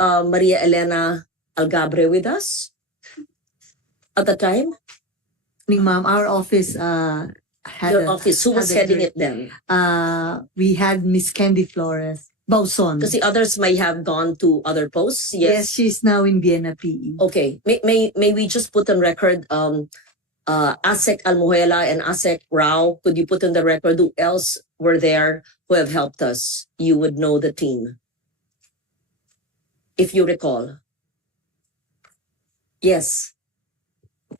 Maria Elena Algabre with us at the time? Ma'am, our office had Your office, who was heading it then? We had Miss Candy Flores, Bauson. Because the others may have gone to other posts. Yes, she's now in Vienna PE. Okay, may we just put on record Asek Almuela and Asek Rao? Could you put on the record who else were there who have helped us? You would know the team, if you recall. Yes.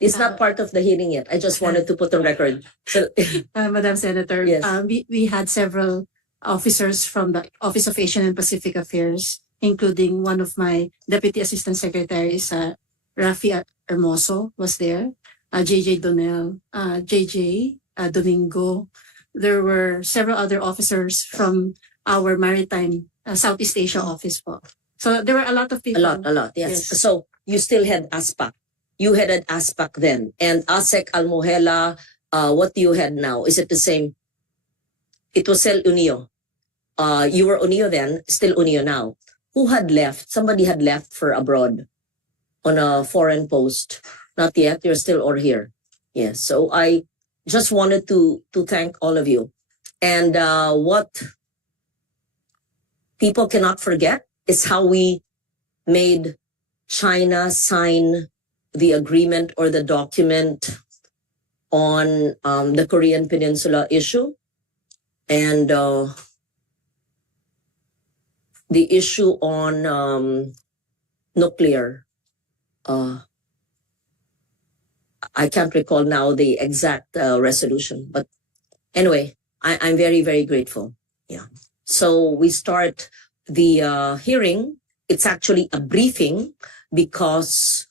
It's not part of the hearing yet. I just wanted to put on record. So, Madam Senator, Yes. We had several officers from the Office of Asian and Pacific Affairs, including one of my Deputy Assistant Secretaries, Rafi Hermoso was there, JJ Donnell, JJ Domingo. There were several other officers from our Maritime Southeast Asia office po. So there were a lot of people. a lot, yes. Yes. So you still had ASPAC. You headed ASPAC then. And Asek Almuela, what do you head now? Is it the same? It was still UNIO. You were UNIO then, still UNIO now. Who had left? Somebody had left for abroad on a foreign post. Not yet, you're still or here. Yes, so I just wanted to thank all of you. And what people cannot forget is how we made China sign the agreement or the document on the Korean Peninsula issue and the issue on nuclear. I can't recall now the exact resolution, but anyway, I'm very, very grateful. Yeah. So we start the hearing. It's actually a briefing because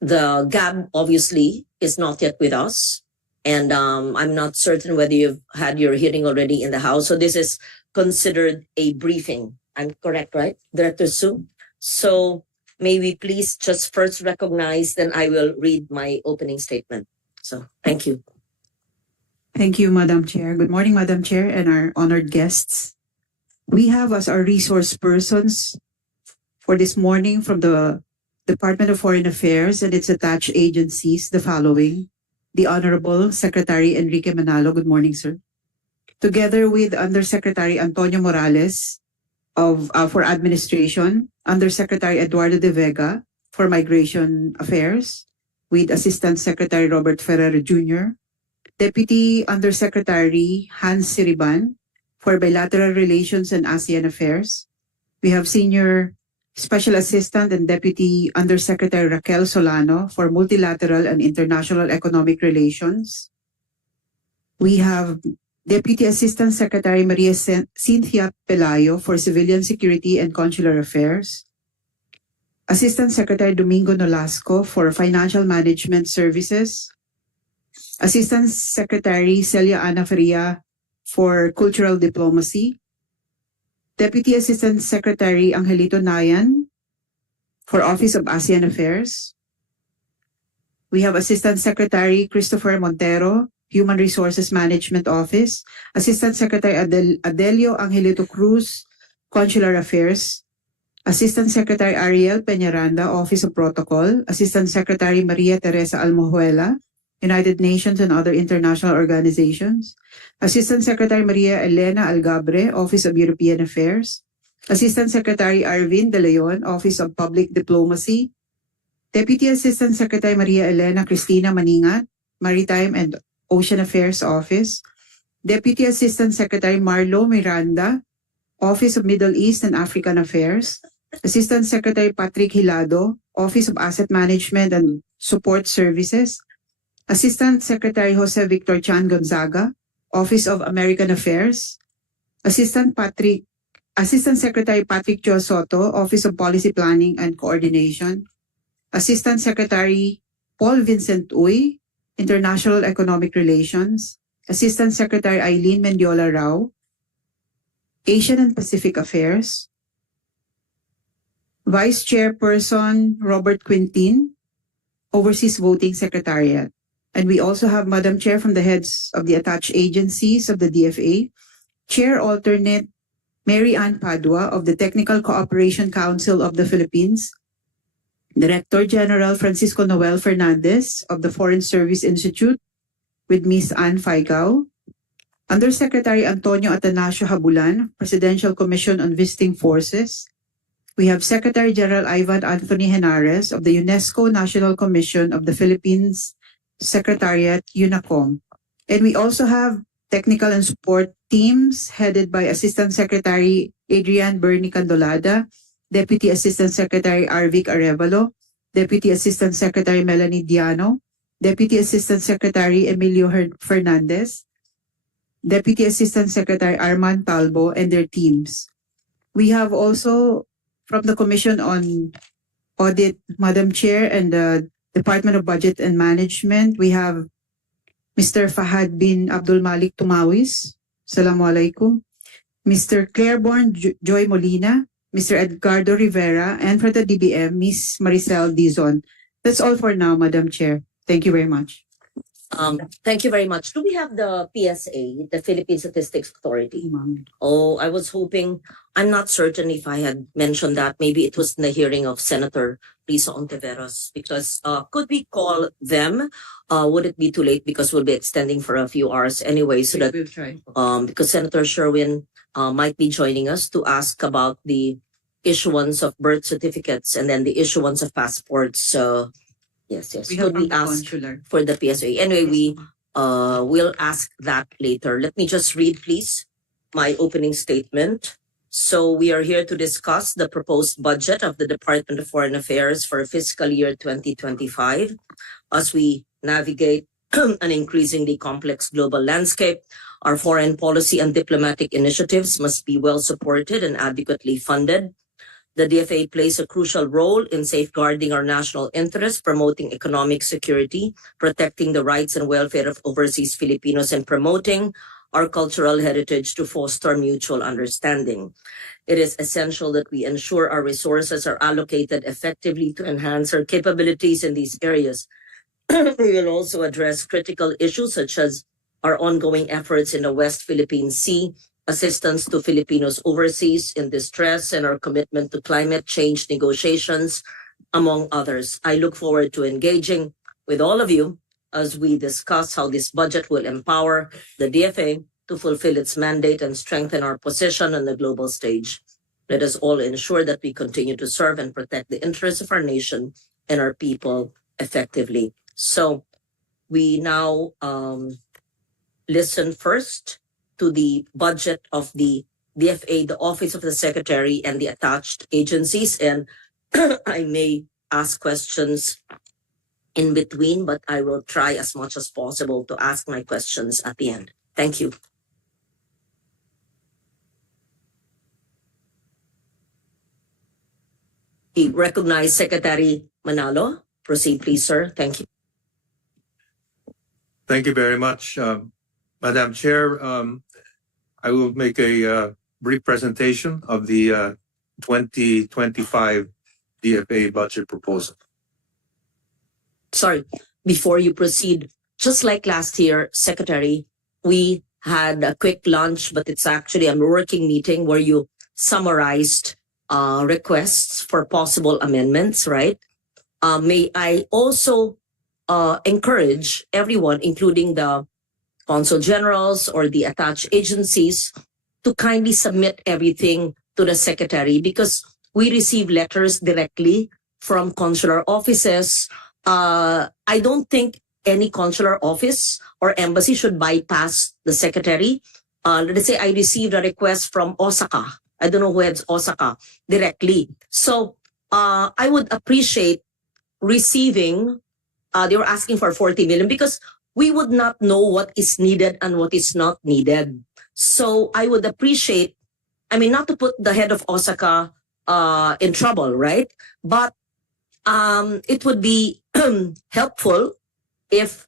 the GAB obviously is not yet with us. And I'm not certain whether you've had your hearing already in the House. So this is considered a briefing. I'm correct, right, Director Sue? So may we please just first recognize, then I will read my opening statement. So thank you. Thank you, Madam Chair. Good morning, Madam Chair and our honored guests. We have as our resource persons for this morning from the Department of Foreign Affairs and its attached agencies the following. The Honorable Secretary Enrique Manalo. Good morning, sir. Together with Undersecretary Antonio Morales for Administration, Undersecretary Eduardo de Vega for Migration Affairs, with Assistant Secretary Robert Ferrer Jr., Deputy Undersecretary Hans Siriban for Bilateral Relations and ASEAN Affairs. We have Senior Special Assistant and Deputy Undersecretary Raquel Solano for Multilateral and International Economic Relations. We have Deputy Assistant Secretary Maria Cynthia Pelayo for Civilian Security and Consular Affairs. Assistant Secretary Domingo Nolasco for Financial Management Services. Assistant Secretary Celia Ana Faria for Cultural Diplomacy. Deputy Assistant Secretary Angelito Nayan for Office of ASEAN Affairs. We have Assistant Secretary Christopher Montero, Human Resources Management Office. Assistant Secretary Adelio Angelito Cruz, Consular Affairs. Assistant Secretary Ariel Peñaranda, Office of Protocol. Assistant Secretary Maria Teresa Almojuela, United Nations and other international organizations. Assistant Secretary Maria Elena Algabre, Office of European Affairs. Assistant Secretary Arvin De Leon, Office of Public Diplomacy. Deputy Assistant Secretary Maria Elena Cristina Maningat, Maritime and Ocean Affairs Office. Deputy Assistant Secretary Marlo Miranda, Office of Middle East and African Affairs. Assistant Secretary Patrick Hilado, Office of Asset Management and Support Services. Assistant Secretary Jose Victor Chan Gonzaga, Office of American Affairs. Assistant Secretary Patrick Cho Soto, Office of Policy Planning and Coordination. Assistant Secretary Paul Vincent Uy, International Economic Relations. Assistant Secretary Eileen Mendiola Rao, Asian and Pacific Affairs. Vice Chairperson Robert Quintin, Overseas Voting Secretariat. And we also have Madam Chair from the heads of the attached agencies of the DFA, Chair Alternate Mary Ann Padua of the Technical Cooperation Council of the Philippines, Director General Francisco Noel Fernandez of the Foreign Service Institute with Ms. Ann Faigao, Undersecretary Antonio Atanasio Habulan, Presidential Commission on Visiting Forces. We have Secretary General Ivan Anthony Henares of the UNESCO National Commission of the Philippines Secretariat, UNACOM. And we also have technical and support teams headed by Assistant Secretary Adrian Bernie Candolada, Deputy Assistant Secretary Arvic Arevalo, Deputy Assistant Secretary Melanie Diano, Deputy Assistant Secretary Emilio Fernandez, Deputy Assistant Secretary Arman Talbo, and their teams. We have also from the Commission on Audit, Madam Chair, and the Department of Budget and Management, we have Mr. Fahad bin Abdul Malik Tumawis. Assalamualaikum. Mr. Claiborne Joy Molina, Mr. Edgardo Rivera, and for the DBM, Ms. Maricel Dizon. That's all for now, Madam Chair. Thank you very much. Thank you very much. Do we have the PSA, the Philippine Statistics Authority? Oh, I was hoping, I'm not certain if I had mentioned that. Maybe it was in the hearing of Senator Risa Ontiveros, because could we call them? Would it be too late because we'll be extending for a few hours anyway, so that We'll try. because Senator Sherwin might be joining us to ask about the issuance of birth certificates and then the issuance of passports. Yes. We have Could we from the ask Consular. for the PSA? Anyway, we will ask that later. Let me just read, please, my opening statement. So we are here to discuss the proposed budget of the Department of Foreign Affairs for fiscal year 2025 as we navigate an increasingly complex global landscape. Our foreign policy and diplomatic initiatives must be well supported and adequately funded. The DFA plays a crucial role in safeguarding our national interests, promoting economic security, protecting the rights and welfare of overseas Filipinos, and promoting our cultural heritage to foster mutual understanding. It is essential that we ensure our resources are allocated effectively to enhance our capabilities in these areas. We will also address critical issues such as our ongoing efforts in the West Philippine Sea, assistance to Filipinos overseas in distress, and our commitment to climate change negotiations, among others. I look forward to engaging with all of you as we discuss how this budget will empower the DFA to fulfill its mandate and strengthen our position on the global stage. Let us all ensure that we continue to serve and protect the interests of our nation and our people effectively. So we now listen first to the budget of the DFA, the Office of the Secretary, and the attached agencies. And I may ask questions in between, but I will try as much as possible to ask my questions at the end. Thank you. We recognize Secretary Manalo. Proceed, please, sir. Thank you. Thank you very much, Madam Chair. I will make a brief presentation of the 2025 DFA budget proposal. Sorry, before you proceed, just like last year, Secretary, we had a quick lunch, but it's actually a working meeting where you summarized requests for possible amendments, right? May I also encourage everyone, including the consul generals or the attached agencies, to kindly submit everything to the Secretary, because we receive letters directly from consular offices. I don't think any consular office or embassy should bypass the Secretary. Let's say I received a request from Osaka. I don't know who heads Osaka directly. So I would appreciate receiving, they were asking for 40 million because we would not know what is needed and what is not needed. So I would appreciate, I mean, not to put the head of Osaka in trouble, right? But it would be helpful if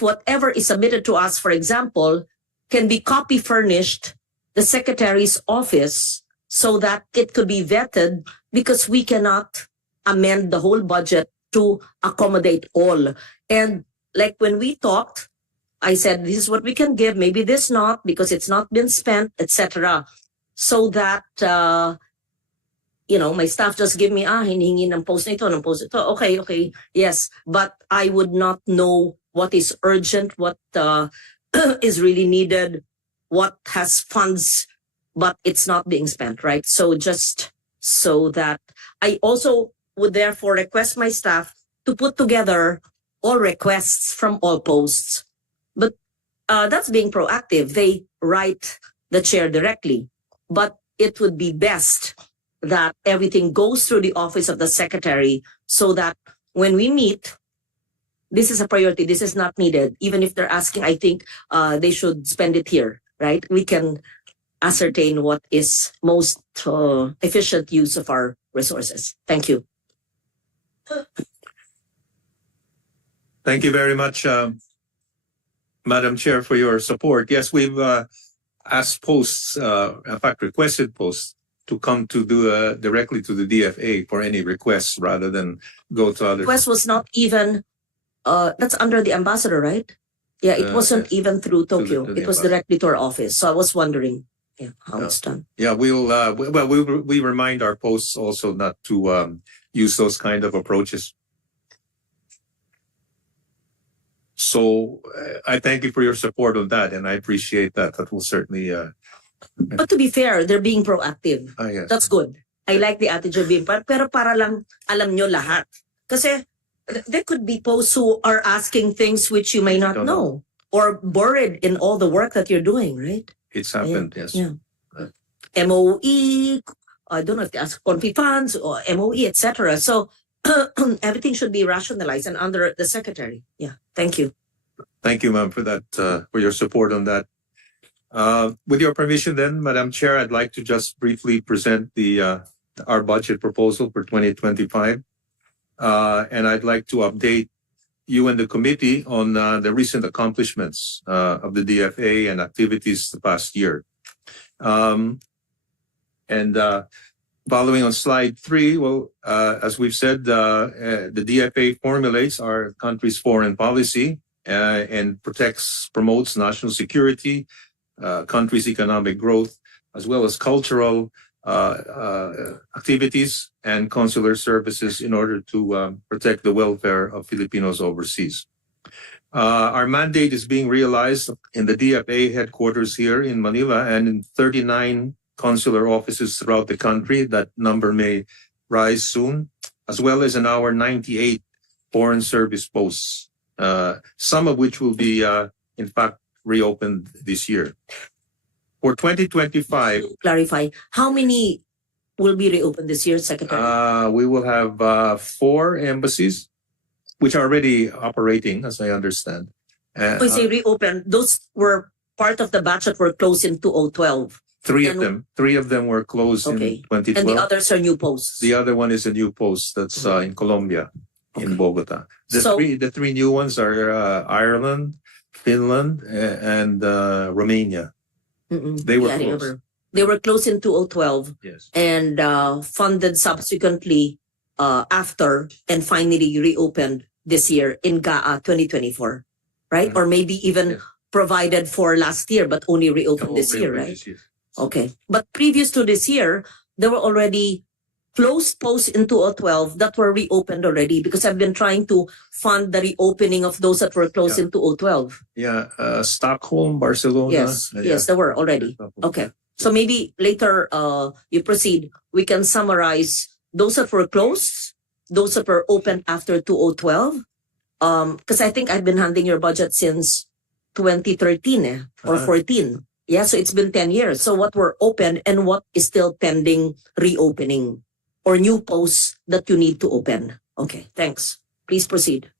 whatever is submitted to us, for example, can be copy furnished the Secretary's office so that it could be vetted, because we cannot amend the whole budget to accommodate all. And like when we talked, I said, this is what we can give, maybe this not, because it's not been spent, etc. So that, my staff just give me, hinihingi ng post nito, ng post ito. Okay, yes. But I would not know what is urgent, what is really needed, what has funds, but it's not being spent, right? So just so that I also would therefore request my staff to put together all requests from all posts. But that's being proactive. They write the chair directly. But it would be best that everything goes through the office of the secretary so that when we meet, this is a priority, this is not needed. Even if they're asking, I think they should spend it here, right? We can ascertain what is most efficient use of our resources. Thank you. Thank you very much, Madam Chair, for your support. Yes, we've asked posts, in fact, requested posts to come to do directly to the DFA for any requests rather than go to others. Request was not even, that's under the ambassador, right? Yeah, it wasn't yes. even through Tokyo. To the It was ambassador. directly to our office. So I was wondering how it's done. Yeah, we remind our posts also not to use those kind of approaches. So I thank you for your support on that, and I appreciate that. That will certainly. But to be fair, they're being proactive. Yes. That's good. I like the attitude being, pero para lang alam nyo lahat. Kasi there could be posts who are asking things which you may not Don't know, or buried in all the work that you're doing, right? It's happened. Yes. Yeah. MOE, I don't know if they ask confi funds or MOE, etc. So everything should be rationalized and under the secretary. Yeah. Thank you. Thank you, ma'am, for that, for your support on that. With your permission then, Madam Chair, I'd like to just briefly present our budget proposal for 2025. And I'd like to update you and the committee on the recent accomplishments of the DFA and activities the past year. Following on slide 3, well, as we've said, the DFA formulates our country's foreign policy and promotes national security, country's economic growth, as well as cultural activities and consular services in order to protect the welfare of Filipinos overseas. Our mandate is being realized in the DFA headquarters here in Manila and in 39 consular offices throughout the country. That number may rise soon, as well as in our 98 foreign service posts, some of which will be, in fact, reopened this year. For 2025, Clarify, how many will be reopened this year, Secretary? we will have 4 embassies, which are already operating, as I understand. When you say reopened, those were part of the batch that were closed in 2012. 3 and- of them. 3 of them were closed Okay. in 2012. And the others are new posts. The other one is a new post that's in Colombia, in Bogota. The So- three new ones are Ireland, Finland, and Romania. They were I closed. remember. They were closed in 2012 Yes. and funded subsequently after and finally reopened this year in GAA 2024, right? Mhm. Or maybe even Yes. provided for last year but only reopened this year, Reopened right? this year. Okay. But previous to this year, there were already closed posts in 2012 that were reopened already because I've been trying to fund the reopening of those that were closed in 2012. Yeah, Stockholm, Barcelona. Yes, yes, there were already. Okay. So maybe later you proceed, we can summarize those that were closed, those that were opened after 2012. Because I think I've been handling your budget since 2013 or 14. Yeah, so it's been 10 years. So what were open and what is still pending reopening or new posts that you need to open? Okay, thanks. Please proceed.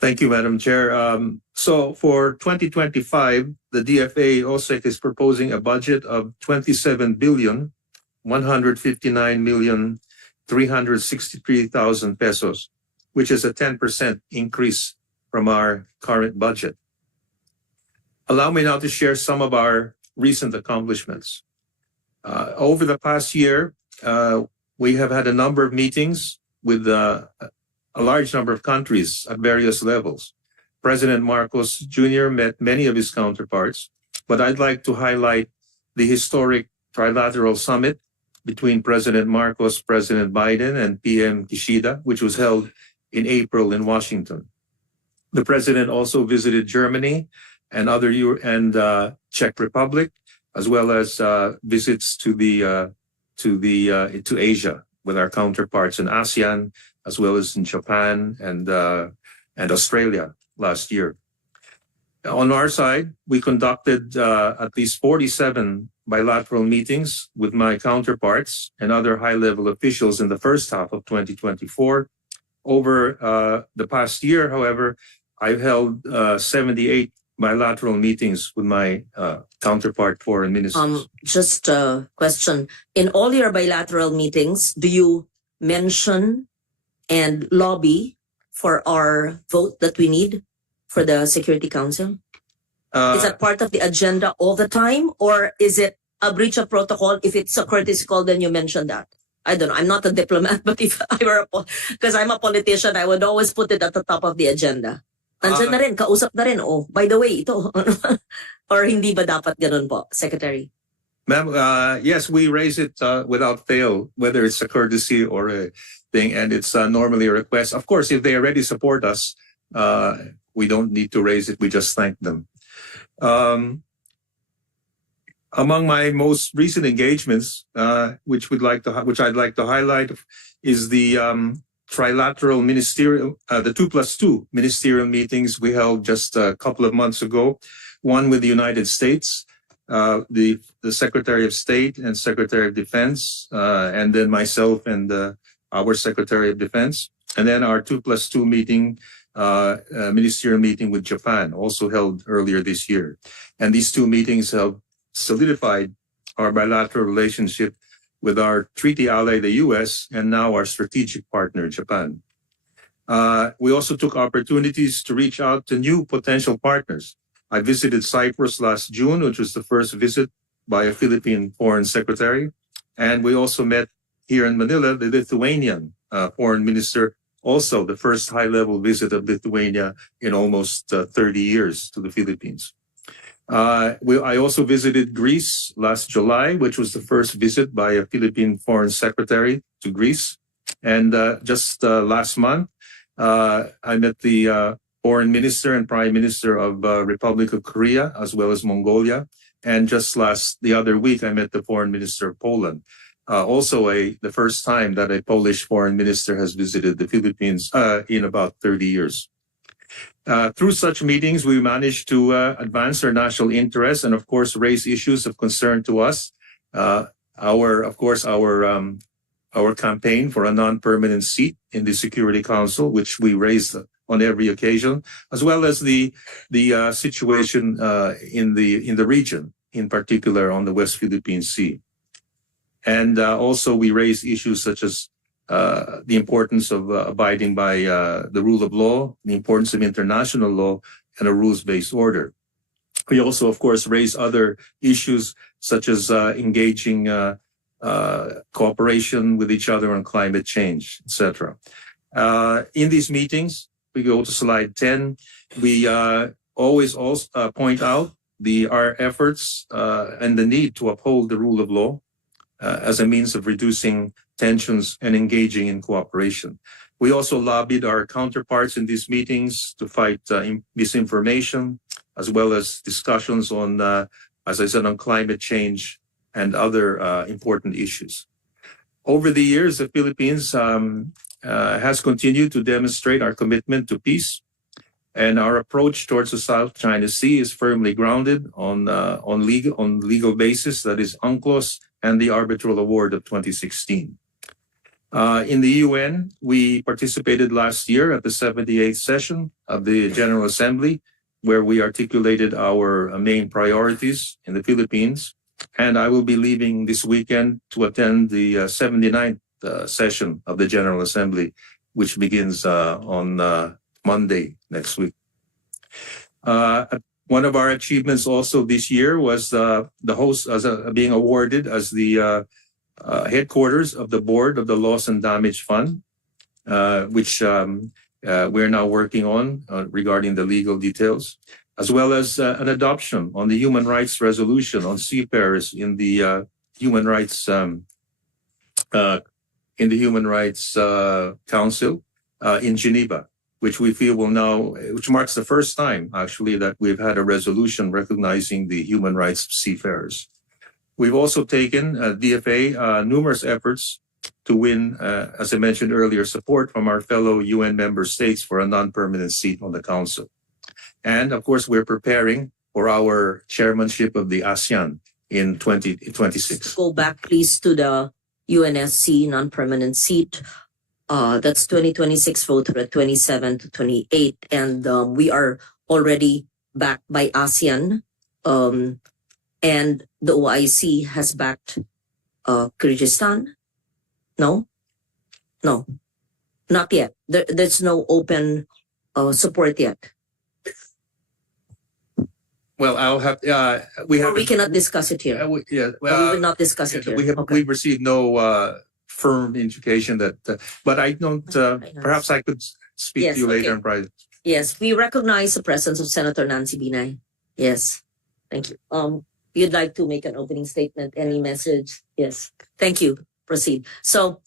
Thank you, Madam Chair. So for 2025, the DFA OSEC is proposing a budget of 27,159,363,000 pesos, which is a 10% increase from our current budget. Allow me now to share some of our recent accomplishments. Over the past year, we have had a number of meetings with a large number of countries at various levels. President Marcos Jr. met many of his counterparts, but I'd like to highlight the historic trilateral summit between President Marcos, President Biden, and PM Kishida, which was held in April in Washington. The president also visited Germany and Czech Republic, as well as visits to Asia with our counterparts in ASEAN, as well as in Japan and Australia last year. On our side, we conducted at least 47 bilateral meetings with my counterparts and other high-level officials in the first half of 2024. Over the past year, however, I've held 78 bilateral meetings with my counterpart foreign ministers. Just a question. In all your bilateral meetings, do you mention and lobby for our vote that we need for the Security Council? Is that part of the agenda all the time, or is it a breach of protocol? If it's a courtesy call, then you mention that. I don't know. I'm not a diplomat, but if I were because I'm a politician, I would always put it at the top of the agenda. Nandiyan na rin, kausap na rin. Oh, by the way, ito. Or hindi ba dapat ganun po, Secretary? Ma'am, yes, we raise it without fail, whether it's a courtesy or a thing, and it's normally a request. Of course, if they already support us, we don't need to raise it. We just thank them. Among my most recent engagements, which I'd like to highlight, is the trilateral ministerial, the 2+2 ministerial meetings we held just a couple of months ago. One with the United States, the Secretary of State and Secretary of Defense, and then myself and our Secretary of Defense, and then our 2+2 meeting. Ministerial meeting with Japan, also held earlier this year. And these two meetings have solidified our bilateral relationship with our treaty ally, the US, and now our strategic partner, Japan. We also took opportunities to reach out to new potential partners. I visited Cyprus last June, which was the first visit by a Philippine foreign secretary. And we also met here in Manila, the Lithuanian foreign minister, also the first high-level visit of Lithuania in almost 30 years to the Philippines. I also visited Greece last July, which was the first visit by a Philippine foreign secretary to Greece. And just last month, I met the foreign minister and prime minister of Republic of Korea, as well as Mongolia. And just the other week, I met the foreign minister of Poland. Also the first time that a Polish foreign minister has visited the Philippines in about 30 years. Through such meetings, we managed to advance our national interests and, of course, raise issues of concern to us. Our campaign for a non-permanent seat in the Security Council, which we raised on every occasion, as well as the situation in the region, in particular on the West Philippine Sea. And also we raised issues such as the importance of abiding by the rule of law, the importance of international law, and a rules-based order. We also, of course, raised other issues such as engaging cooperation with each other on climate change, etc. In these meetings, we go to slide 10, we always also point out our efforts and the need to uphold the rule of law as a means of reducing tensions and engaging in cooperation. We also lobbied our counterparts in these meetings to fight misinformation, as well as discussions on, as I said, on climate change and other important issues. Over the years, the Philippines has continued to demonstrate our commitment to peace, and our approach towards the South China Sea is firmly grounded on legal basis, that is UNCLOS and the Arbitral Award of 2016. In the UN, we participated last year at the 78th session of the General Assembly, where we articulated our main priorities in the Philippines. And I will be leaving this weekend to attend the 79th session of the General Assembly, which begins on Monday next week. One of our achievements also this year was being awarded as the headquarters of the board of the Loss and Damage Fund. which we're now working on regarding the legal details, as well as an adoption on the human rights resolution on seafarers in the human rights Council in Geneva, which we feel will now, which marks the first time actually that we've had a resolution recognizing the human rights of seafarers. We've also taken DFA numerous efforts to win, as I mentioned earlier, support from our fellow UN member states for a non-permanent seat on the Council. And of course, we're preparing for our chairmanship of the ASEAN in 2026. Go back, please, to the UNSC non-permanent seat. That's 2026 vote for 27 to 28. And we are already backed by ASEAN. And the OIC has backed Kyrgyzstan. No, not yet. There's no open support yet. Well, I'll have, We cannot discuss it here. we We will not discuss it here. we've received no firm indication that, but I don't, perhaps I could speak Yes, to you later okay. in private. Yes, we recognize the presence of Senator Nancy Binay. Yes, thank you. You'd like to make an opening statement, any message? Yes, thank you. Proceed. So,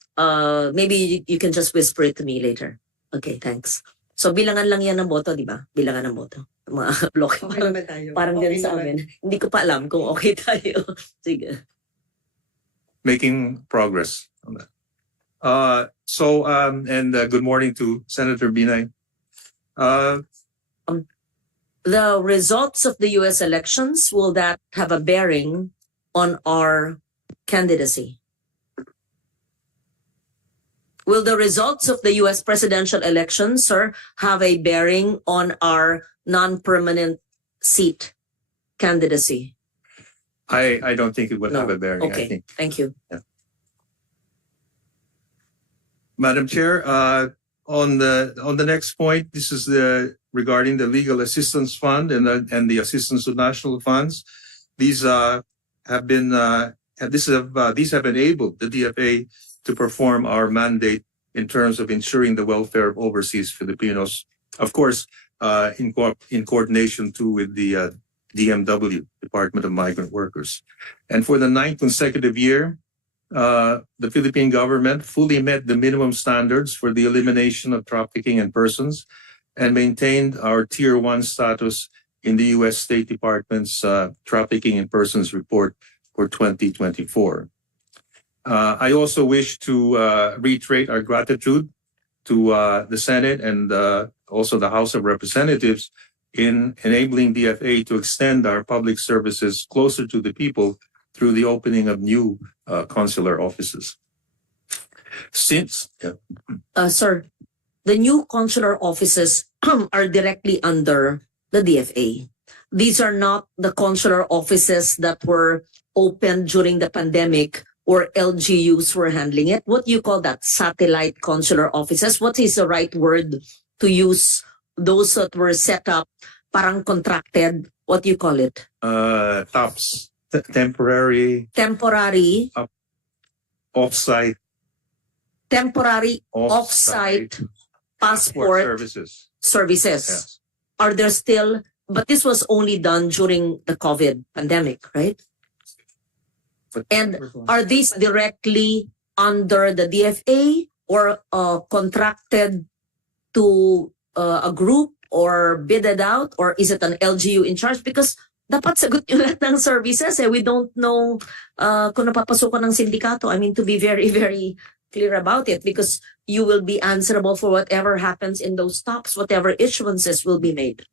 maybe you can just whisper it to me later. Okay, thanks. So, bilangan lang yan ng boto, di ba? Bilangan ng boto. Mga bloke. Okay naman tayo. Parang Okay ganun sa naman. amin. Hindi ko pa alam kung okay tayo. Sige. Making progress on that. Good morning to Senator Binay. The results of the U.S. elections, will that have a bearing on our candidacy? Will the results of the U.S. presidential elections, sir, have a bearing on our non-permanent seat candidacy? I don't think it would No. have a bearing. I Okay, think. thank you. Madam Chair, on the next point, this is regarding the Legal Assistance Fund and the assistance to national funds. These have enabled the DFA to perform our mandate in terms of ensuring the welfare of overseas Filipinos. Of course, in coordination too with the DMW, Department of Migrant Workers. And for the 9th consecutive year, the Philippine government fully met the minimum standards for the elimination of trafficking in persons and maintained our Tier 1 status in the U.S. State Department's Trafficking in Persons report for 2024. I also wish to reiterate our gratitude to the Senate and also the House of Representatives in enabling DFA to extend our public services closer to the people through the opening of new consular offices. Sir, the new consular offices are directly under the DFA. These are not the consular offices that were opened during the pandemic or LGUs were handling it. What do you call that? Satellite consular offices? What is the right word to use? Those that were set up, parang contracted. What do you call it? TOPS, temporary off-site passport services. Yes. Are there still, but this was only done during the COVID pandemic, right? And are these directly under the DFA or contracted to a group or bidded out, or is it an LGU in charge? Because dapat sagot yung lahat ng services. We don't know kung napapasukan ng sindikato. I mean, to be very, very clear about it, because you will be answerable for whatever happens in those TOPS, whatever issuances will be made.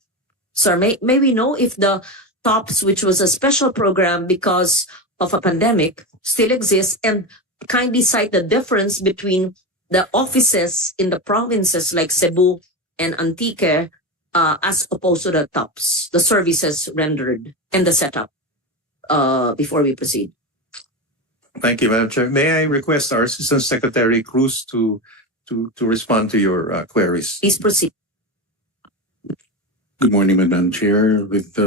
Sir, may we know if the TOPS, which was a special program because of a pandemic, still exists, and kindly cite the difference between the offices in the provinces like Cebu and Antique as opposed to the TOPS, the services rendered and the setup, before we proceed. Thank you, Madam Chair. May I request our Assistant Secretary Cruz to respond to your queries? Please proceed. Good morning, Madam Chair. With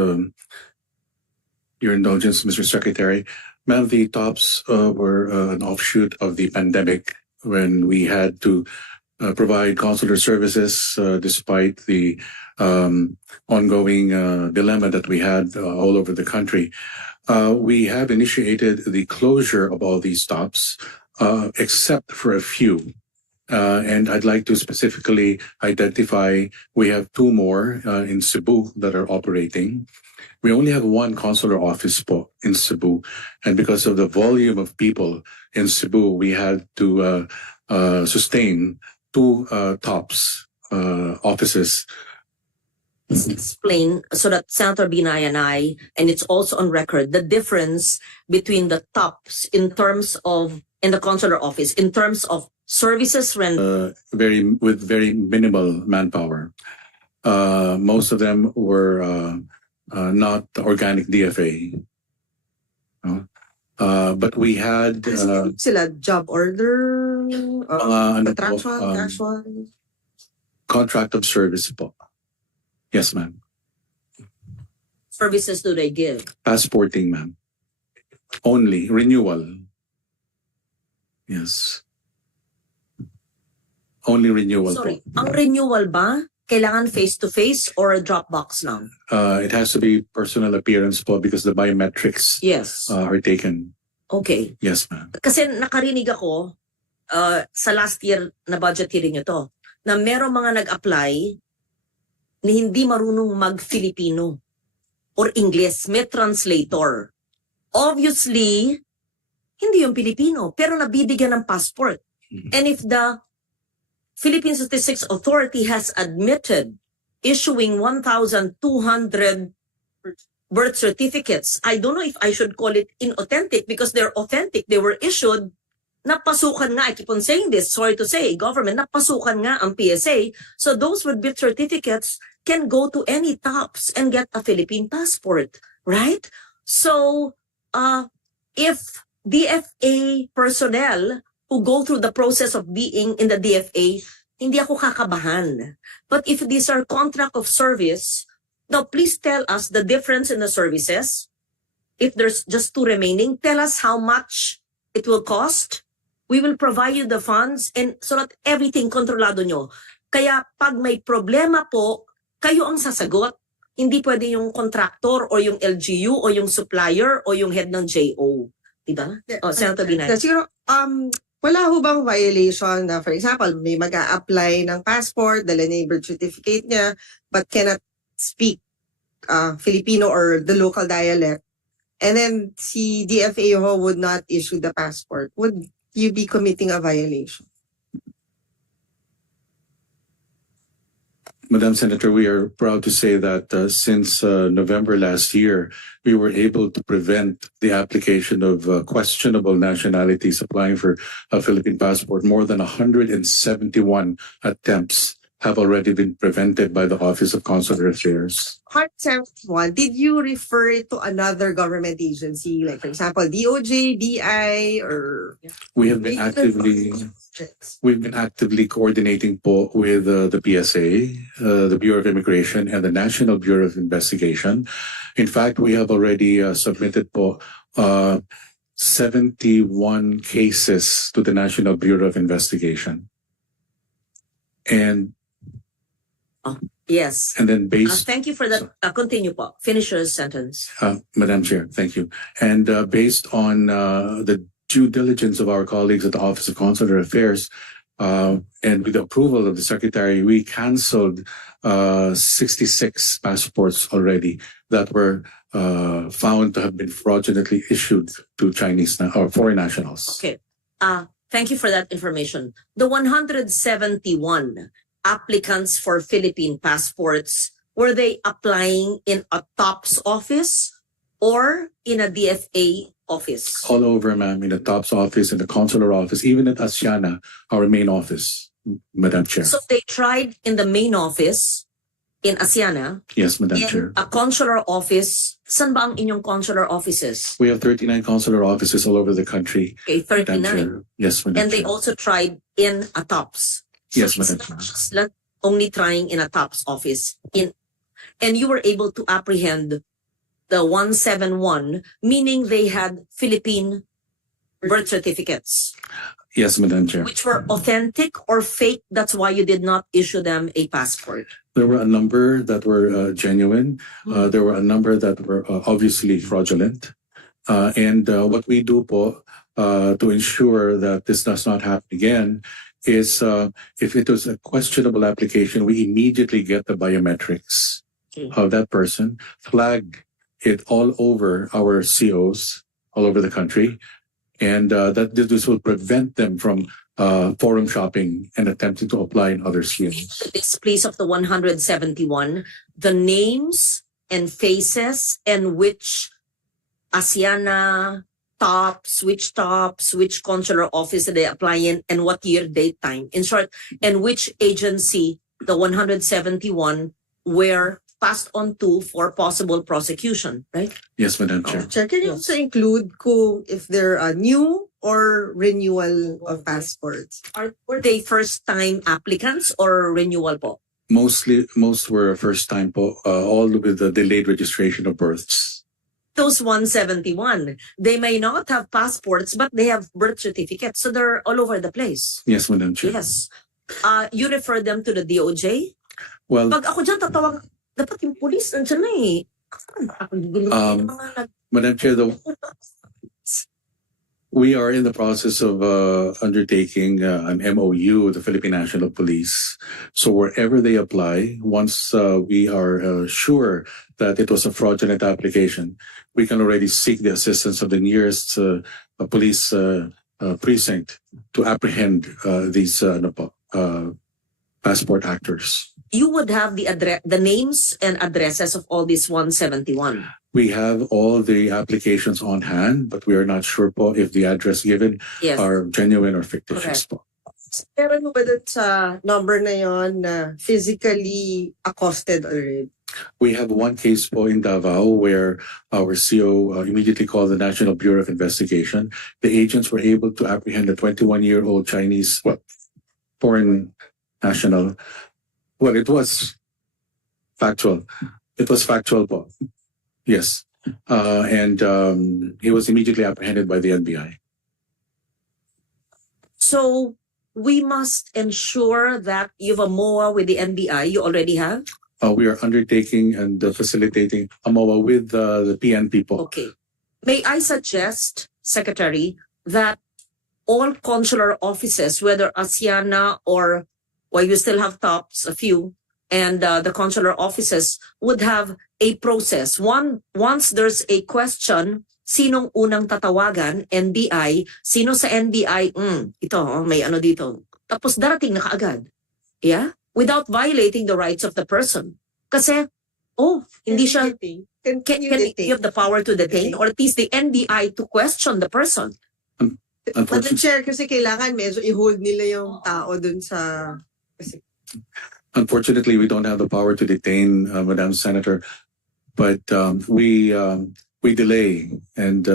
your indulgence, Mr. Secretary, many of the TOPS were an offshoot of the pandemic when we had to provide consular services despite the ongoing dilemma that we had all over the country. We have initiated the closure of all these stops, except for a few. And I'd like to specifically identify, we have 2 more in Cebu that are operating. We only have 1 consular office in Cebu. And because of the volume of people in Cebu, we had to sustain 2 TOPS offices. Please explain so that Senator Binay and I, and it's also on record, the difference between the TOPS in terms of, in the consular office, in terms of services rendered. With very minimal manpower. Most of them were not organic DFA. But we had sila job order, contractual, casual. contract of service po. Yes, ma'am. Services do they give? Passporting, ma'am. Only renewal. Yes. Only renewal. Sorry, po. ang renewal ba kailangan face-to-face or a Dropbox lang? It has to be personal appearance po because the biometrics Yes. are taken. Okay. Yes, ma'am. Kasi nakarinig ako sa last year na budget hearing nyo to, na merong mga nag-apply na hindi marunong mag-Filipino or English, may translator. Obviously, hindi yung Pilipino, pero nabibigyan ng passport. And if the Philippine Statistics Authority has admitted issuing 1,200 birth certificates, I don't know if I should call it inauthentic because they're authentic. They were issued, napasukan nga, I keep on saying this, sorry to say, government, napasukan nga ang PSA. So those with birth certificates can go to any TOPS and get a Philippine passport, right? So if DFA personnel who go through the process of being in the DFA, hindi ako kakabahan. But if these are contract of service, now please tell us the difference in the services. If there's just 2 remaining, tell us how much it will cost. We will provide you the funds and so that everything kontrolado nyo. Kaya pag may problema po, kayo ang sasagot. Hindi pwede yung contractor o yung LGU o yung supplier o yung head ng JO. Diba? O, Senator Binay. Siguro, wala ho bang violation na, for example, may mag-a-apply ng passport, dala niya yung birth certificate niya, but cannot speak Filipino or the local dialect, and then si DFA ho would not issue the passport. Would you be committing a violation? Madam Senator, we are proud to say that since November last year, we were able to prevent the application of questionable nationalities applying for a Philippine passport. More than 171 attempts have already been prevented by the Office of Consular Affairs. 171, did you refer it to another government agency, like for example, DOJ, BI, or? We have been actively coordinating po with the PSA, the Bureau of Immigration, and the National Bureau of Investigation. In fact, we have already submitted po 71 cases to the National Bureau of Investigation. And Yes. and then based Thank you for that. Continue po. Finish your sentence. Madam Chair, thank you. And based on the due diligence of our colleagues at the Office of Consular Affairs, and with the approval of the Secretary, we canceled 66 passports already that were found to have been fraudulently issued to Chinese or foreign nationals. Okay. Thank you for that information. The 171 applicants for Philippine passports, were they applying in a TOPS office or in a DFA office? All over, ma'am, in the TOPS office, in the consular office, even at ASEAN, our main office, Madam Chair. So they tried in the main office in ASEAN, Yes, Madam Chair. in a consular office. Saan ba ang inyong consular offices? We have 39 consular offices all over the country. Okay, Madam 39. Chair. Yes, Madam And they Chair. also tried in a TOPS. Yes, So Madam it's Chair. not just only trying in a TOPS office. And you were able to apprehend the 171, meaning they had Philippine birth certificates. Yes, Madam Chair. which were authentic or fake. That's why you did not issue them a passport. There were a number that were genuine. There were a number that were obviously fraudulent. And what we do po, to ensure that this does not happen again is if it was a questionable application, we immediately get the biometrics of that person, flag it all over our COs all over the country, and that this will prevent them from forum shopping and attempting to apply in other schemes. This please of the 171, the names and faces and which ASEAN tops, which consular office they apply in, and what year, date, time. In short, and which agency the 171 were passed on to for possible prosecution, right? Yes, Madam Chair. Chair, can you also include if they're new or renewal of passports? Were they first-time applicants or renewal po? Most were first time po, all with the delayed registration of births. Those 171, they may not have passports, but they have birth certificates. So they're all over the place. Yes, Madam Chair. Yes. You refer them to the DOJ? Well, Pag ako dyan tatawag, dapat yung police nandiyan na eh. Madam Chair, we are in the process of undertaking an MOU with the Philippine National Police. So wherever they apply, once we are sure that it was a fraudulent application, we can already seek the assistance of the nearest police precinct to apprehend these passport actors. You would have the names and addresses of all these 171. We have all the applications on hand, but we are not sure po if the address given Yes. are genuine or fictitious po. Pero ano ba dun sa number na yon na physically accosted already? We have one case po in Davao where our CO immediately called the National Bureau of Investigation. The agents were able to apprehend a 21-year-old Chinese foreign national. Well, it was factual. It was factual po. Yes. And he was immediately apprehended by the NBI. So we must ensure that you have a MOA with the NBI. You already have? We are undertaking and facilitating a MOA with the PNP po. Okay. May I suggest, Secretary, that all consular offices, whether ASEAN or you still have tops, a few, and the consular offices would have a process. Once there's a question, sinong unang tatawagan? NBI. Sino sa NBI? May ano dito. Tapos darating na kaagad. Yeah? Without violating the rights of the person. Kasi, hindi siya, Can you you have the power to detain or at least the NBI to question the person. Madam Chair, kasi kailangan medyo i-hold nila yung tao dun sa... Unfortunately, we don't have the power to detain Madam Senator, but we delay and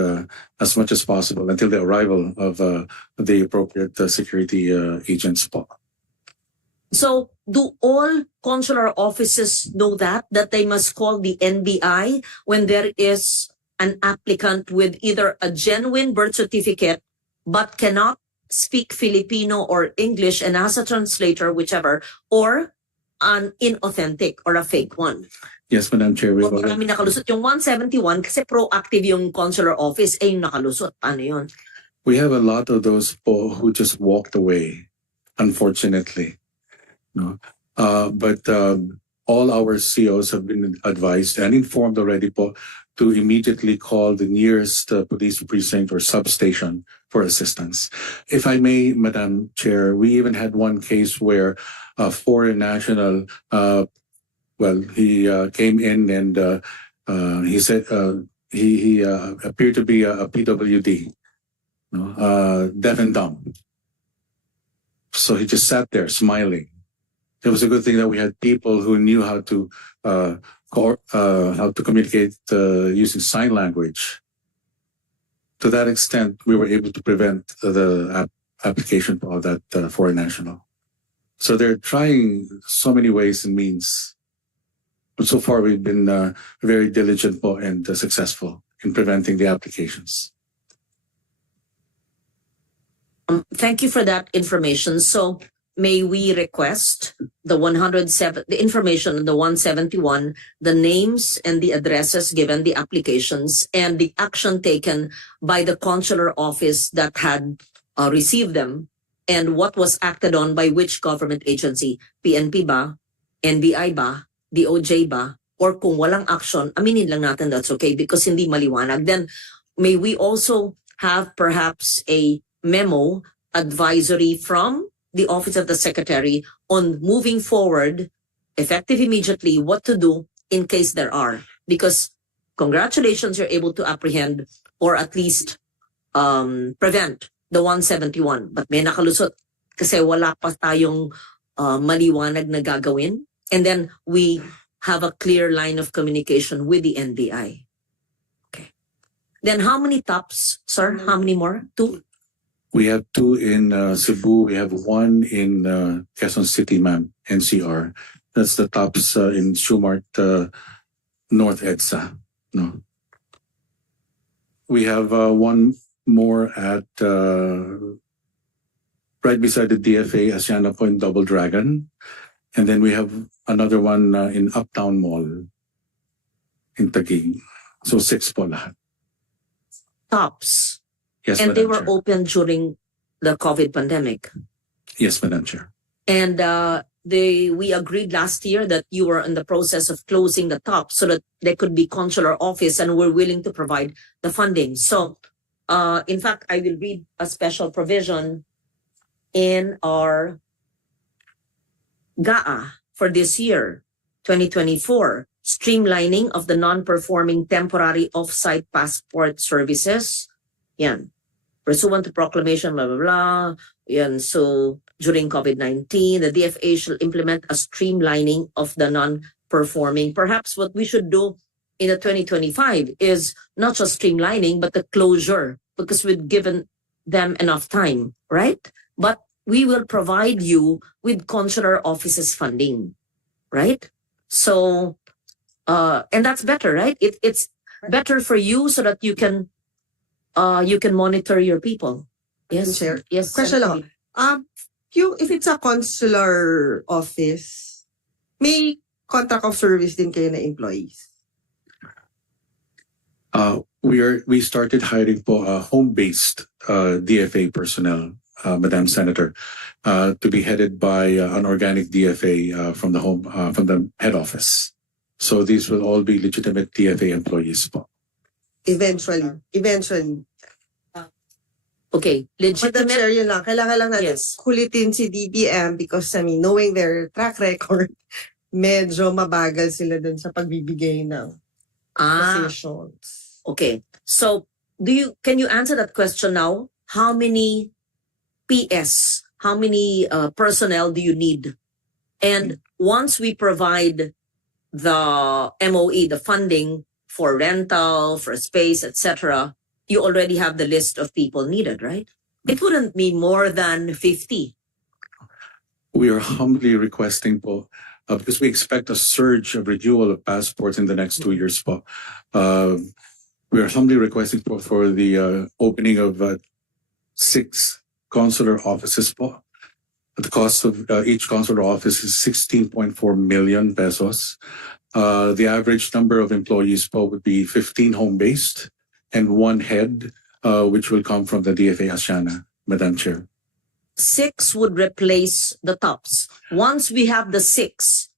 as much as possible until the arrival of the appropriate security agents po. So, do all consular offices know that they must call the NBI when there is an applicant with either a genuine birth certificate but cannot speak Filipino or English and has a translator, whichever, or an inauthentic or a fake one? Yes, Madam Chair. Kung marami nakalusot yung 171 kasi proactive yung consular office, yung nakalusot. Paano yun? We have a lot of those po who just walked away, unfortunately. No, but all our COs have been advised and informed already po to immediately call the nearest police precinct or substation for assistance. If I may, Madam Chair, we even had one case where a foreign national, he came in and he said he appeared to be a PWD, deaf and dumb. So he just sat there smiling. It was a good thing that we had people who knew how to communicate using sign language. To that extent, we were able to prevent the application of that foreign national. So they're trying so many ways and means. But so far, we've been very diligent and successful in preventing the applications. thank you for that information. So may we request the 107, the information on the 171, the names and the addresses given, the applications, and the action taken by the consular office that had received them, and what was acted on by which government agency, PNP ba, NBI ba, DOJ ba, or kung walang action, aminin lang natin that's okay because hindi maliwanag. Then may we also have perhaps a memo advisory from the Office of the Secretary on moving forward, effective immediately, what to do in case there are. Because congratulations, you're able to apprehend or at least prevent the 171. But may nakalusot kasi wala pa tayong maliwanag na gagawin. And then we have a clear line of communication with the NBI. Okay. Then how many tops, sir? How many more? 2? We have 2 in Cebu. We have 1 in Quezon City, ma'am, NCR. That's the tops in Shumart North EDSA. No. We have 1 more at right beside the DFA, Asiana Point Double Dragon. And then we have another one in Uptown Mall in Taguig. So 6 po lahat. Tops. Yes, And Madam they were Chair. open during the COVID pandemic. Yes, Madam Chair. And we agreed last year that you were in the process of closing the top so that there could be consular office and we're willing to provide the funding. So, in fact, I will read a special provision in our GAA for this year, 2024, streamlining of the non-performing temporary off-site passport services. Yan. Pursuant to proclamation, blah, blah, blah. Yan. So, during COVID-19, the DFA shall implement a streamlining of the non-performing. Perhaps what we should do in the 2025 is not just streamlining, but the closure, because we've given them enough time, right? But we will provide you with consular offices funding, right? So, and that's better, right? It's better for you so that you can monitor your people. Yes, Chair. yes. Question Senator lang. If it's a consular office, may contract of service din kayo na employees? We started hiring po home-based DFA personnel, Madam Senator, to be headed by an organic DFA from the head office. So these will all be legitimate DFA employees po. Eventually. Okay, Madam legitimate. Chair, yun lang. Kailangan lang natin Yes. kulitin si DBM because, knowing their track record, medyo mabagal sila dun sa pagbibigay ng positions. Okay. So, can you answer that question now? How many PS, how many personnel do you need? And once we provide the MOE, the funding for rental, for space, etc., you already have the list of people needed, right? It wouldn't be more than 50. We are humbly requesting po, because we expect a surge of renewal of passports in the next 2 years po. We are humbly requesting po for the opening of 6 consular offices po. The cost of each consular office is 16.4 million pesos. The average number of employees po would be 15 home-based and 1 head, which will come from the DFA Asiana, Madam Chair. 6 would replace the tops. Once we have the 6,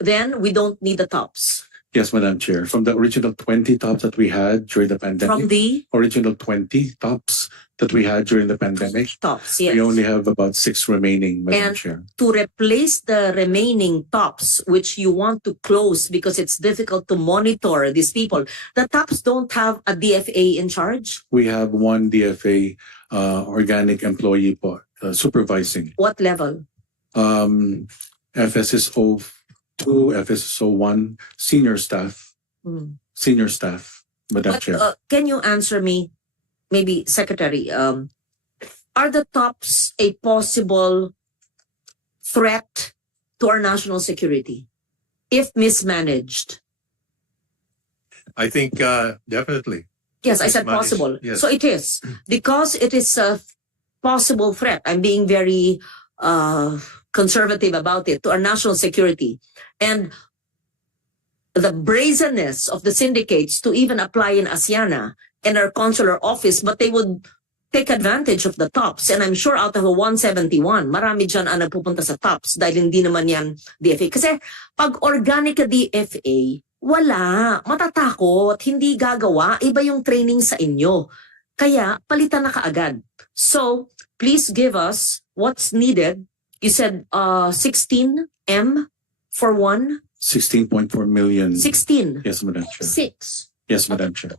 then we don't need the tops. Yes, Madam Chair. From the original 20 tops that we had during the pandemic, From the original 20 tops that we had during the pandemic, tops, yes. we only have about 6 remaining, Madam And Chair. to replace the remaining tops, which you want to close because it's difficult to monitor these people, the tops don't have a DFA in charge? We have 1 DFA organic employee po, supervising. What level? FSSO 2, FSSO 1, senior staff, Madam But Chair. can you answer me, maybe Secretary, are the tops a possible threat to our national security if mismanaged? I think definitely. Yes, I said Mismanaged, possible. yes. So it is. Because it is possible threat. I'm being very conservative about it, to our national security. And the brazenness of the syndicates to even apply in ASEAN and our consular office, but they would take advantage of the TOPS. And I'm sure out of the 171, marami dyan ang nagpupunta sa TOPS dahil hindi naman yan DFA. Kasi pag organic ka DFA, wala, matatakot, hindi gagawa, iba yung training sa inyo. Kaya palitan na kaagad. So please give us what's needed. You said 16M for one? 16.4 million. 16. Yes, Madam Chair. 6. Yes, Madam Chair.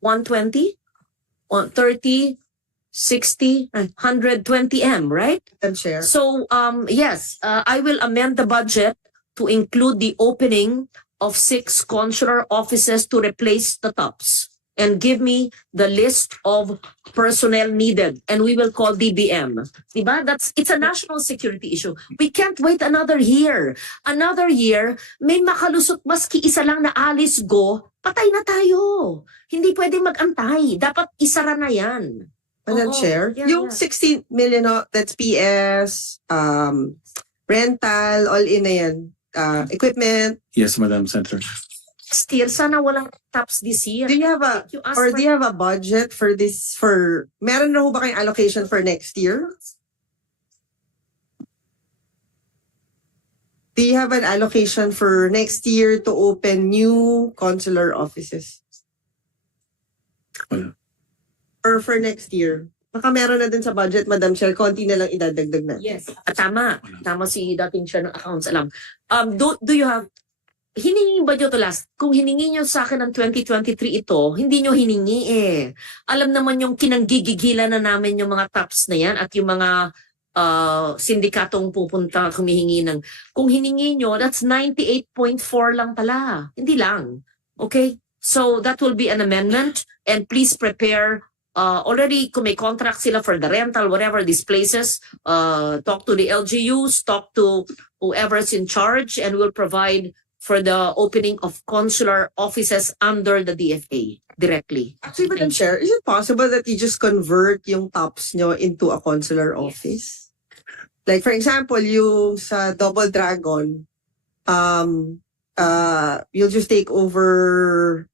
120, 130, 60, 120M, right? Madam Chair. So, yes, I will amend the budget to include the opening of 6 consular offices to replace the TOPS. And give me the list of personnel needed, and we will call DBM. Diba? It's a national security issue. We can't wait another year. Another year, may makalusot maski isa lang na alis go, patay na tayo. Hindi pwede mag-antay. Dapat isara na yan. Madam Oo, Chair, yeah, yung yeah. 16 million, that's PS, rental, all in na yan, equipment. Yes, Madam Senator. Still, sana walang TOPS this year. Do you have a, You asked or for- do you have a budget for this, meron na ho ba kayong allocation for next year? Do you have an allocation for next year to open new consular offices? Wala. Or for next year? Baka meron na din sa budget, Madam Chair, konti na lang idadagdag natin. Yes. Tama. Tama si dating chair ng accounts. Alam. Do you have, hiningi ba nyo to last? Kung hiningi nyo sa akin ng 2023 ito, hindi nyo hiningi eh. Alam naman yung kinanggigigilan na namin yung mga TOPS na yan at yung mga sindikatong pupunta humihingi ng, kung hiningi nyo, that's 98.4 lang pala. Hindi lang. Okay? So that will be an amendment, and please prepare already kung may contract sila for the rental, whatever these places, talk to the LGUs, talk to whoever's in charge, and we'll provide for the opening of consular offices under the DFA directly. Actually, Madam Chair, is it possible that you just convert yung TOPS nyo into a consular office? Like, for example, yung sa Double Dragon, you'll just take over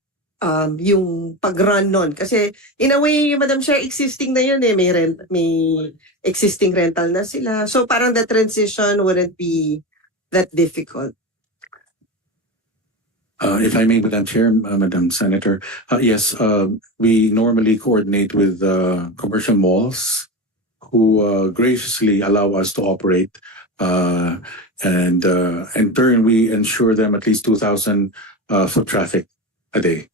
yung pag-run nun. Kasi, in a way, Madam Chair, existing na yun eh. May existing rental na sila. So, parang the transition wouldn't be that difficult. If I may, Madam Chair, Madam Senator, yes, we normally coordinate with commercial malls who graciously allow us to operate, and in turn we ensure them at least 2,000 foot traffic a day.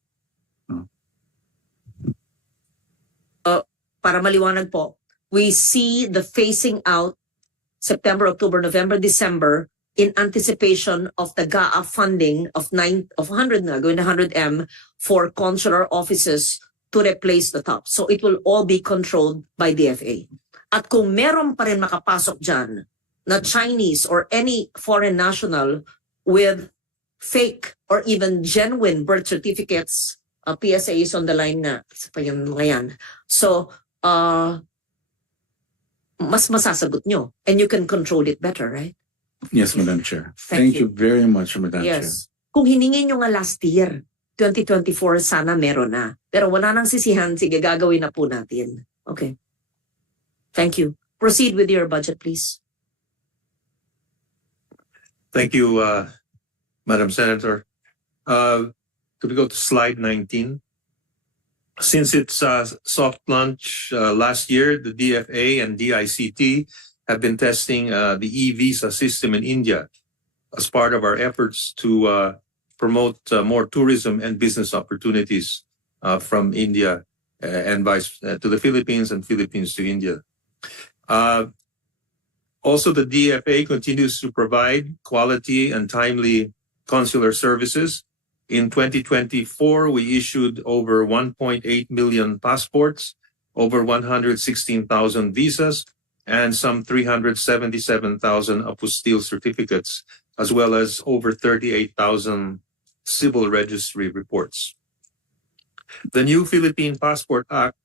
Para maliwanag po, we see the phasing out September, October, November, December in anticipation of the GAA funding of 100 na, going to 100M for consular offices to replace the top. So it will all be controlled by DFA. At kung meron pa rin makapasok dyan na Chinese or any foreign national with fake or even genuine birth certificates, PSA is on the line na. Isa pa yung mga yan. So, mas masasagot nyo. And you can control it better, right? Yes, Madam Chair. Thank Thank you very much, Madam Chair. Yes. Kung hiningi nyo nga last year, 2024, sana meron na. Pero wala nang sisihan, sige, gagawin na po natin. Okay. Thank you. Proceed with your budget, please. Thank you, Madam Senator. Could we go to slide 19? Since its soft launch last year, the DFA and DICT have been testing the e-visa system in India as part of our efforts to promote more tourism and business opportunities from India and to the Philippines and Philippines to India. Also, the DFA continues to provide quality and timely consular services. In 2024, we issued over 1.8 million passports, over 116,000 visas, and some 377,000 apostille certificates, as well as over 38,000 civil registry reports. The new Philippine Passport Act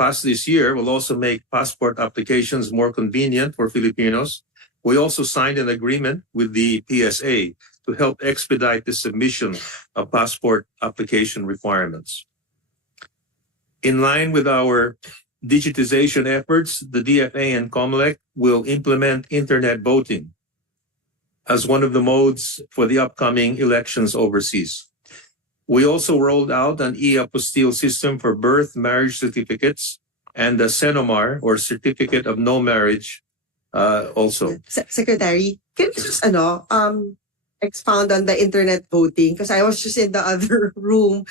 passed this year will also make passport applications more convenient for Filipinos. We also signed an agreement with the PSA to help expedite the submission of passport application requirements. In line with our digitization efforts, the DFA and COMELEC will implement internet voting as one of the modes for the upcoming elections overseas. We also rolled out an e-apostille system for birth, marriage certificates, and the CENOMAR, or Certificate of No Marriage, also. Secretary, can you just expound on the internet voting? Because I was just in the other room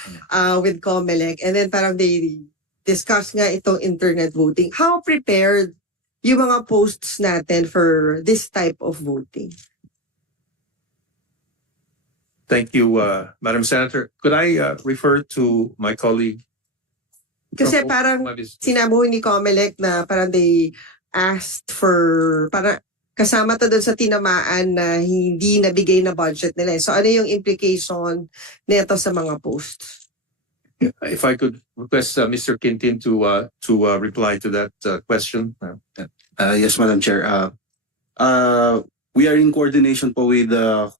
with COMELEC, and then parang they discuss nga itong internet voting. How prepared yung mga posts natin for this type of voting? Thank you, Madam Senator. Could I refer to my colleague? Kasi parang sinabi ni COMELEC na parang they asked for, parang kasama to doon sa tinamaan na hindi nabigay na budget nila. So ano yung implication nito sa mga posts? If I could request Mr. Quintin to reply to that question. Yes, Madam Chair. We are in coordination po with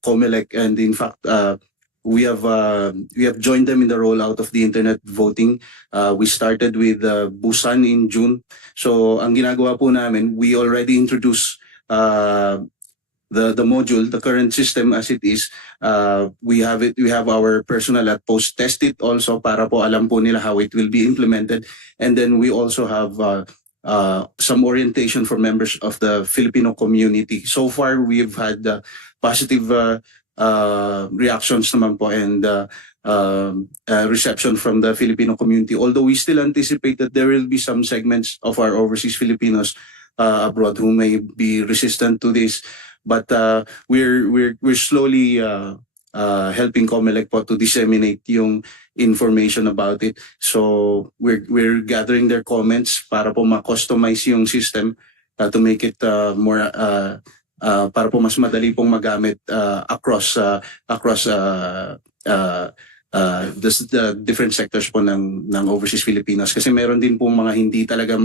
COMELEC, and in fact, we have joined them in the rollout of the internet voting. We started with Busan in June. So ang ginagawa po namin, we already introduced the module, the current system as it is. We have our personnel at post test it also para po alam po nila how it will be implemented. And then we also have some orientation for members of the Filipino community. So far, we've had positive reactions naman po, and reception from the Filipino community. Although we still anticipate that there will be some segments of our overseas Filipinos abroad who may be resistant to this, but we're slowly helping COMELEC po to disseminate yung information about it. So we're gathering their comments para po ma-customize yung system to make it more para po mas madali pong magamit across the different sectors po ng overseas Filipinos, kasi meron din po mga hindi talaga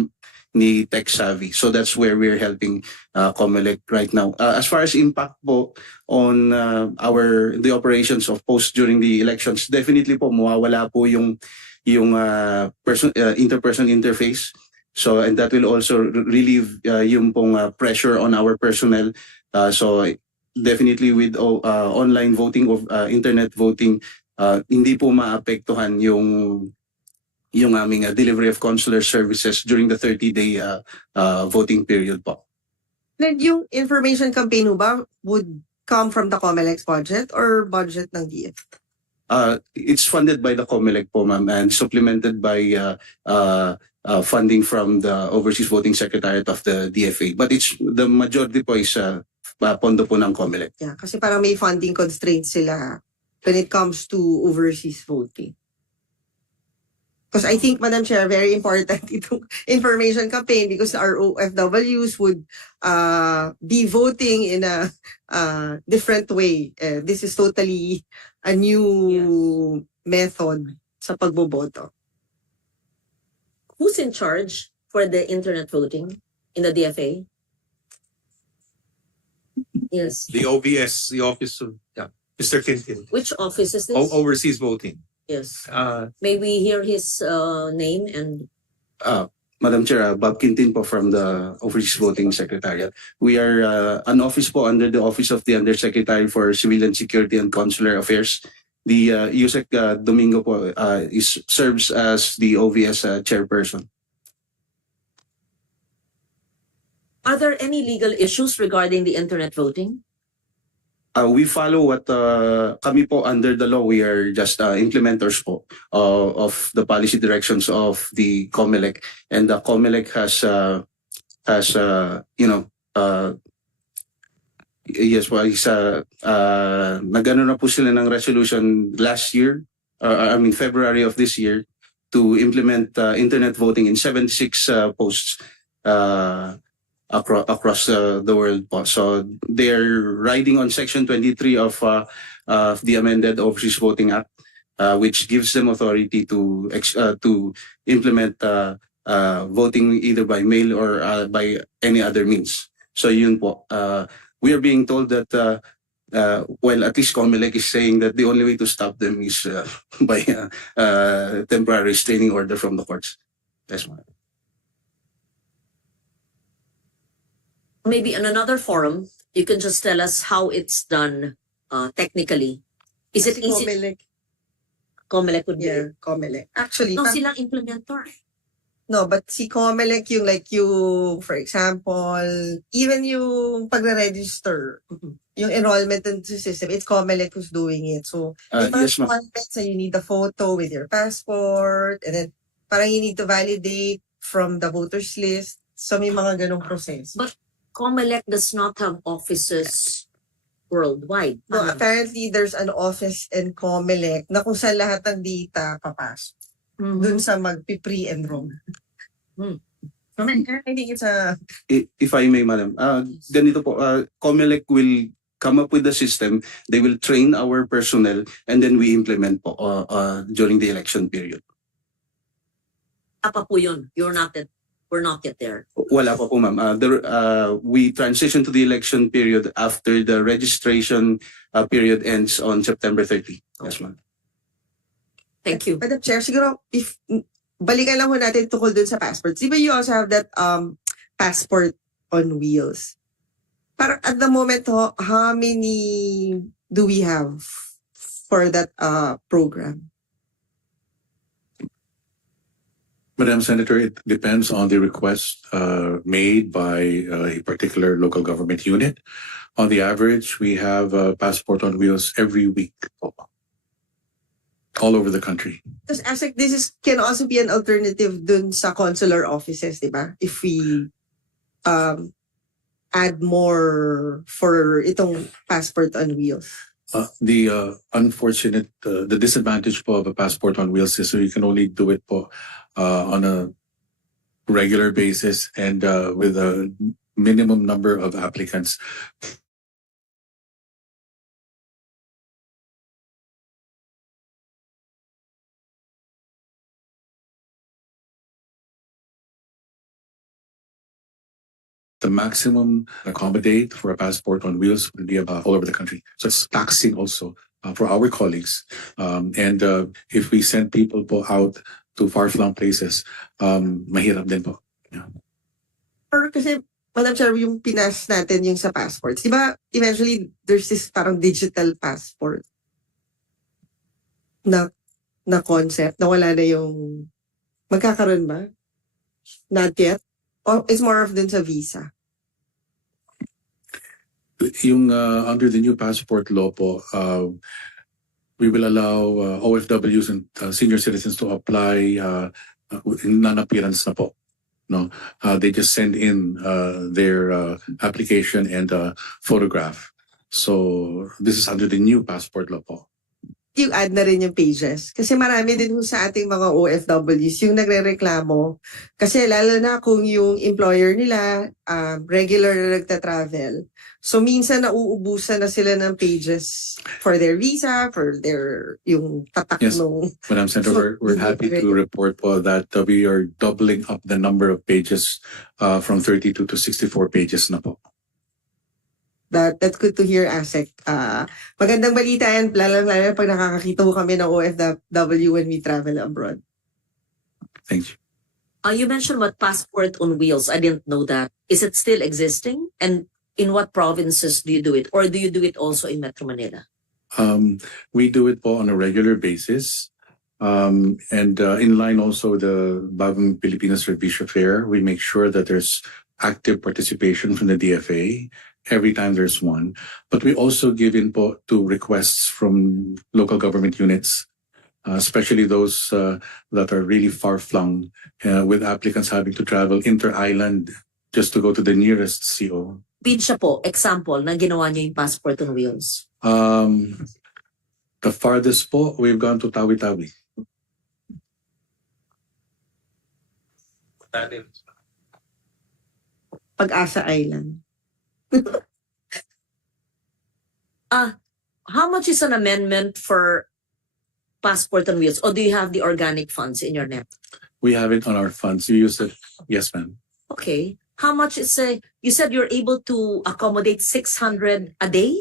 ni tech savvy. So that's where we're helping COMELEC right now. As far as impact po on the operations of post during the elections, definitely po mawawala po yung interperson interface. So, and that will also relieve yung pong pressure on our personnel. So definitely with online voting of internet voting, hindi po maapektuhan yung aming delivery of consular services during the 30-day voting period po. Then yung information campaign ba would come from the COMELEC's budget or budget ng DF? It's funded by the COMELEC po, ma'am, and supplemented by funding from the Overseas Voting Secretariat of the DFA. But the majority po is pondo po ng COMELEC. Yeah, kasi parang may funding constraints sila when it comes to overseas voting. Because I think, Madam Chair, very important itong information campaign because our OFWs would be voting in a different way. This is totally a new method sa pagboboto. Who's in charge for the internet voting in the DFA? Yes. The OVS, the Office of Mr. Quintin. Which office is this? Overseas voting. Yes. May we hear his name and... Madam Chair, Bob Quintin po from the Overseas Voting Secretariat. We are an office po under the Office of the Undersecretary for Civilian Security and Consular Affairs. The Yusek Domingo po serves as the OVS chairperson. Are there any legal issues regarding the internet voting? We follow what kami po under the law. We are just implementers po of the policy directions of the COMELEC, and the COMELEC has yes po, nagano na po sila ng resolution last year, February of this year, to implement internet voting in 76 posts across the world po. So they're riding on Section 23 of the amended Overseas Voting Act, which gives them authority to implement voting either by mail or by any other means. So yun po, we are being told that well, at least COMELEC is saying that the only way to stop them is by temporary restraining order from the courts. Yes, ma'am. Maybe in another forum, you can just tell us how it's done technically. Is it Si easy? COMELEC, COMELEC would be. yeah, COMELEC. Actually, No, silang implementer. no, but si COMELEC yung like you, for example, even yung pagre-register, yung enrollment in the system, it's COMELEC who's doing it. So, may mga Yes, ma'am. requirements na you need a photo with your passport, and then parang you need to validate from the voters list. So, may mga ganong process. But COMELEC does not have offices worldwide. No, apparently, there's an office in COMELEC na kung saan lahat ng data papasok. Dun sa magpi-pre-enroll. So, I think it's a... If I may, madam, ganito po, COMELEC will come up with the system, they will train our personnel, and then we implement po during the election period. Apa po yun? We're not yet there. Wala pa po, ma'am. We transition to the election period after the registration period ends on September 30. Yes, ma'am. Thank you. Madam Chair, siguro, if balikan lang ho natin tungkol dun sa passports. Di ba you also have that passport on wheels? Parang at the moment ho, how many do we have for that program? Madam Senator, it depends on the request made by a particular local government unit. On the average, we have a passport on wheels every week, all over the country. Because ASEC, can also be an alternative dun sa consular offices, di ba? If we add more for itong passport on wheels. The unfortunate, the disadvantage po of a passport on wheels is so you can only do it po on a regular basis and with a minimum number of applicants. The maximum accommodate for a passport on wheels would be about all over the country. So it's taxing also for our colleagues. And if we send people po out to far-flung places, mahirap din po. Yeah. Or kasi, Madam Chair, yung pinas natin yung sa passports. Di ba, eventually, there's this parang digital passport na concept na wala na yung magkakaroon ba? Not yet? Or it's more of dun sa visa? Yung under the new passport law po, we will allow OFWs and senior citizens to apply in non-appearance na po. No, they just send in their application and photograph. So this is under the new passport law po. Yung add na rin yung pages. Kasi marami din sa ating mga OFWs yung nagre-reklamo. Kasi lalo na kung yung employer nila regular na nagta-travel. So minsan nauubusan na sila ng pages for their visa, for their yung tatak Yes. nung... Madam Senator, we're happy to report po that we are doubling up the number of pages from 32 to 64 pages na po. That's good to hear, ASEC. Magandang balita yan, lalo pag nakakakita ko kami ng OFW when we travel abroad. Thank you. You mentioned what passport on wheels. I didn't know that. Is it still existing? And in what provinces do you do it? Or do you do it also in Metro Manila? We do it po on a regular basis. And in line also the Bagong Pilipinas Servicio Fair, we make sure that there's active participation from the DFA every time there's one. But we also give input to requests from local government units, especially those that are really far-flung, with applicants having to travel inter-island just to go to the nearest CO. Pinsya po, example, na ginawa niyo yung passport on wheels. The farthest po, we've gone to Tawi-Tawi. Pag-asa Island. How much is an amendment for passport on wheels? Or do you have the organic funds in your net? We have it on our funds. You use it. Yes, ma'am. Okay. How much is you said you're able to accommodate 600 a day?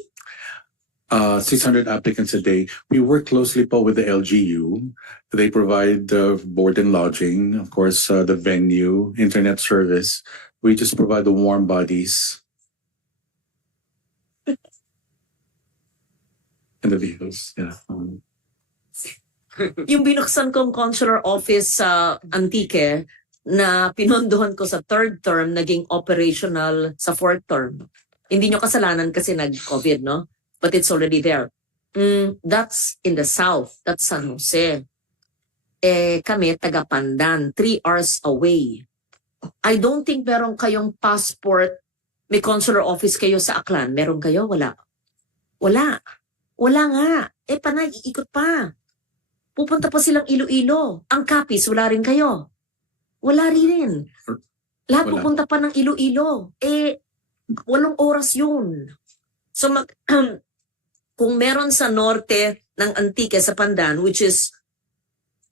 600 applicants a day. We work closely po with the LGU. They provide board and lodging, of course, the venue, internet service. We just provide the warm bodies and the vehicles. Yeah. Yung binuksan kong consular office sa Antique na pinondohan ko sa third term, naging operational sa fourth term. Hindi nyo kasalanan kasi nag-COVID, no? But it's already there. That's in the south. That's San Jose. Kami, taga Pandan, 3 hours away. I don't think meron kayong passport, may consular office kayo sa Aklan. Meron kayo? Wala. Wala. Wala nga. Panay, iikot pa. Pupunta pa silang Iloilo. Ang Kapis, wala rin kayo. Wala rin. Lahat Wala. pupunta pa ng Iloilo. 8 oras yun. So, kung meron sa norte ng Antique sa Pandan, which is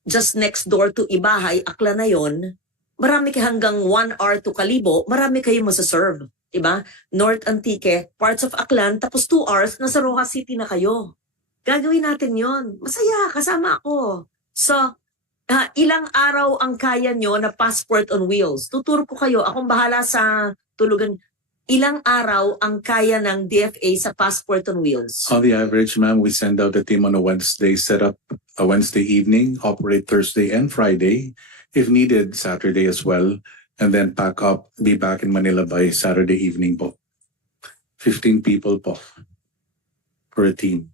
just next door to Ibahay, Aklan na yon, marami kayo hanggang 1 hour to Kalibo, marami kayo masaserve. Diba? North Antique, parts of Aklan, tapos 2 hours, nasa Rojas City na kayo. Gagawin natin yon. Masaya, kasama ako. So, ilang araw ang kaya nyo na passport on wheels? Tuturo ko kayo. Akong bahala sa tulugan. Ilang araw ang kaya ng DFA sa passport on wheels? On the average, ma'am, we send out the team on a Wednesday, set up a Wednesday evening, operate Thursday and Friday, if needed, Saturday as well, and then pack up, be back in Manila by Saturday evening po. 15 people po for a team.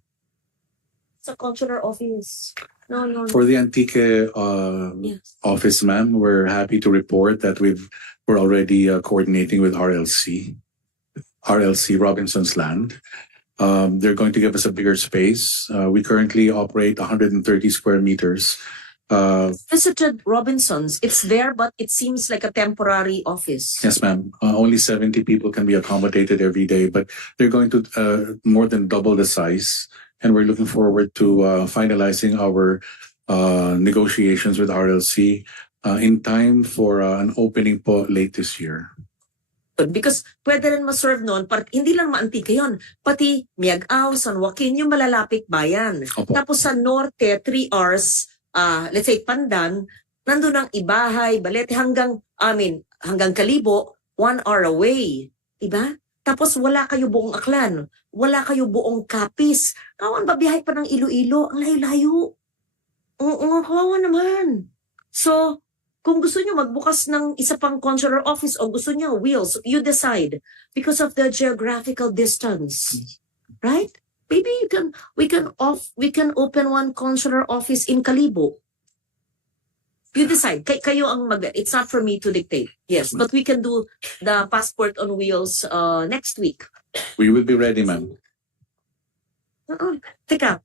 Sa consular office. No. For the Antique Yes. office, ma'am, we're happy to report that we're already coordinating with RLC Robinson's Land. They're going to give us a bigger space. We currently operate 130 square meters. Visited Robinson's. It's there, but it seems like a temporary office. Yes, ma'am. Only 70 people can be accommodated every day, but they're going to more than double the size. And we're looking forward to finalizing our negotiations with RLC in time for an opening po late this year. Because pwede rin ma-serve noon, hindi lang maantika yun, pati Miagao, San Joaquin, yung malalapit bayan. Opo. Tapos sa norte, 3 hours, let's say Pandan, nandun ang Ibahay, Balete, hanggang Kalibo, 1 hour away. Diba? Tapos wala kayo buong Aklan, wala kayo buong Kapis. Kawan, babiyahe pa ng Iloilo, ang layo-layo. Oo, kawawa naman. So, kung gusto nyo magbukas ng isa pang consular office o gusto nyo wheels, you decide because of the geographical distance. Right? Maybe we can open one consular office in Kalibo. You decide. Kayo ang it's not for me to dictate. Yes, but we can do the passport on wheels next week. We will be ready, ma'am. Teka,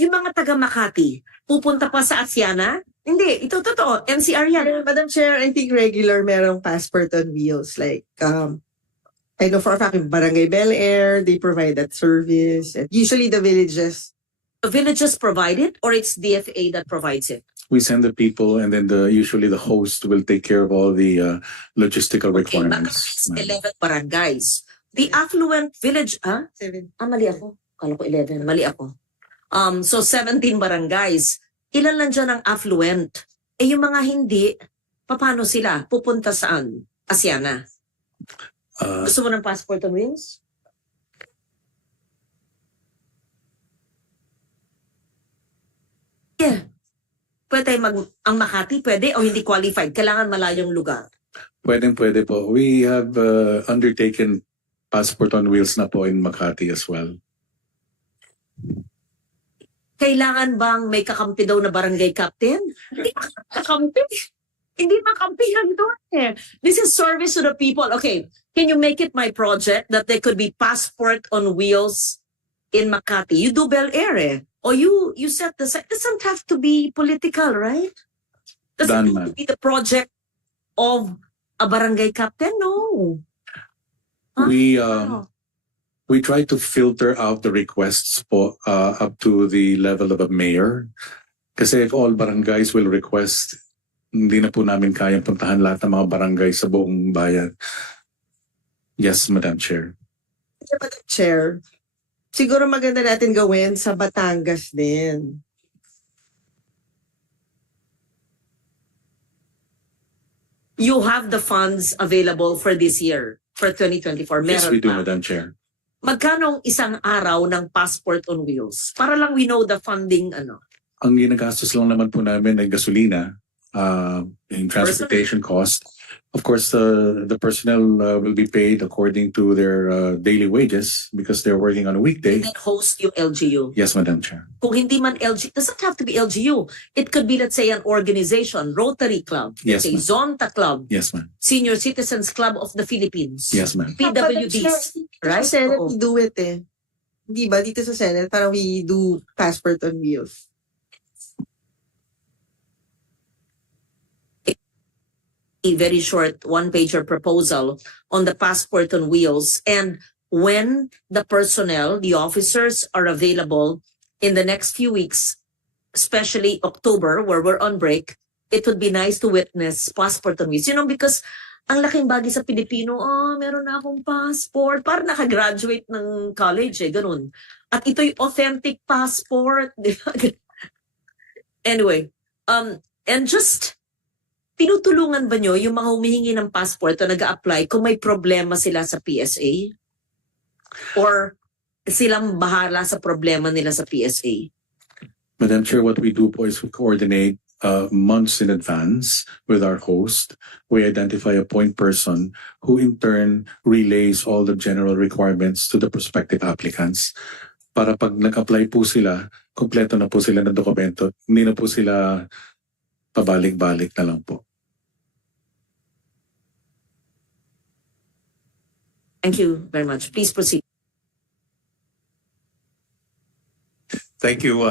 yung mga taga Makati, pupunta pa sa ASEAN? Hindi, ito totoo. NCR yan. Madam Chair, I think regular merong passport on wheels. Like, I know for a fact, yung Barangay Bel Air, they provide that service. And usually the villages. The villages provide it or it's DFA that provides it? We send the people, and then usually the host will take care of all the logistical Okay, requirements. baka 11 barangays. The affluent village, 7. mali ako. Kala ko 11, mali ako. So 17 barangays. Ilan lang dyan ang affluent? Yung mga hindi, paano sila? Pupunta saan? ASEAN. Gusto mo ng passport on wheels? Yeah. Pwede ang Makati, pwede o hindi qualified? Kailangan malayong lugar. Pwede po. We have undertaken passport on wheels na po in Makati as well. Kailangan bang may kakampi daw na barangay captain? Hindi kakampi. Hindi makampi yan doon eh. This is service to the people. Okay, can you make it my project that there could be passport on wheels in Makati? You do Bel Air eh. Or you set the site. Doesn't have to be political, right? Doesn't have to be the project of a barangay captain? No. We try to filter out the requests po up to the level of a mayor. Kasi if all barangays will request hindi na po namin kayang puntahan lahat ng mga barangay sa buong bayan. Yes, Madam Chair. Madam Chair, siguro maganda natin gawin sa Batangas din. You have the funds available for this year, for 2024. Meron Yes, we do, pa. Madam Chair. Magkano ang isang araw ng passport on wheels? Para lang we know the funding, ano. Ang ginagastos lang naman po namin ay gasolina, in transportation cost. Of course, the personnel will be paid according to their daily wages because they're working on a weekday. And then host yung LGU. Yes, Madam Chair. Kung hindi man LGU, doesn't have to be LGU. It could be, let's say, an organization, Rotary Club, let's Yes, say, ma'am. Zonta Club, Yes, ma'am. Senior Citizens Club of the Philippines. Yes, ma'am. PWDs, right? Sa Senate, Oo. we do it eh. Di ba? Dito sa Senate, parang we do passport on wheels. A very short one-pager proposal on the passport on wheels, and when the personnel, the officers are available in the next few weeks, especially October where we're on break, it would be nice to witness passport on wheels. You know, because ang laking bagay sa Pilipino, meron na akong passport. Parang nakagraduate ng college ganun. At ito'y authentic passport. Di ba? Anyway, and just tinutulungan ba nyo yung mga humihingi ng passport o nag-a-apply kung may problema sila sa PSA? Or silang bahala sa problema nila sa PSA? Madam Chair, what we do po is we coordinate months in advance with our host. We identify a point person who in turn relays all the general requirements to the prospective applicants. Para pag nag-apply po sila, kompleto na po sila ng dokumento. Hindi na po sila pabalik-balik na lang po. Thank you very much. Please proceed. Thank you.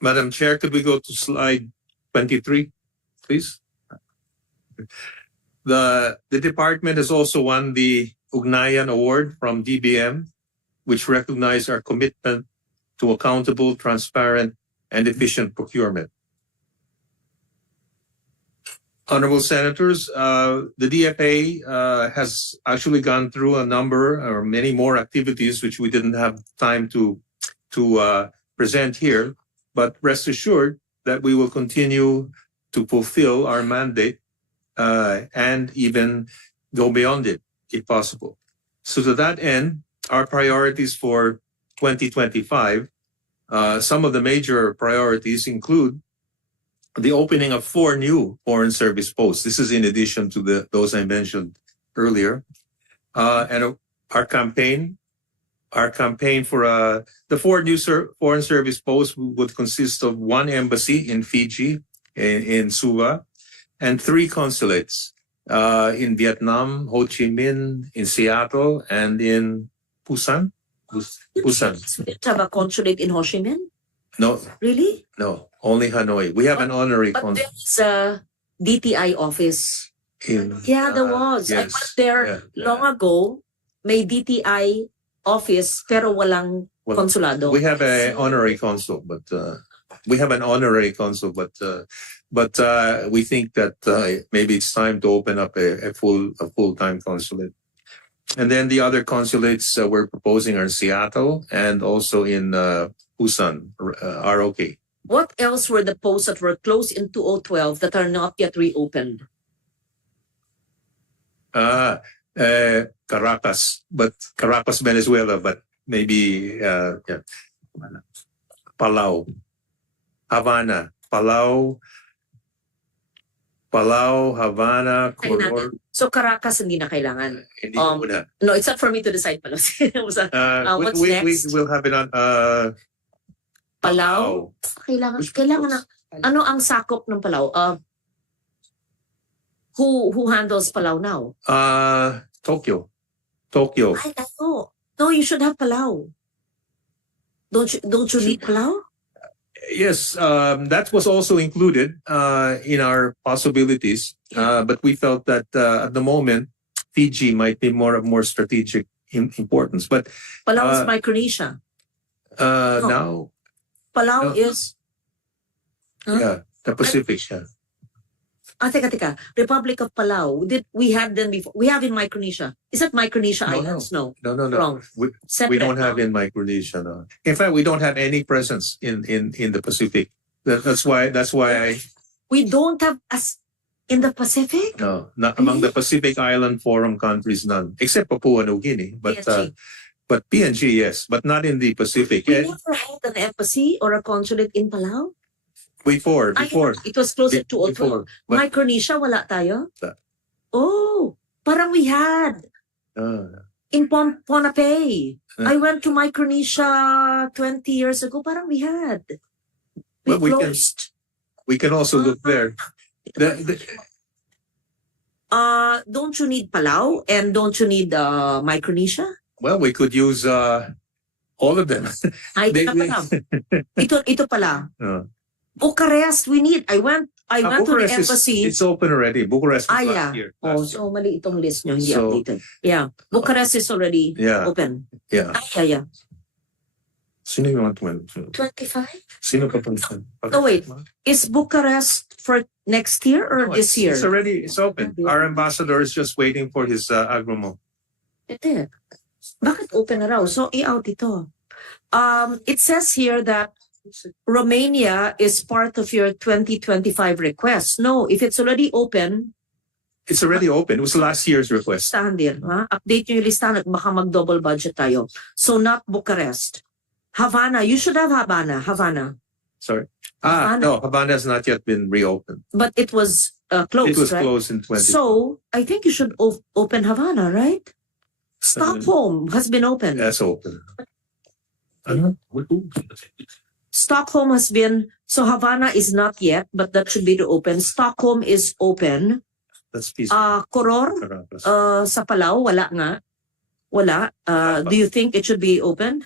Madam Chair, could we go to slide 23, please? The department has also won the Ugnayan Award from DBM, which recognized our commitment to accountable, transparent, and efficient procurement. Honorable Senators, the DFA has actually gone through a number or many more activities which we didn't have time to present here, but rest assured that we will continue to fulfill our mandate and even go beyond it if possible. So to that end, our priorities for 2025, some of the major priorities include the opening of 4 new foreign service posts. This is in addition to those I mentioned earlier. And our campaign for the 4 new foreign service posts would consist of 1 embassy in Fiji, in Suva, and 3 consulates in Vietnam, Ho Chi Minh, in Seattle, and in Busan. Busan. We don't have a consulate in Ho Chi Minh? No, Really? no, only Hanoi. We have an honorary But consul there's a DTI office. in. Yeah, there was. I yes, went there yeah, long ago. May DTI office pero walang Well, konsulado. We have an honorary consul, but we think that maybe it's time to open up a full-time consulate. And then the other consulates we're proposing are in Seattle and also in Busan, ROK. What else were the posts that were closed in 2012 that are not yet reopened? Caracas, Venezuela, but maybe Palau, Havana, Havana, Kaya natin. Color. So Caracas hindi na kailangan. Hindi ko muna. No, it's not for me to decide pala. What's we next? will have it on Palau? Kailangan na. Ano ang sakop ng Palau? Who handles Palau now? Tokyo. I know. No, you should have Palau. Don't you need Palau? Yes, that was also included in our possibilities, but we felt that at the moment Fiji might be more strategic importance. But Palau is Micronesia. now, Palau No. is yeah, the Pacific. Yeah. Teka. Republic of Palau. We had them before. We have in Micronesia. Is that Micronesia No, Islands? No. No. Wrong. We Separate don't have now. in Micronesia. No. In fact, we don't have any presence in the Pacific. That's why We don't have us in the Pacific? no, not among the Pacific Island Forum countries, none except Papua New Guinea. PNG. But PNG, yes, but not in the Pacific. We Eh, never had an embassy or a consulate in Palau? before. It was closed at 2:02. Before. But, Micronesia, wala tayo? Wala. Oh, parang we had. In Ponape. I went to Micronesia 20 years ago. Parang we had. We But we can- closed. we can also look there. Don't you need Palau and don't you need Micronesia? Well, we could use all of them. Ay, They- ito pala. Ito pala. Uh, Bucharest, we need. I went to the Bucharest embassy. it's open already. Bucharest was Yeah. last year. Oh, Last year. so mali itong list nyo, hindi So- updated. Yeah. Bucharest is already Yeah, open. yeah. Yeah. Sino yung 25? Sino pa pa? Oh, wait. Is Bucharest for next year or No, this year? It's open. Our ambassador is just waiting for his agreement. Ito. Bakit open na raw? So, i-out ito. It says here that Romania is part of your 2025 request. No, if it's already open, It's already open. It was last year's request. listahan din. Ha? Update nyo yung listahan at baka mag-double budget tayo. So, not Bucharest. Havana. You should have Havana. Sorry. Havana. No, Havana has not yet been reopened. But it was closed, It was right? closed in 20. So, I think you should open Havana, right? Stockholm has been open. That's open. Ano? Stockholm has been, so Havana is not yet, but that should be to open. Stockholm is open. That's peaceful. Koror, Caracas. sa Palau, wala nga. Wala. Do you think it should be open?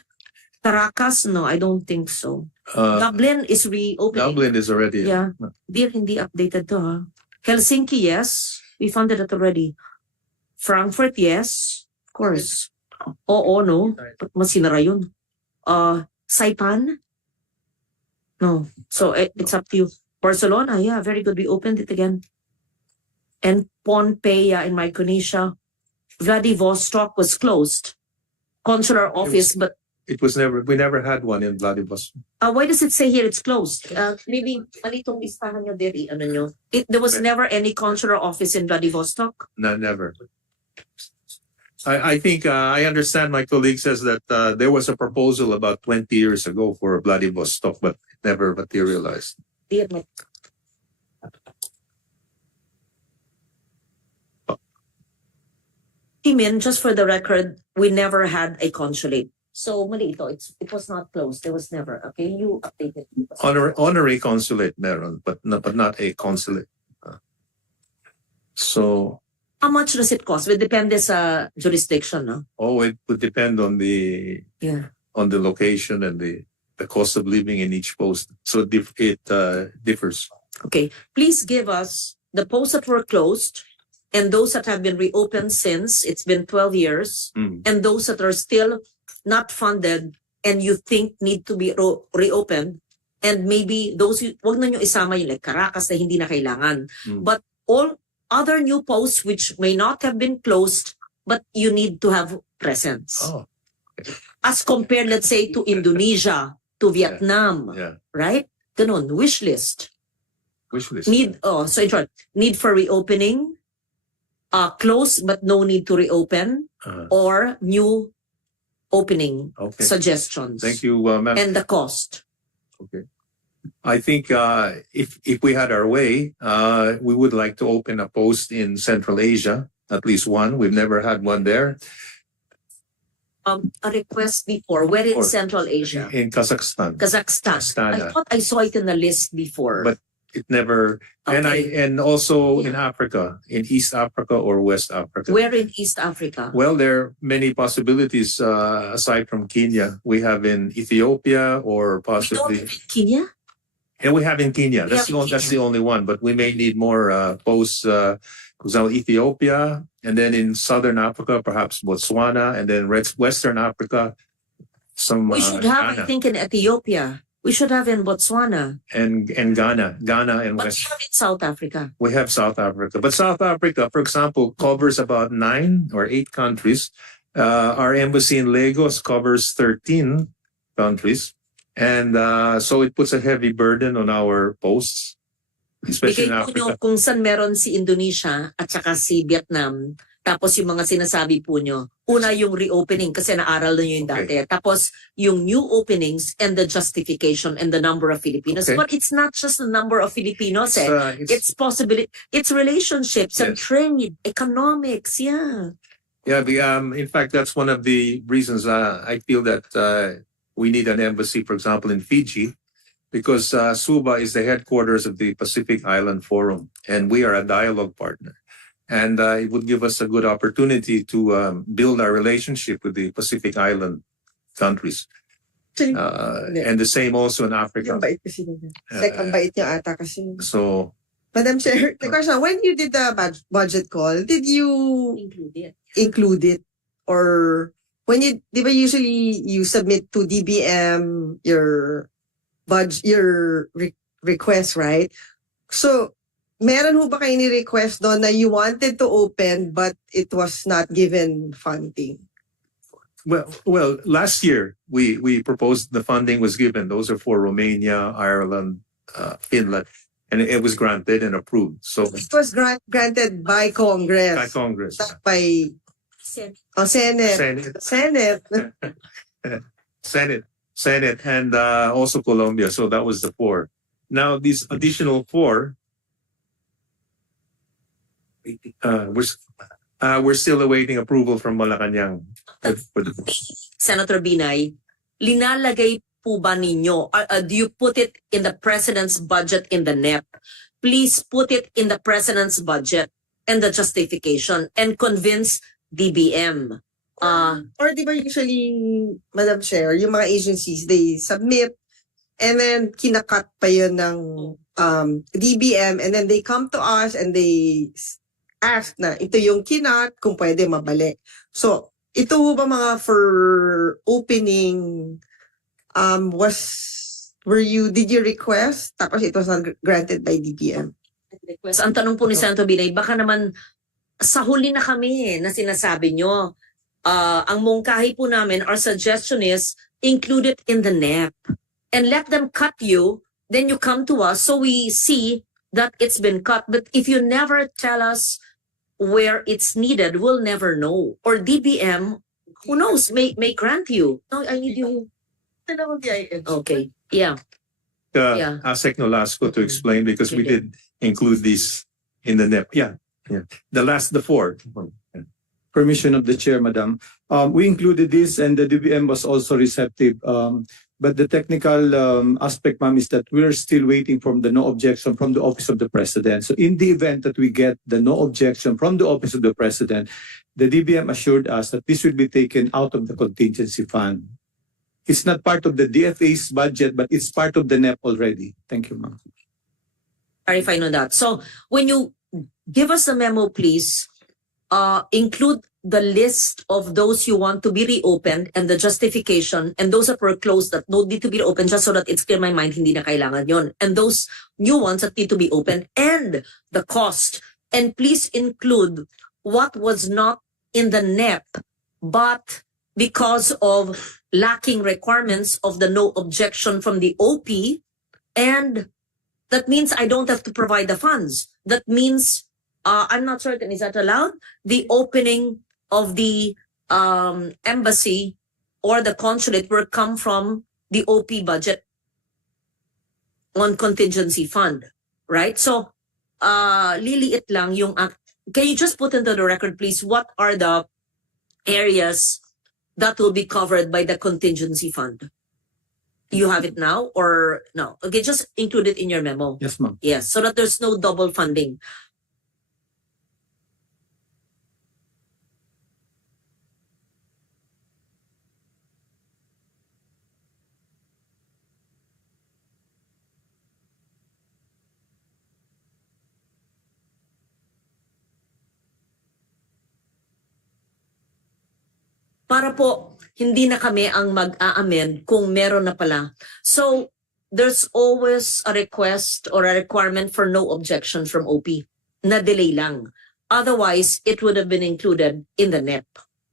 Caracas, no, I don't think so. Dublin is reopening. Dublin is already. Yeah. Dear, hindi updated to, ha? Helsinki, yes. We funded it already. Frankfurt, yes. Of course. Oo, no? Masinara yun. Saipan? No. So, it's up to you. Barcelona, yeah, very good. We opened it again. And Pohnpei in Micronesia. Vladivostok was closed. Consular office, but We never had one in Vladivostok. why does it say here it's closed? Maybe malitong listahan nyo diri, ano nyo. There was never any consular office in Vladivostok? No, never. I think I understand my colleague says that there was a proposal about 20 years ago for Vladivostok, but it never materialized. Dear me. Timin, just for the record, we never had a consulate. So, mali ito. It was not closed. There was never. Okay, you updated. Honorary consulate meron, but not a consulate. So, How much does it cost? It depende sa jurisdiction, no? it would depend on the Yeah. location and the cost of living in each post. So it differs. Okay. Please give us the posts that were closed and those that have been reopened since it's been 12 years Mm. and those that are still not funded and you think need to be reopened, and maybe those, wag na nyo isama yung like Caracas na hindi na kailangan. Mm. But all other new posts which may not have been closed, but you need to have presence. Oh, As compared, let's say, to Indonesia, to Vietnam, yeah. right? Ganun, wish list. Wish list. So in short, need for reopening, close but no need to reopen, or new opening Okay. suggestions. Thank you, ma'am. And the cost. Okay. I think if we had our way, we would like to open a post in Central Asia, at least one. We've never had one there. A request before, where in Or- Central Asia? In Kazakhstan. Kazakhstan. Astana. I thought I saw it in the list before. But it never, Okay. and also in Africa, in East Africa or West Africa. Where in East Africa? Well, there are many possibilities aside from Kenya. We have in Ethiopia or We don't possibly, have in Kenya? and we have in Kenya. We That's have in that's Kenya. the only one. But we may need more posts. Ethiopia, and then in Southern Africa, perhaps Botswana, and then Western Africa. Some We should have, I Ghana. think, in Ethiopia. We should have in Botswana. and Ghana and But we West. have in South Africa. We have South Africa, but South Africa, for example, covers about 9 or 8 countries. Our embassy in Lagos covers 13 countries, and so it puts a heavy burden on our posts, especially Bigay in po nyo Africa. kung saan meron si Indonesia at saka si Vietnam. Tapos yung mga sinasabi po nyo, una yung reopening kasi naaral na nyo yung dati. Tapos yung new openings and the justification and the number of Filipinos. Okay. But it's not just the number of Filipinos. It's, It's possibility, it's relationships and Yes. trade, economics, yeah. yeah, in fact, that's one of the reasons I feel that we need an embassy, for example, in Fiji, because Suba is the headquarters of the Pacific Island Forum, and we are a dialogue partner. And it would give us a good opportunity to build our relationship with the Pacific Island countries. And the same also in Africa. Yung bait kasi nila. Like, ang bait niya ata kasi. So, Madam Chair, the question, when you did the budget call, did you include it? Or when you, di ba usually you submit to DBM your request, right? So, meron ho ba kayo ni-request doon na you wanted to open but it was not given funding? well, last year we proposed the funding was given. Those are for Romania, Ireland, Finland, and it was granted and approved. So It was granted by Congress. by Congress, Not by Senate. Senate, and also Colombia. So that was the 4. Now these additional 4, we're still awaiting approval from Malacanang. Senator Binay, linalagay po ba ninyo, do you put it in the President's budget in the NEP? Please put it in the President's budget and the justification and convince DBM. Or di ba usually, Madam Chair, yung mga agencies, they submit and then kinakat pa yun ng DBM and then they come to us and they ask na ito yung kinat, kung pwede mabalik. So, ito ba mga for opening, did you request? Tapos it was not granted by DBM. Ang tanong po ni Senator Binay, baka naman sa huli na kami na sinasabi nyo, ang mungkahi po namin, our suggestion is include it in the NEP and let them cut you, then you come to us so we see that it's been cut. But if you never tell us where it's needed, we'll never know. Or DBM, who knows, may grant you. No, I need you. Okay, yeah. Yeah. ASEC Nolasco to explain because we did include these in the NEP. Yeah. The 4. Permission of the chair, madam. We included this and the DBM was also receptive. But the technical aspect, ma'am, is that we're still waiting from the no objection from the Office of the President. So in the event that we get the no objection from the Office of the President, the DBM assured us that this will be taken out of the contingency fund. It's not part of the DFA's budget, but it's part of the NEP already. Thank you, ma'am. Clarify on that. So when you give us a memo, please, include the list of those you want to be reopened and the justification, and those that were closed that don't need to be reopened, just so that it's clear in my mind, hindi na kailangan yon. And those new ones that need to be opened and the cost. And please include what was not in the NEP, but because of lacking requirements of the no objection from the OP, and that means I don't have to provide the funds. That means, I'm not certain, is that allowed? The opening of the embassy or the consulate will come from the OP budget on contingency fund, right? So, liliit lang yung, can you just put into the record, please, what are the areas that will be covered by the contingency fund? You have it now or no? Okay, just include it in your memo. Yes, ma'am. Yes, so that there's no double funding. Para po hindi na kami ang mag-a-amend kung meron na pala. So, there's always a request or a requirement for no objection from OP. Na delay lang. Otherwise, it would have been included in the NEP.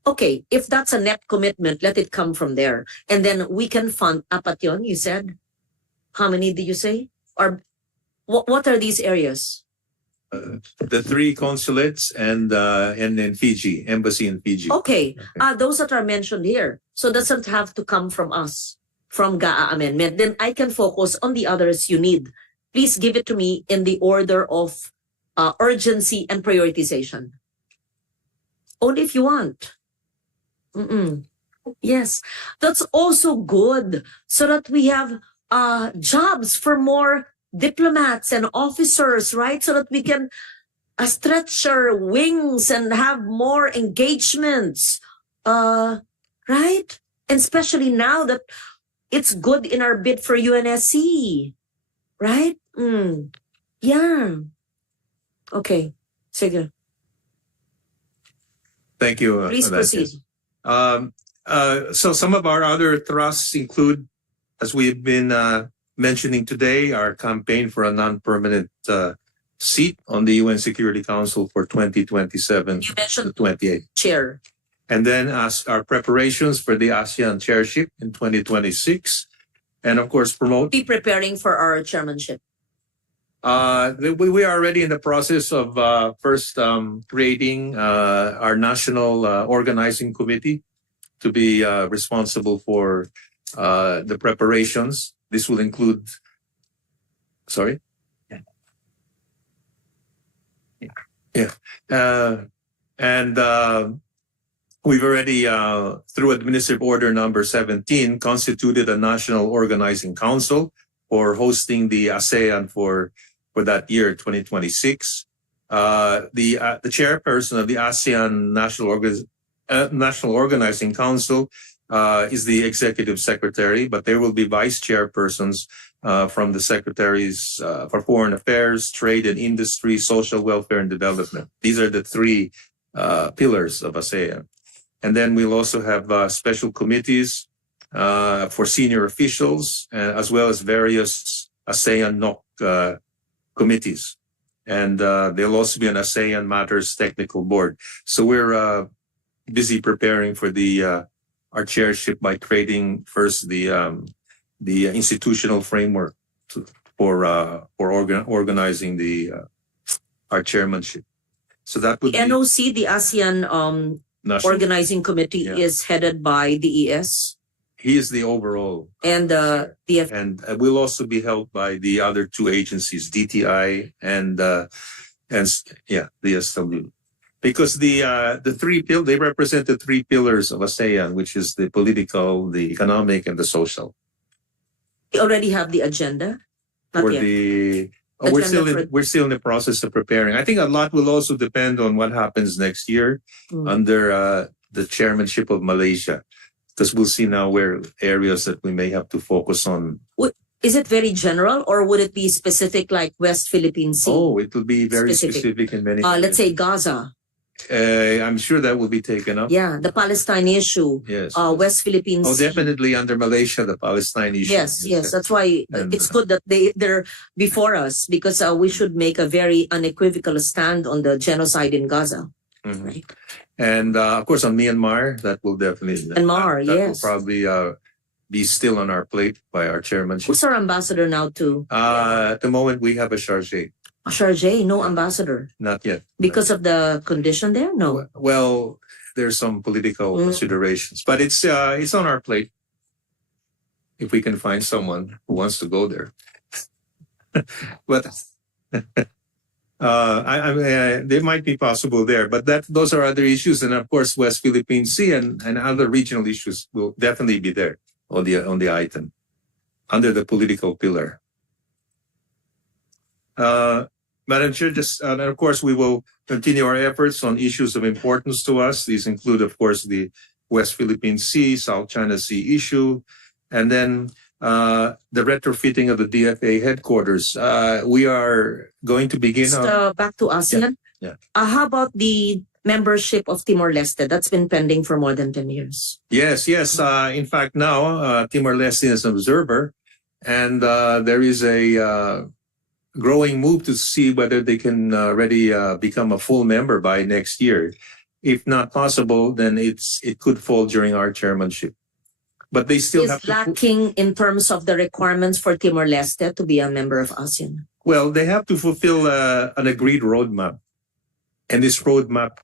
Okay, if that's a NEP commitment, let it come from there. And then we can fund apat yun, you said? How many did you say? Or what are these areas? The three consulates and in Fiji, embassy in Fiji. Okay, those that are mentioned here. So doesn't have to come from us, from GAA amendment. Then I can focus on the others you need. Please give it to me in the order of urgency and prioritization. Only if you want. Yes, that's also good, so that we have jobs for more diplomats and officers, right? So that we can stretch our wings and have more engagements, right? And especially now that it's good in our bid for UNSC, right? Yeah. Okay, sige. Thank you. Please proceed. So some of our other thrusts include, as we've been mentioning today, our campaign for a non-permanent seat on the UN Security Council for 2027 You mentioned 28. chair. And then as our preparations for the ASEAN chairship in 2026. And of course, promote. Be preparing for our chairmanship. We are already in the process of first creating our national organizing committee to be responsible for the preparations. This will include, sorry? And we've already, through Administrative Order number 17, constituted a national organizing council for hosting the ASEAN for that year, 2026. The chairperson of the ASEAN National Organizing Council is the executive secretary, but there will be vice chairpersons from the secretaries for foreign affairs, trade and industry, social welfare and development. These are the three pillars of ASEAN. And then we'll also have special committees for senior officials, as well as various ASEAN NOC committees. And there'll also be an ASEAN Matters Technical Board. So we're busy preparing for our chairship by creating first the institutional framework for organizing our chairmanship. So that would The be NOC, the ASEAN national. Organizing Committee, Yeah. is headed by the ES. He is the overall, And the and will also be held by the other two agencies, DTI and the SW. Because the they represent the three pillars of ASEAN, which is the political, the economic, and the social. we already have the agenda. Not For yet. we're still in the process of preparing. I think a lot will also depend on what happens next year under the chairmanship of Malaysia, because we'll see now where areas that we may have to focus on. Is it very general, or would it be specific, like West Philippine Sea? Oh, it will be very Specific. specific in many. Let's say Gaza. I'm sure that will be taken up. Yeah, the Palestine issue. Yes. West Philippine Oh, Sea. definitely under Malaysia, the Palestine issue. Yes. That's why And, it's good that they're before us, because we should make a very unequivocal stand on the genocide in Gaza. Mhm. Right. And of course, on Myanmar, that will definitely. Myanmar, that yes. will probably be still on our plate by our chairmanship. Who's our ambassador now to At the moment, we have a chargé. Sharjah? No ambassador Not yet. because of the condition there. No. Well, there's some political considerations, but it's on our plate. If we can find someone who wants to go there, but they might be possible there. But those are other issues, and of course, West Philippine Sea and other regional issues will definitely be there on the item under the political pillar. Madam Chair, and of course, we will continue our efforts on issues of importance to us. These include, of course, the West Philippine Sea, South China Sea issue, and then the retrofitting of the DFA headquarters. We are going to begin. Back to ASEAN. Yeah. How about the membership of Timor-Leste? That's been pending for more than 10 years. Yes. In fact, now Timor-Leste is an observer. and there is a growing move to see whether they can already become a full member by next year. If not possible, then it could fall during our chairmanship. But they still have Is to. lacking in terms of the requirements for Timor-Leste to be a member of ASEAN? Well, they have to fulfill an agreed roadmap. And this roadmap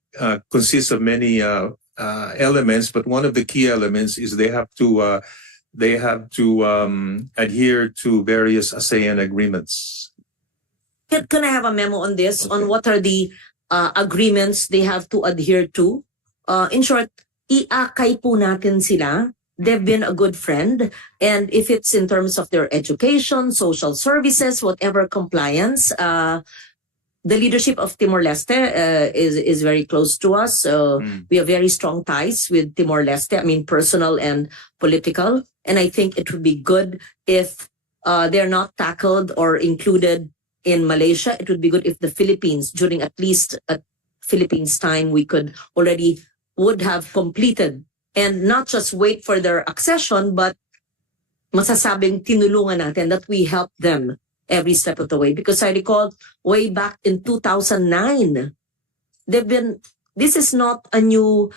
consists of many elements, but one of the key elements is they have to adhere to various ASEAN agreements. Can I have a memo on this, on what are the agreements they have to adhere to? In short, iakay po natin sila. They've been a good friend. And if it's in terms of their education, social services, whatever compliance, the leadership of Timor-Leste is very close to us. We have very strong ties with Timor-Leste, I mean, personal and political. And I think it would be good if they're not tackled or included in Malaysia. It would be good if the Philippines, during at least a Philippines time, would have completed and not just wait for their accession, but masasabing tinulungan natin that we help them every step of the way. Because I recall way back in 2009, this is not a new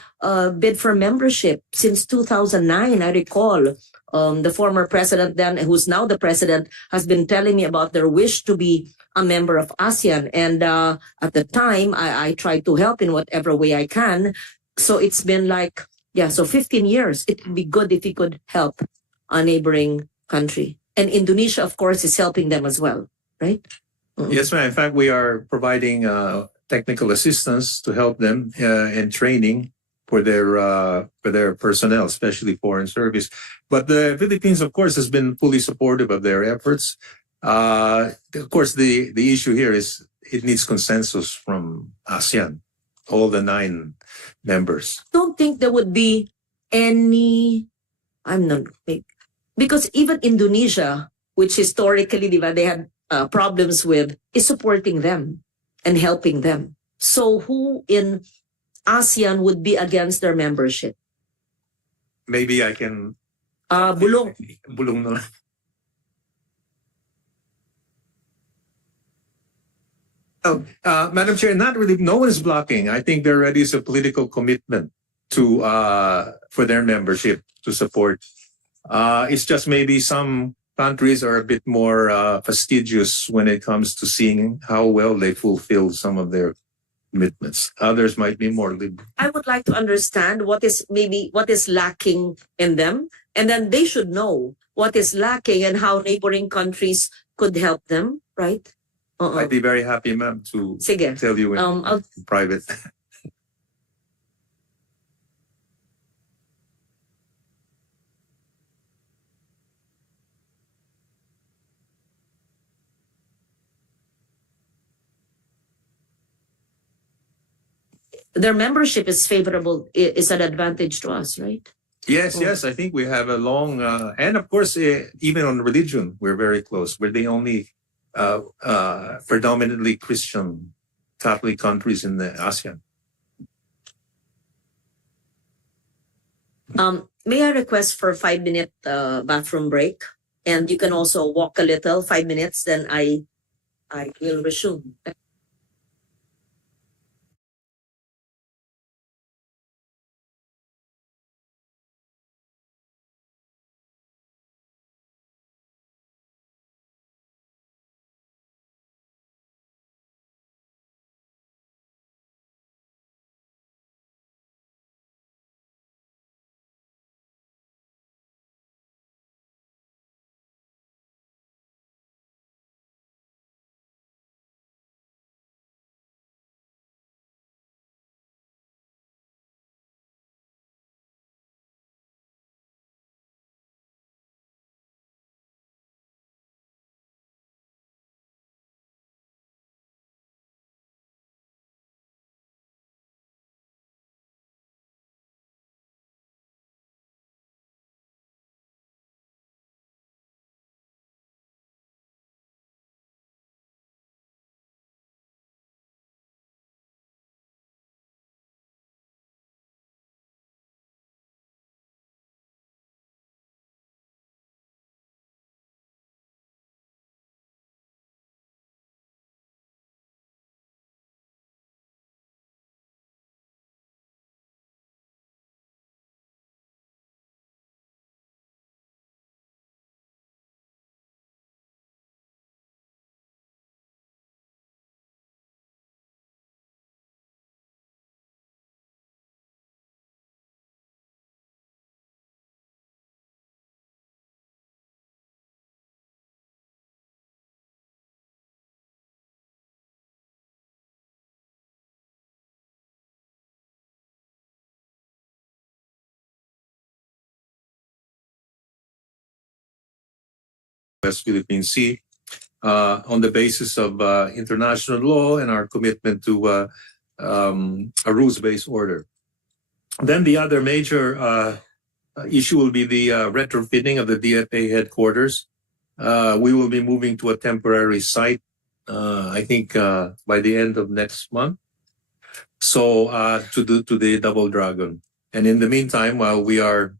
bid for membership. Since 2009, I recall the former president then, who's now the president, has been telling me about their wish to be a member of ASEAN. And at the time, I tried to help in whatever way I can. So it's been 15 years. It would be good if we could help a neighboring country. And Indonesia, of course, is helping them as well, right? Yes, ma'am. In fact, we are providing technical assistance to help them and training for their personnel, especially foreign service. But the Philippines, of course, has been fully supportive of their efforts. Of course, the issue here is it needs consensus from ASEAN, all the 9 members. Don't think there would be any. I'm not big. Because even Indonesia, which historically they had problems with, is supporting them and helping them. So who in ASEAN would be against their membership? Maybe I can. Bulong. Bulong na lang. Oh, Madam Chair, not really. No one is blocking. I think there already is a political commitment to for their membership to support. It's just maybe some countries are a bit more fastidious when it comes to seeing how well they fulfill some of their commitments. Others might be more liberal. I would like to understand what is lacking in them, and then they should know what is lacking and how neighboring countries could help them, right? I'd be very happy, ma'am, to Sige. tell you in private. Their membership is favorable, is an advantage to us, right? Yes, yes. I think we have a long, and of course, even on religion, we're very close. We're the only predominantly Christian Catholic countries in the ASEAN. May I request for a 5-minute bathroom break? And you can also walk a little, 5 minutes, then I will resume. West Philippine Sea on the basis of international law and our commitment to a rules-based order. Then the other major issue will be the retrofitting of the DFA headquarters. We will be moving to a temporary site, I think by the end of next month. So to the Double Dragon. And in the meantime, while we are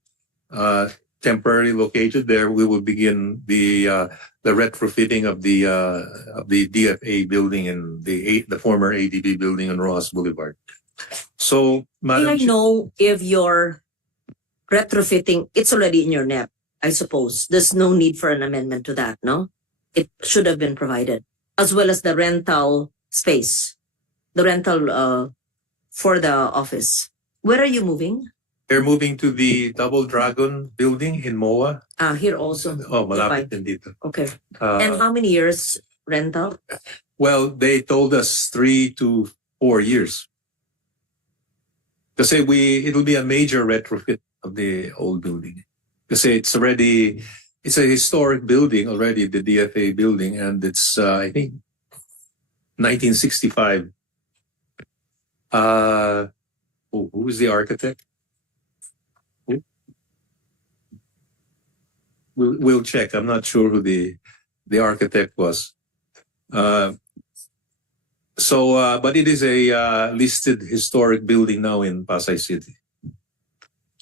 temporarily located there, we will begin the retrofitting of the DFA building and the former ADB building on Rojas Boulevard. So, May I know if your retrofitting, it's already in your NEP, I suppose. There's no need for an amendment to that, no? It should have been provided, as well as the rental space, the rental for the office. Where are you moving? They're moving to the Double Dragon building in MOA. Here also. Oh, malapit din dito. Okay. And how many years rental? Well, they told us 3 to 4 years. Kasi it'll be a major retrofit of the old building. Kasi it's a historic building already, the DFA building, and it's I think 1965. Who is the architect? We'll check. I'm not sure who the architect was. But it is a listed historic building now in Pasay City.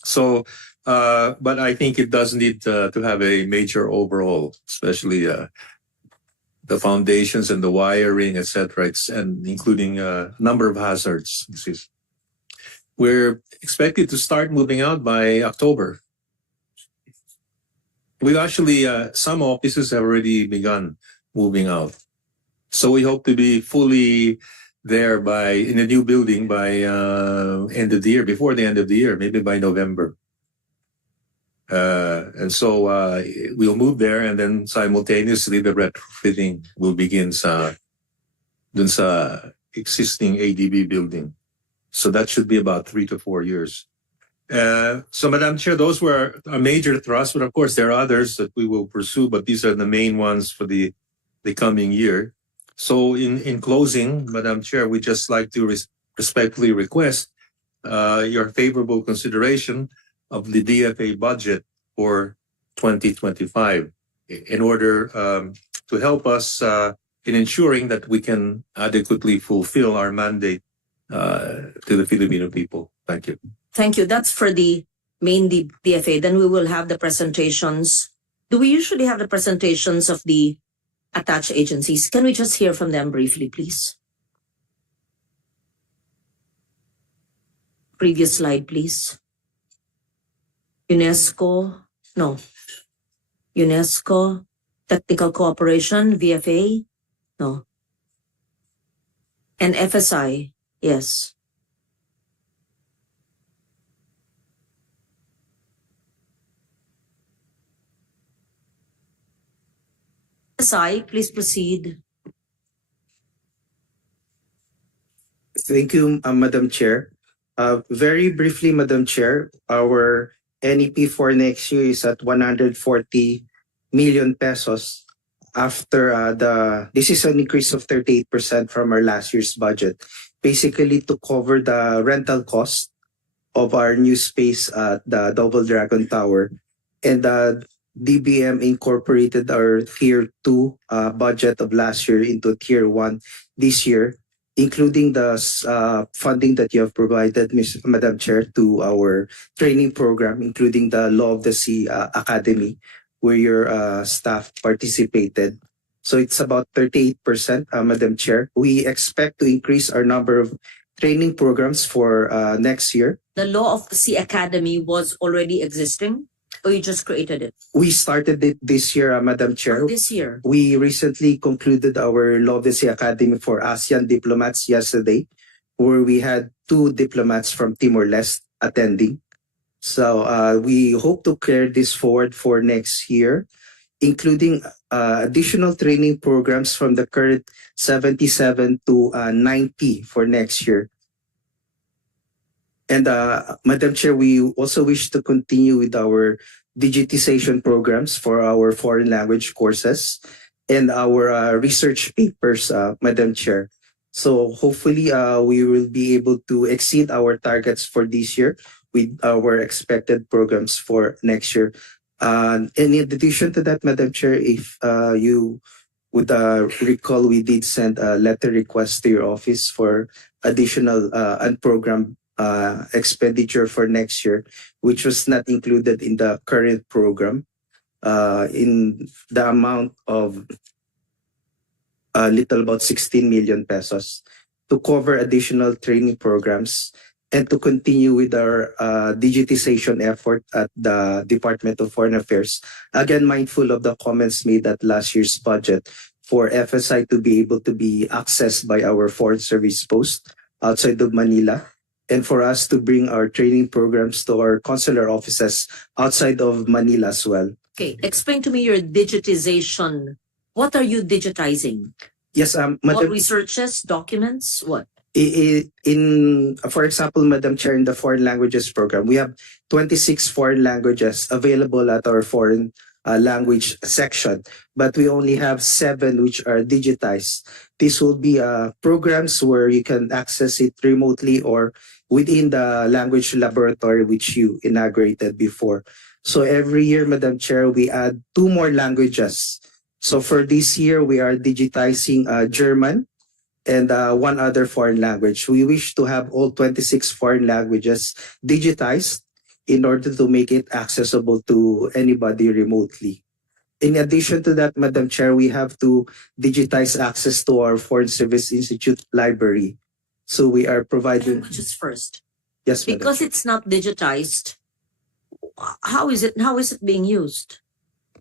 So, but I think it does need to have a major overhaul, especially the foundations and the wiring, etc., and including a number of hazards. We're expected to start moving out by October. We've actually, some offices have already begun moving out. So we hope to be fully there in a new building by end of the year, before the end of the year, maybe by November. And so we'll move there, and then simultaneously the retrofitting will begin dun sa existing ADB building. So that should be about 3 to 4 years. So, Madam Chair, those were a major thrust, but of course there are others that we will pursue, but these are the main ones for the coming year. So in closing, Madam Chair, we just like to respectfully request your favorable consideration of the DFA budget for 2025 in order to help us in ensuring that we can adequately fulfill our mandate to the Filipino people. Thank you. Thank you. That's for the main DFA. Then we will have the presentations. Do we usually have the presentations of the attached agencies? Can we just hear from them briefly, please? Previous slide, please. UNESCO, no. UNESCO, Technical Cooperation, VFA, no. And FSI, yes. FSI, please proceed. Thank you, Madam Chair. Very briefly, Madam Chair, our NEP for next year is at 140 million pesos after this is an increase of 38% from our last year's budget, basically to cover the rental cost of our new space at the Double Dragon Tower. And DBM incorporated our Tier 2 budget of last year into Tier 1 this year, including the funding that you have provided, Madam Chair, to our training program, including the Law of the Sea Academy, where your staff participated. So it's about 38%, Madam Chair. We expect to increase our number of training programs for next year. The Law of the Sea Academy was already existing, or you just created it? We started it this year, Madam Chair. This year? We recently concluded our Law of the Sea Academy for ASEAN diplomats yesterday, where we had 2 diplomats from Timor-Leste attending. So we hope to carry this forward for next year, including additional training programs from the current 77 to 90 for next year. And Madam Chair, we also wish to continue with our digitization programs for our foreign language courses and our research papers, Madam Chair. So hopefully we will be able to exceed our targets for this year with our expected programs for next year. And in addition to that, Madam Chair, if you would recall, we did send a letter request to your office for additional unprogrammed expenditure for next year, which was not included in the current program, in the amount of a little about 16 million pesos to cover additional training programs and to continue with our digitization effort at the Department of Foreign Affairs. Again, mindful of the comments made at last year's budget for FSI to be able to be accessed by our foreign service post outside of Manila, and for us to bring our training programs to our consular offices outside of Manila as well. Okay, explain to me your digitization. What are you digitizing? Yes, All Madam, researches, documents, what? for example, Madam Chair, in the foreign languages program, we have 26 foreign languages available at our foreign language section, but we only have 7 which are digitized. This will be programs where you can access it remotely or within the language laboratory which you inaugurated before. So every year, Madam Chair, we add 2 more languages. So for this year, we are digitizing German and 1 other foreign language. We wish to have all 26 foreign languages digitized in order to make it accessible to anybody remotely. In addition to that, Madam Chair, we have to digitize access to our Foreign Service Institute library. So we are providing... Languages first. Yes, Madam Because Chair. it's not digitized, how is it being used?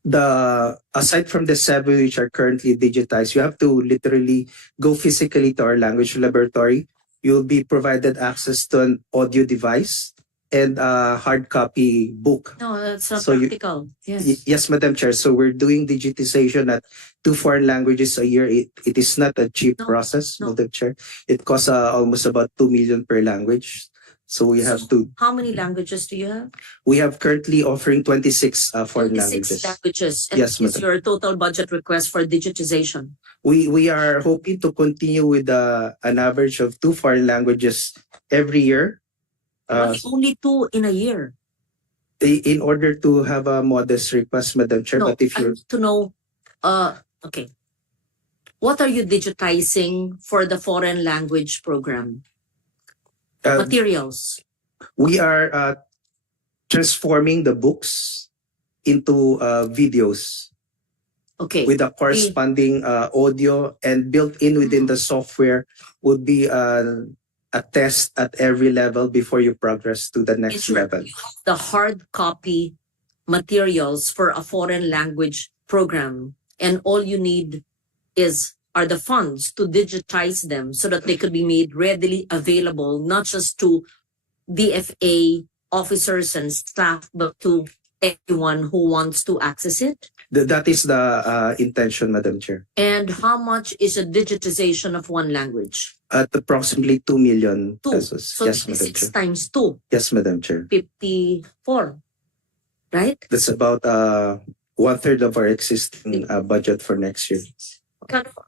Aside from the 7 which are currently digitized, you have to literally go physically to our language laboratory. You'll be provided access to an audio device and a hard copy book. No, that's not So practical. Yes. Yes, Madam Chair. So we're doing digitization at 2 foreign languages a year. It is not a cheap No, process, no. Madam Chair. It costs almost about 2 million per language. So we have to. How many languages do you have? We have currently offering 26 foreign 26 languages. languages. And Yes, what is madam. your total budget request for digitization? We are hoping to continue with an average of 2 foreign languages every year. Only 2 in a year. In order to have a modest request, Madam Chair, No, but if I you're need to know, okay. What are you digitizing for the foreign language program? Materials. we are transforming the books into videos Okay. with a corresponding audio, and built in within the software would be a test at every level before you progress to the next level. The hard copy materials for a foreign language program, and all you need are the funds to digitize them so that they could be made readily available, not just to DFA officers and staff, but to anyone who wants to access it. That is the intention, Madam Chair. And how much is a digitization of one language? At approximately 2 million 2. pesos. So Yes, Madam 6 Chair. times 2, Yes, Madam Chair. 54. Right? That's about 1/3 of our existing budget for next year.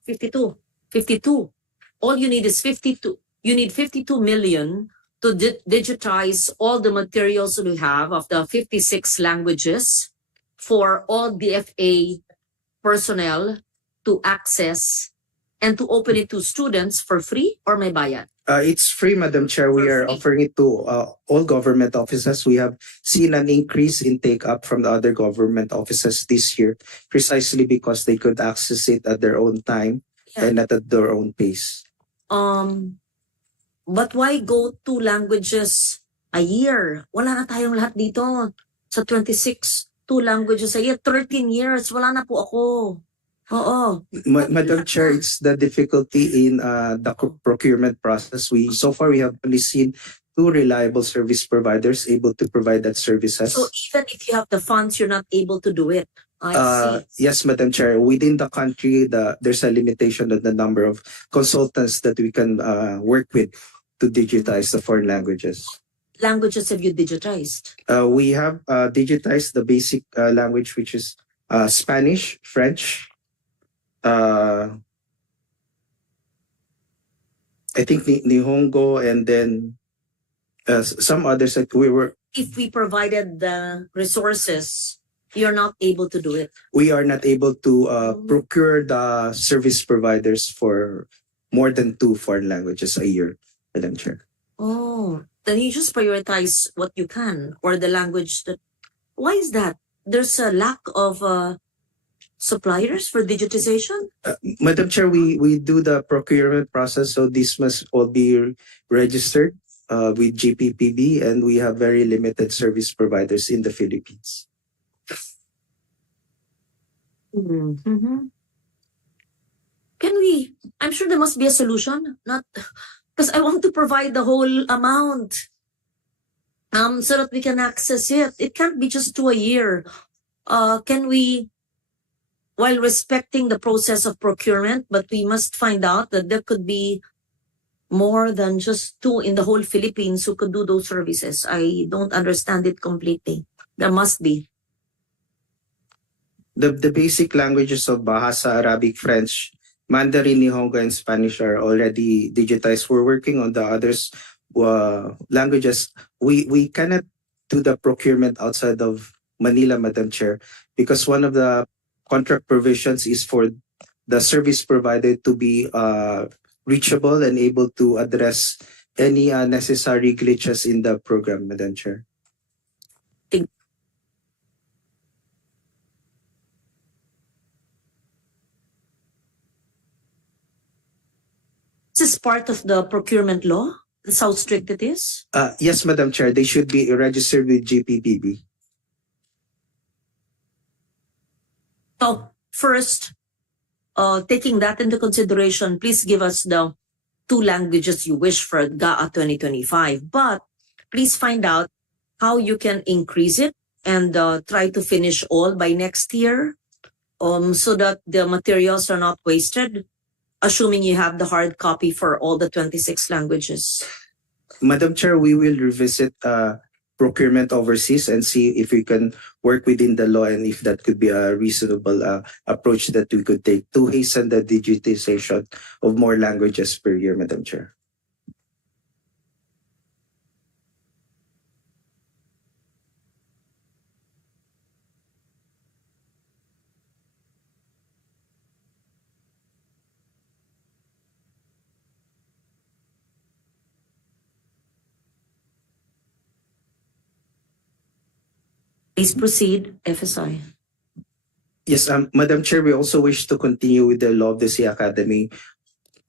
52. 52. All you need is 52. You need 52 million to digitize all the materials that we have of the 56 languages for all DFA personnel to access and to open it to students for free, or may bayad? It's free, Madam Chair. We are free. offering it to all government offices. We have seen an increase in take-up from the other government offices this year, precisely because they could access it at their own time and at their own pace. But why go 2 languages a year? Wala na tayong lahat dito. Sa 26, 2 languages a year. 13 years, wala na po ako. Oo. Madam Chair, it's the difficulty in the procurement process. So far we have only seen 2 reliable service providers able to provide that services. So even if you have the funds, you're not able to do it. I see. Yes, Madam Chair. Within the country, there's a limitation on the number of consultants that we can work with to digitize the foreign languages. languages have you digitized? We have digitized the basic language, which is Spanish, French, I think Nihongo, and then some others that If we provided the resources, you're not able to do it. we are not able to procure the service providers for more than 2 foreign languages a year, Madam Chair. Oh, then you just prioritize what you can or the language that. Why is that? There's a lack of suppliers for digitization? Madam Chair, we do the procurement process, so this must all be registered with GPPB, and we have very limited service providers in the Philippines. Mm-hmm. Can we? I'm sure there must be a solution. Not because I want to provide the whole amount, so that we can access it. It can't be just 2 a year. Can we, while respecting the process of procurement, but we must find out that there could be more than just 2 in the whole Philippines who could do those services. I don't understand it completely. There must be. The basic languages of Bahasa, Arabic, French, Mandarin, Nihongo, and Spanish are already digitized. We're working on the others languages. We cannot do the procurement outside of Manila, Madam Chair, because one of the contract provisions is for the service provider to be reachable and able to address any necessary glitches in the program, Madam Chair. This is part of the procurement law. That's how strict it is. Yes, Madam Chair, they should be registered with GPPB. So first, taking that into consideration, please give us the 2 languages you wish for GAA 2025. But please find out how you can increase it and try to finish all by next year, so that the materials are not wasted, assuming you have the hard copy for all the 26 languages. Madam Chair, we will revisit procurement overseas and see if we can work within the law and if that could be a reasonable approach that we could take to hasten the digitization of more languages per year, Madam Chair. Please proceed, FSI. Yes, Madam Chair, we also wish to continue with the Law of the Sea Academy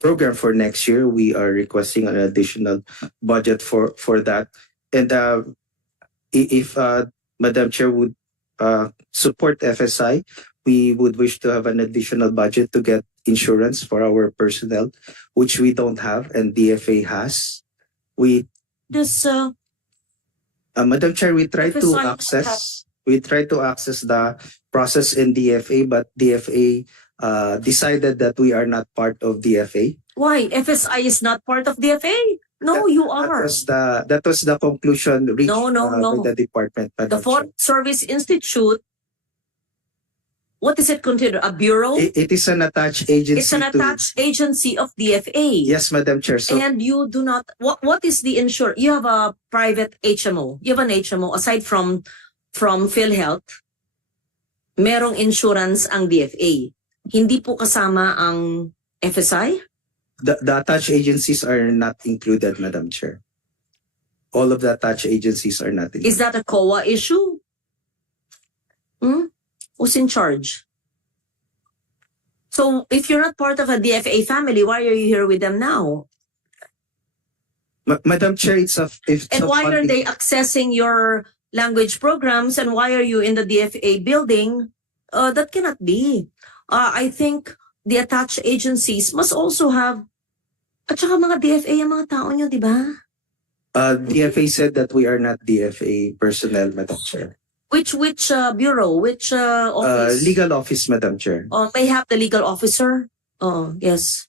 program for next year. We are requesting an additional budget for that. And if Madam Chair would support FSI, we would wish to have an additional budget to get insurance for our personnel, which we don't have and DFA has. Madam Chair, we try to access the process in DFA, but DFA decided that we are not part of DFA. Why? FSI is not part of DFA? No, you are. That was the conclusion reached No. by the department. The Foreign Service Institute, what is it considered? A bureau? It is an attached agency. It's an attached agency of DFA. Yes, Madam Chair. So, and you do not, what is the insure? You have a private HMO. You have an HMO aside from PhilHealth. Merong insurance ang DFA. Hindi po kasama ang FSI? The attached agencies are not included, Madam Chair. All of the attached agencies are not included. Is that a COA issue? Who's in charge? So if you're not part of a DFA family, why are you here with them now? Madam Chair, and why are they accessing your language programs, and why are you in the DFA building? That cannot be. I think the attached agencies must also have, at saka mga DFA ang mga tao nyo, di ba? DFA said that we are not DFA personnel, Madam Chair. Which bureau? Which office? Legal office, Madam Chair. May have the legal officer? Oh, yes.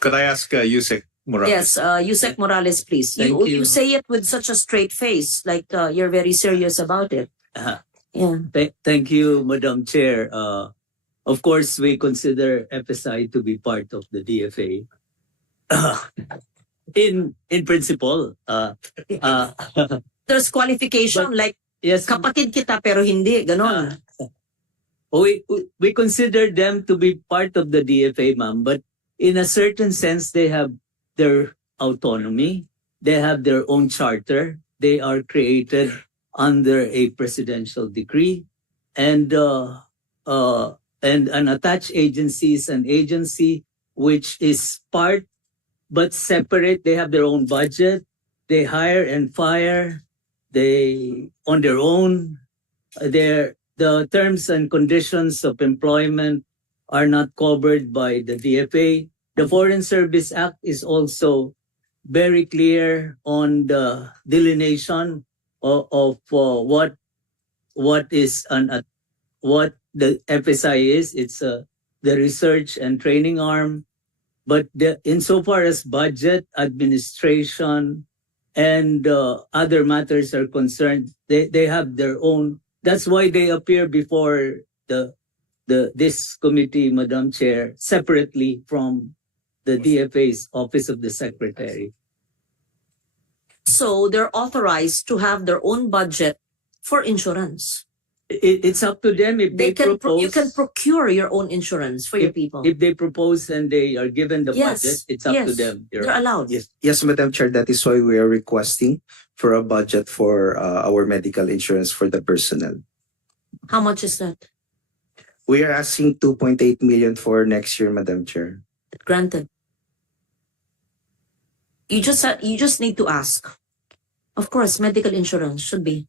Could I ask Yusek, Morales. Yes, Yusek Morales, please. Thank you. You say it with such a straight face, like you're very serious about it. Uh, Yeah. Thank you, Madam Chair. Of course, we consider FSI to be part of the DFA. In principle, There's qualification, like yes, kapatid kita pero hindi, ganon. we consider them to be part of the DFA, ma'am, but in a certain sense, they have their autonomy. They have their own charter. They are created under a presidential decree, and an attached agency is an agency which is part but separate. They have their own budget. They hire and fire. They on their own. The terms and conditions of employment are not covered by the DFA. The Foreign Service Act is also very clear on the delineation of what is what the FSI is. It's the research and training arm. But insofar as budget, administration, and other matters are concerned, they have their own. That's why they appear before this committee, Madam Chair, separately from the DFA's Office of the Secretary. So they're authorized to have their own budget for insurance. It's up to them if they propose. You can procure your own insurance for your people. If they propose and they are given the budget, it's up to them. They're allowed. Yes, Madam Chair, that is why we are requesting for a budget for our medical insurance for the personnel. How much is that? We are asking 2.8 million for next year, Madam Chair. Granted. You just need to ask. Of course, medical insurance should be.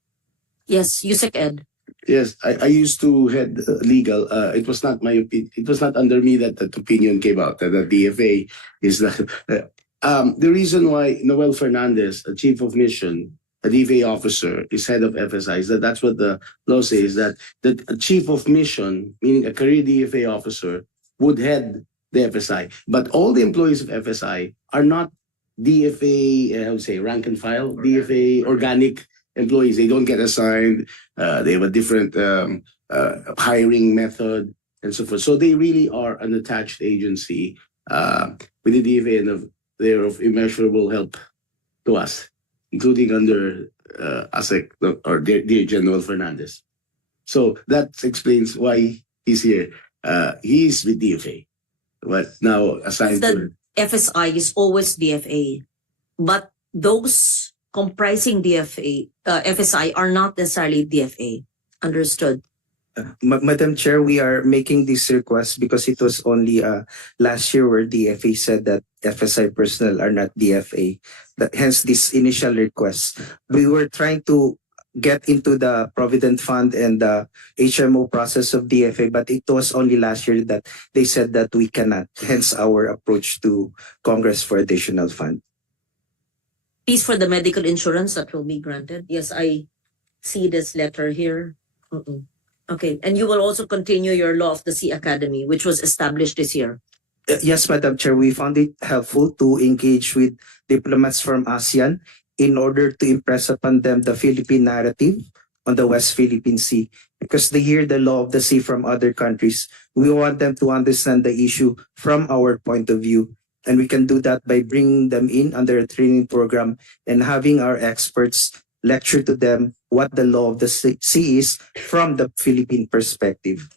Yes, Yusek Ed. Yes, I used to head legal. It was not my opinion. It was not under me that that opinion came out. That the DFA is the reason why Noel Fernandez, a chief of mission, a DFA officer, is head of FSI. Is that's what the law says, that a chief of mission, meaning a career DFA officer, would head the FSI. But all the employees of FSI are not DFA, I would say, rank and file, DFA organic employees. They don't get assigned. They have a different hiring method and so forth. So they really are an attached agency with the DFA, and they're of immeasurable help to us, including under ASEC or dear General Fernandez. So that explains why he's here. He's with DFA, but now assigned to FSI is always DFA, but those comprising DFA, FSI are not necessarily DFA. Understood. Madam Chair, we are making this request because it was only last year where DFA said that FSI personnel are not DFA. Hence this initial request. We were trying to get into the Provident Fund and the HMO process of DFA, but it was only last year that they said that we cannot. Hence our approach to Congress for additional fund. Fees for the medical insurance that will be granted. Yes, I see this letter here. Okay, and you will also continue your Law of the Sea Academy, which was established this year. Yes, Madam Chair, we found it helpful to engage with diplomats from ASEAN in order to impress upon them the Philippine narrative on the West Philippine Sea. Because they hear the law of the sea from other countries, we want them to understand the issue from our point of view. And we can do that by bringing them in under a training program and having our experts lecture to them what the law of the sea is from the Philippine perspective.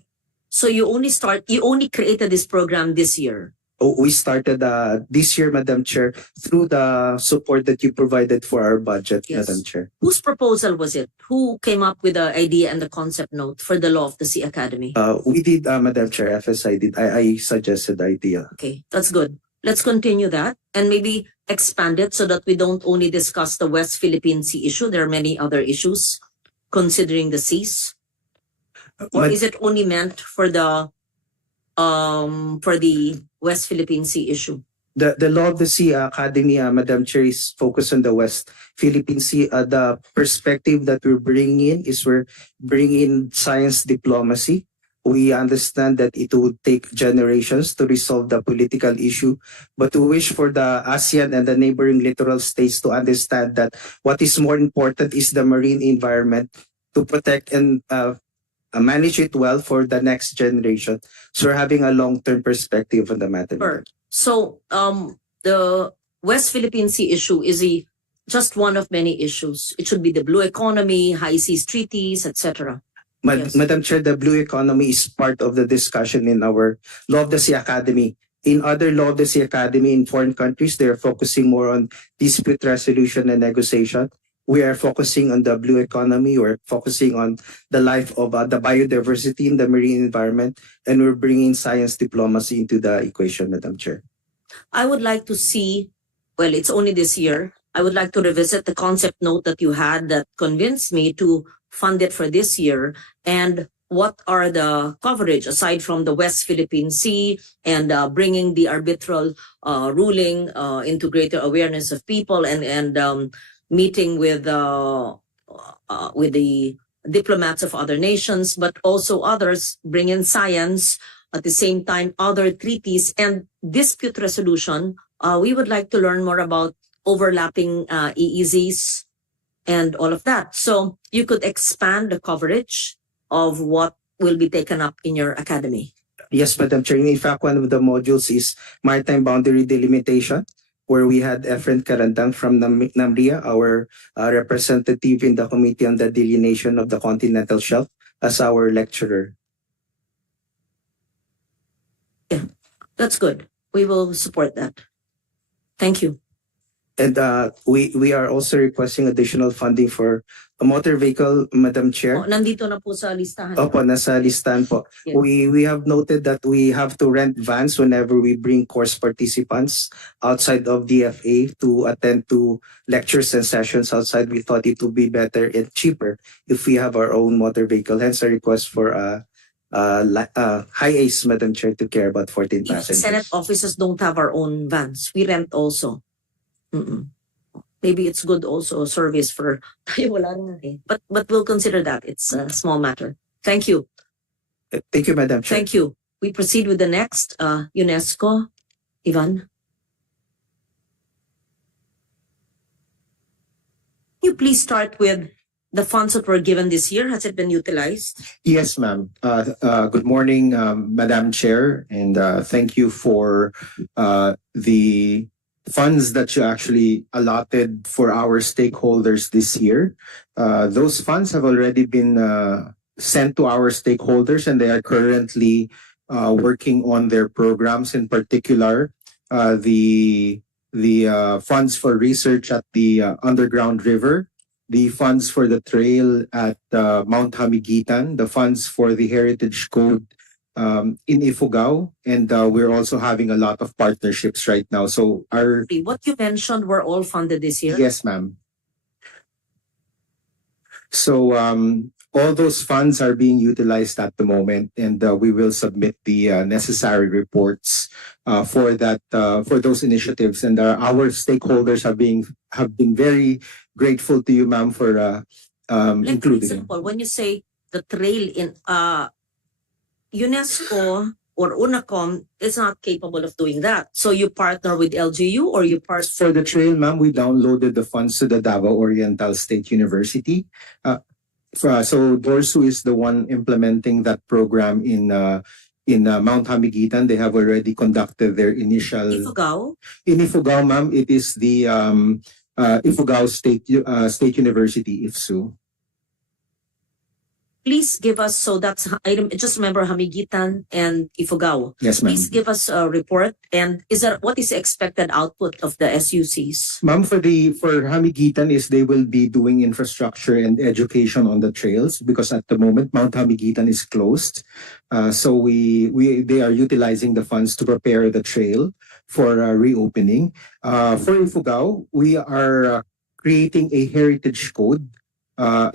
So you only created this program this year? We started this year, Madam Chair, through the support that you provided for our budget, Yes. Madam Chair. Whose proposal was it? Who came up with the idea and the concept note for the Law of the Sea Academy? We did, Madam Chair, FSI did. I suggested the idea. Okay, that's good. Let's continue that and maybe expand it so that we don't only discuss the West Philippine Sea issue. There are many other issues considering the seas. Or is it only meant for the West Philippine Sea issue? The Law of the Sea Academy, Madam Chair, is focused on the West Philippine Sea. The perspective that we're bringing in is we're bringing in science diplomacy. We understand that it would take generations to resolve the political issue, but we wish for the ASEAN and the neighboring littoral states to understand that what is more important is the marine environment to protect and manage it well for the next generation. So we're having a long-term perspective on the matter. Sure. So the West Philippine Sea issue is just one of many issues. It should be the blue economy, high seas treaties, etc. Yes. Madam Chair, the blue economy is part of the discussion in our Law of the Sea Academy. In other Law of the Sea Academy in foreign countries, they're focusing more on dispute resolution and negotiation. We are focusing on the blue economy. We're focusing on the life of the biodiversity in the marine environment, and we're bringing science diplomacy into the equation, Madam Chair. I would like to see, well, it's only this year, I would like to revisit the concept note that you had that convinced me to fund it for this year, and what are the coverage aside from the West Philippine Sea and bringing the arbitral ruling into greater awareness of people and meeting with the diplomats of other nations, but also others bring in science at the same time, other treaties and dispute resolution. We would like to learn more about overlapping EEZs and all of that. So you could expand the coverage of what will be taken up in your academy. Yes, Madam Chair. In fact, one of the modules is maritime boundary delimitation, where we had Efren Karandang from NAMRIA, our representative in the Committee on the Delineation of the Continental Shelf, as our lecturer. Yeah, that's good. We will support that. Thank you. And we are also requesting additional funding for a motor vehicle, Madam Chair. Oh, nandito na po sa listahan. Opo, nasa listahan po. Yes. We have noted that we have to rent vans whenever we bring course participants outside of DFA to attend to lectures and sessions outside. We thought it would be better and cheaper if we have our own motor vehicle. Hence a request for high ace, Madam Chair, to care about 14 passengers. Senate offices don't have our own vans. We rent also. Maybe it's good also service for wala na eh. But we'll consider that. It's a small matter. Thank you. Thank you, Madam Chair. Thank you. We proceed with the next UNESCO. Ivan. Can you please start with the funds that were given this year? Has it been utilized? Yes, ma'am. Good morning, Madam Chair, and thank you for the funds that you actually allotted for our stakeholders this year. Those funds have already been sent to our stakeholders, and they are currently working on their programs. In particular, the funds for research at the underground river, the funds for the trail at Mount Hamiguitan, the funds for the heritage code in Ifugao, and we're also having a lot of partnerships right now. So what you mentioned were all funded this year? Yes, ma'am. So all those funds are being utilized at the moment, and we will submit the necessary reports for those initiatives. And our stakeholders have been very grateful to you, ma'am, for including. Simple. When you say the trail in UNESCO or UNACOM is not capable of doing that. So you partner with LGU or you partner? For the trail, ma'am, we downloaded the funds to the Davao Oriental State University. So DORSU is the one implementing that program in Mount Hamiguitan. They have already conducted their initial. Ifugao? In Ifugao, ma'am, it is the Ifugao State University, IFSU. Please give us, so that's, I just remember Hamiguitan and Ifugao. Yes, ma'am. Please give us a report. And what is the expected output of the SUCs? Ma'am, for Hamiguitan is they will be doing infrastructure and education on the trails, because at the moment Mount Hamiguitan is closed. So they are utilizing the funds to prepare the trail for reopening. For Ifugao, we are creating a heritage code. A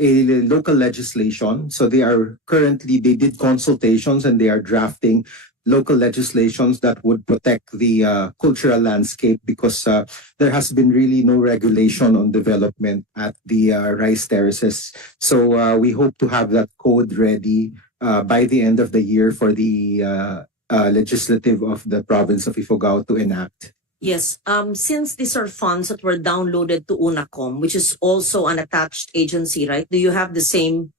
local legislation. So they did consultations and they are drafting local legislations that would protect the cultural landscape, because there has been really no regulation on development at the rice terraces. So we hope to have that code ready by the end of the year for the legislative of the province of Ifugao to enact. Yes. Since these are funds that were downloaded to UNACOM, which is also an attached agency, right? Do you have the same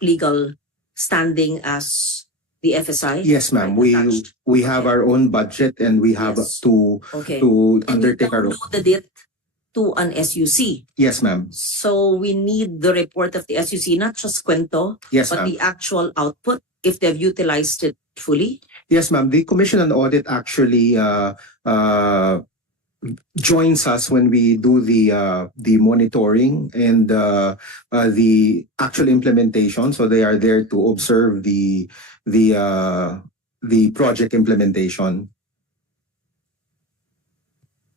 legal standing as the FSI? Yes, ma'am. Right, attached. We have Okay. our own budget and we have Yes. to Okay. to And you undertake our own. downloaded it to an SUC. Yes, ma'am. So we need the report of the SUC, not just kwento, Yes, but ma'am. the actual output if they've utilized it fully. Yes, ma'am. The Commission on Audit actually joins us when we do the monitoring and the actual implementation. So they are there to observe the project implementation.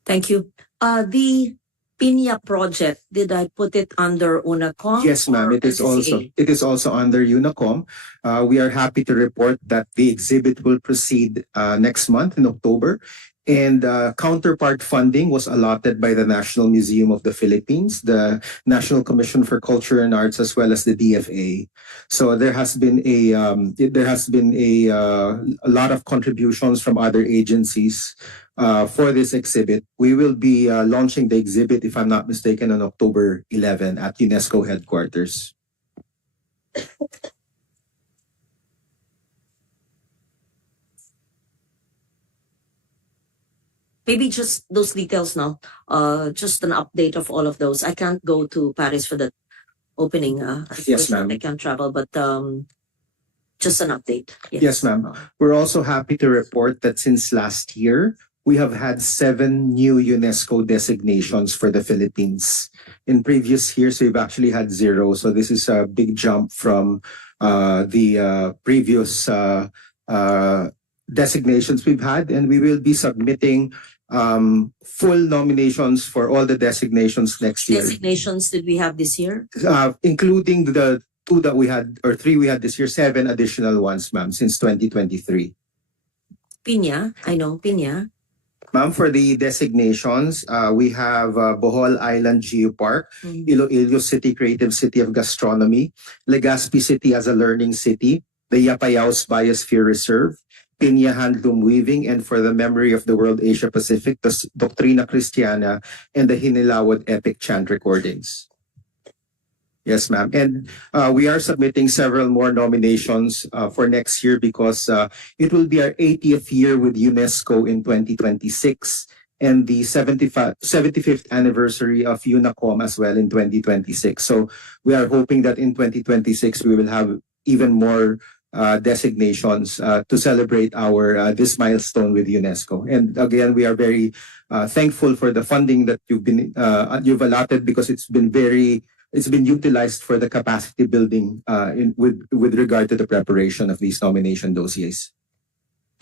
Thank you. The Pinya project, did I put it under UNACOM? Yes, ma'am. or It NCCA? is also under UNACOM. We are happy to report that the exhibit will proceed next month in October. And counterpart funding was allotted by the National Museum of the Philippines, the National Commission for Culture and Arts, as well as the DFA. So there has been a lot of contributions from other agencies for this exhibit. We will be launching the exhibit, if I'm not mistaken, on October 11 at UNESCO headquarters. Maybe just those details now. Just an update of all of those. I can't go to Paris for the opening. Yes, ma'am. I can't travel, but just an update. Yes, ma'am. We're also happy to report that since last year, we have had 7 new UNESCO designations for the Philippines. In previous years, we've actually had 0. So this is a big jump from the previous designations we've had. And we will be submitting full nominations for all the designations next year. Designations did we have this year? Including the 2 that we had, or 3 we had this year, 7 additional ones, ma'am, since 2023. Pinya, I know, Pinya. Ma'am, for the designations, we have Bohol Island Geopark, Iloilo City Creative City of Gastronomy, Legazpi City as a Learning City, the Yapayaos Biosphere Reserve, Pinya Handloom Weaving, and for the memory of the world Asia Pacific, the Doctrina Christiana, and the Hinilawod Epic Chant recordings. Yes, ma'am. And we are submitting several more nominations for next year because it will be our 80th year with UNESCO in 2026 and the 75th anniversary of UNACOM as well in 2026. So we are hoping that in 2026 we will have even more designations to celebrate our this milestone with UNESCO. And again, we are very thankful for the funding that you've allotted because it's been utilized for the capacity building with regard to the preparation of these nomination dossiers.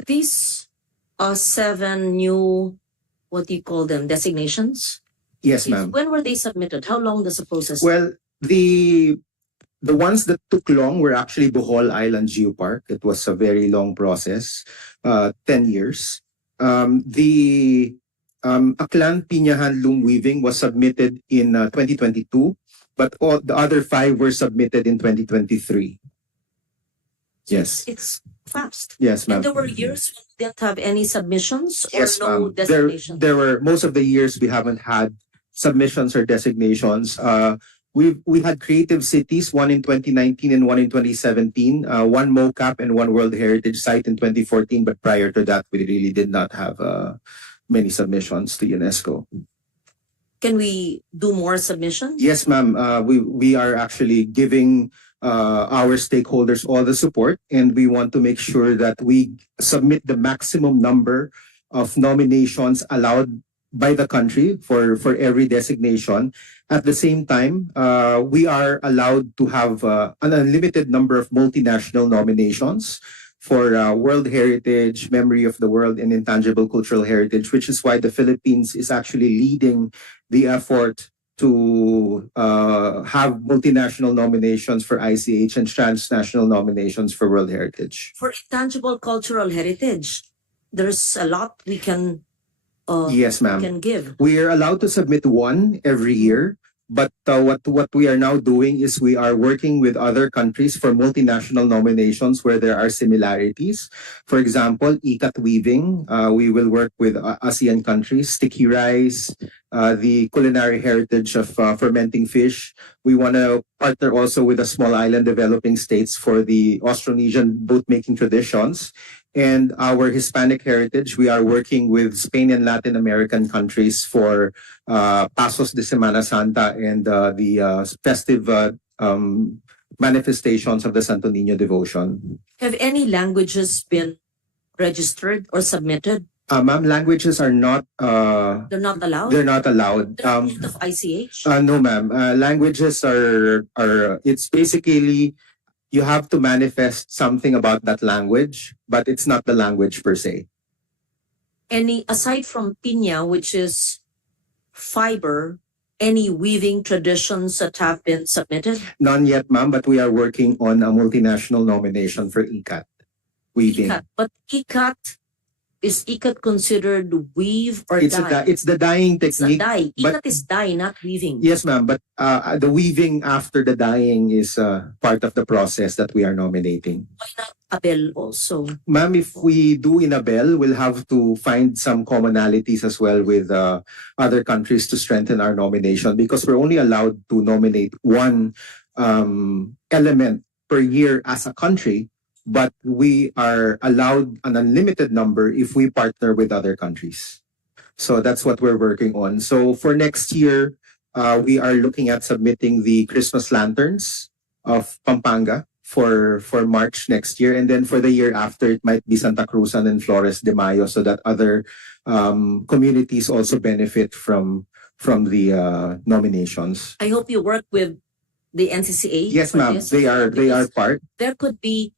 These are 7 new, what do you call them, designations? Yes, ma'am. When were they submitted? How long does the process? Well, the ones that took long were actually Bohol Island Geopark. It was a very long process, 10 years. The Aklan Pinya Handloom Weaving was submitted in 2022. But all the other 5 were submitted in 2023. Yes. It's fast. Yes, ma'am. And there were years when we didn't have any submissions or Yes, no ma'am. designations. There were most of the years we haven't had submissions or designations. We had creative cities, one in 2019 and one in 2017, one MOCAP and one World Heritage Site in 2014. But prior to that, we really did not have many submissions to UNESCO. Can we do more submissions? Yes, ma'am. We are actually giving our stakeholders all the support, and we want to make sure that we submit the maximum number of nominations allowed by the country for every designation. At the same time, we are allowed to have an unlimited number of multinational nominations for World Heritage, Memory of the World, and Intangible Cultural Heritage, which is why the Philippines is actually leading the effort to have multinational nominations for ICH and transnational nominations for World Heritage. For intangible cultural heritage, there's a lot we can Yes, ma'am. can give. We are allowed to submit 1 every year. But what we are now doing is we are working with other countries for multinational nominations where there are similarities. For example, ikat weaving. We will work with ASEAN countries. Sticky rice, the culinary heritage of fermenting fish. We want to partner also with the small island developing states for the Austronesian boat making traditions. And our Hispanic heritage, we are working with Spain and Latin American countries for Pasos de Semana Santa and the festive manifestations of the Santo Niño devotion. Have any languages been registered or submitted? Ma'am, languages are not. They're not allowed? They're not allowed. They're part of ICH? No, ma'am. Languages are. It's basically you have to manifest something about that language, but it's not the language per se. Any, aside from piña, which is fiber, any weaving traditions that have been submitted? None yet, ma'am, but we are working on a multinational nomination for ikat weaving. Ikat. But ikat, is ikat considered weave or dye? It's the dyeing It's a technique. dye. but- Ikat is dye, not weaving. Yes, ma'am, but the weaving after the dyeing is part of the process that we are nominating. Why not abel also? Ma'am, if we do in Abel, we'll have to find some commonalities as well with other countries to strengthen our nomination because we're only allowed to nominate one element per year as a country, but we are allowed an unlimited number if we partner with other countries. So that's what we're working on. So for next year, we are looking at submitting the Christmas lanterns of Pampanga for March next year. And then for the year after, it might be Santa Cruzan and Flores de Mayo so that other communities also benefit from the nominations. I hope you work with the NCCA. Yes, for ma'am. this, They are because part. There could be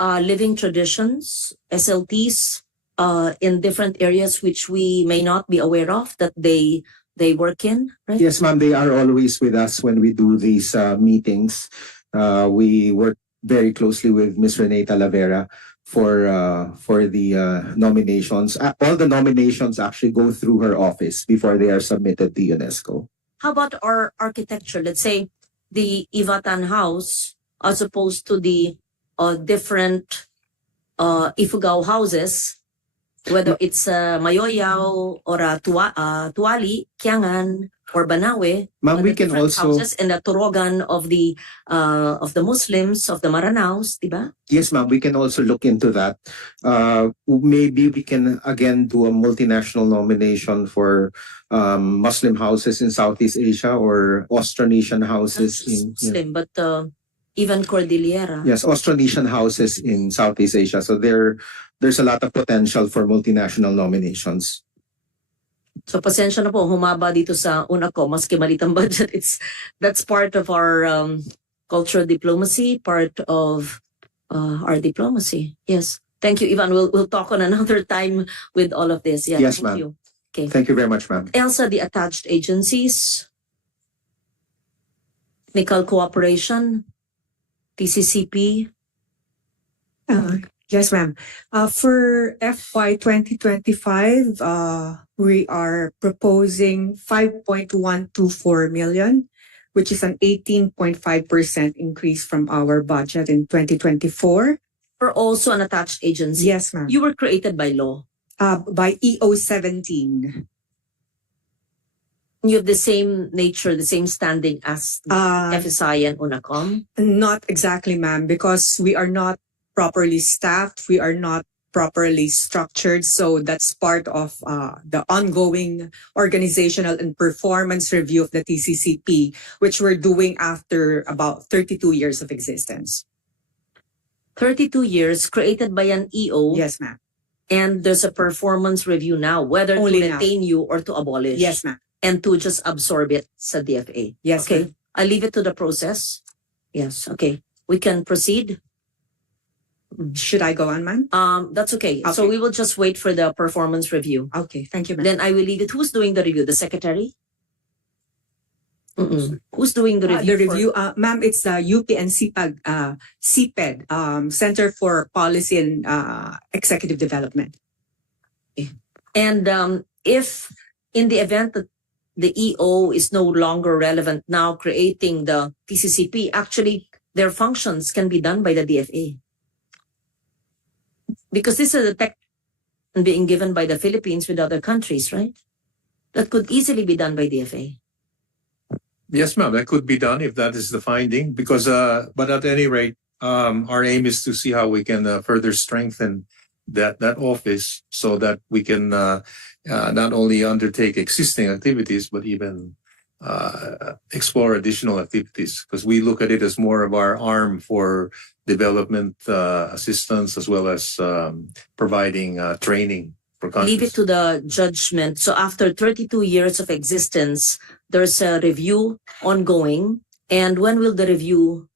living traditions, SLTs, in different areas which we may not be aware of that they work in, right? Yes, ma'am. They are always with us when we do these meetings. We work very closely with Ms. Renee Talavera for the nominations. All the nominations actually go through her office before they are submitted to UNESCO. How about our architecture? Let's say the Ivatan House as opposed to the different Ifugao houses, whether it's Mayoyaw or Tuwali, Kiangan, or Banawe. Ma'am, we the can different also houses and the Turogan of the Muslims of the Maranaos, diba? Yes, ma'am. We can also look into that. Maybe we can again do a multinational nomination for Muslim houses in Southeast Asia or Austronesian houses Not just in Muslim, but even Cordillera. yes, Austronesian houses in Southeast Asia. So there's a lot of potential for multinational nominations. So pasensya na po, humaba dito sa una ko, maski malitang budget. That's part of our cultural diplomacy, part of our diplomacy. Yes. Thank you, Ivan. We'll talk on another time with all of this. Yeah, Yes, thank ma'am. you. Okay. Thank you very much, ma'am. Elsa, the attached agencies, technical cooperation, TCCP. Yes, ma'am. For FY 2025, we are proposing 5.124 million, which is an 18.5% increase from our budget in 2024. We're also an attached agency. Yes, ma'am. You were created by law. By EO 17. You have the same nature, the same standing as FSI and UNACOM. Not exactly, ma'am, because we are not properly staffed. We are not properly structured. So that's part of the ongoing organizational and performance review of the TCCP, which we're doing after about 32 years of existence. 32 years created by an EO. Yes, ma'am. And there's a performance review now, whether Only to now. retain you or to abolish. Yes, ma'am. And to just absorb it sa DFA. Yes, Okay. ma'am. I'll leave it to the process. Yes. Okay. We can proceed. Should I go on, ma'am? That's okay. So Okay. we will just wait for the performance review. Okay, thank you, ma'am. Then I will leave it. Who's doing the review? The secretary? Who's doing the review? The review, ma'am, it's the UP and CPAG, CPED, Center for Policy and Executive Development. And if in the event that the EO is no longer relevant now, creating the TCCP, actually their functions can be done by the DFA. Because this is a tech being given by the Philippines with other countries, right? That could easily be done by DFA. Yes, ma'am, that could be done if that is the finding, because, but at any rate, our aim is to see how we can further strengthen that office so that we can not only undertake existing activities, but even explore additional activities, because we look at it as more of our arm for development assistance as well as providing training for countries. Leave it to the judgment. So after 32 years of existence, there's a review ongoing. And when will the review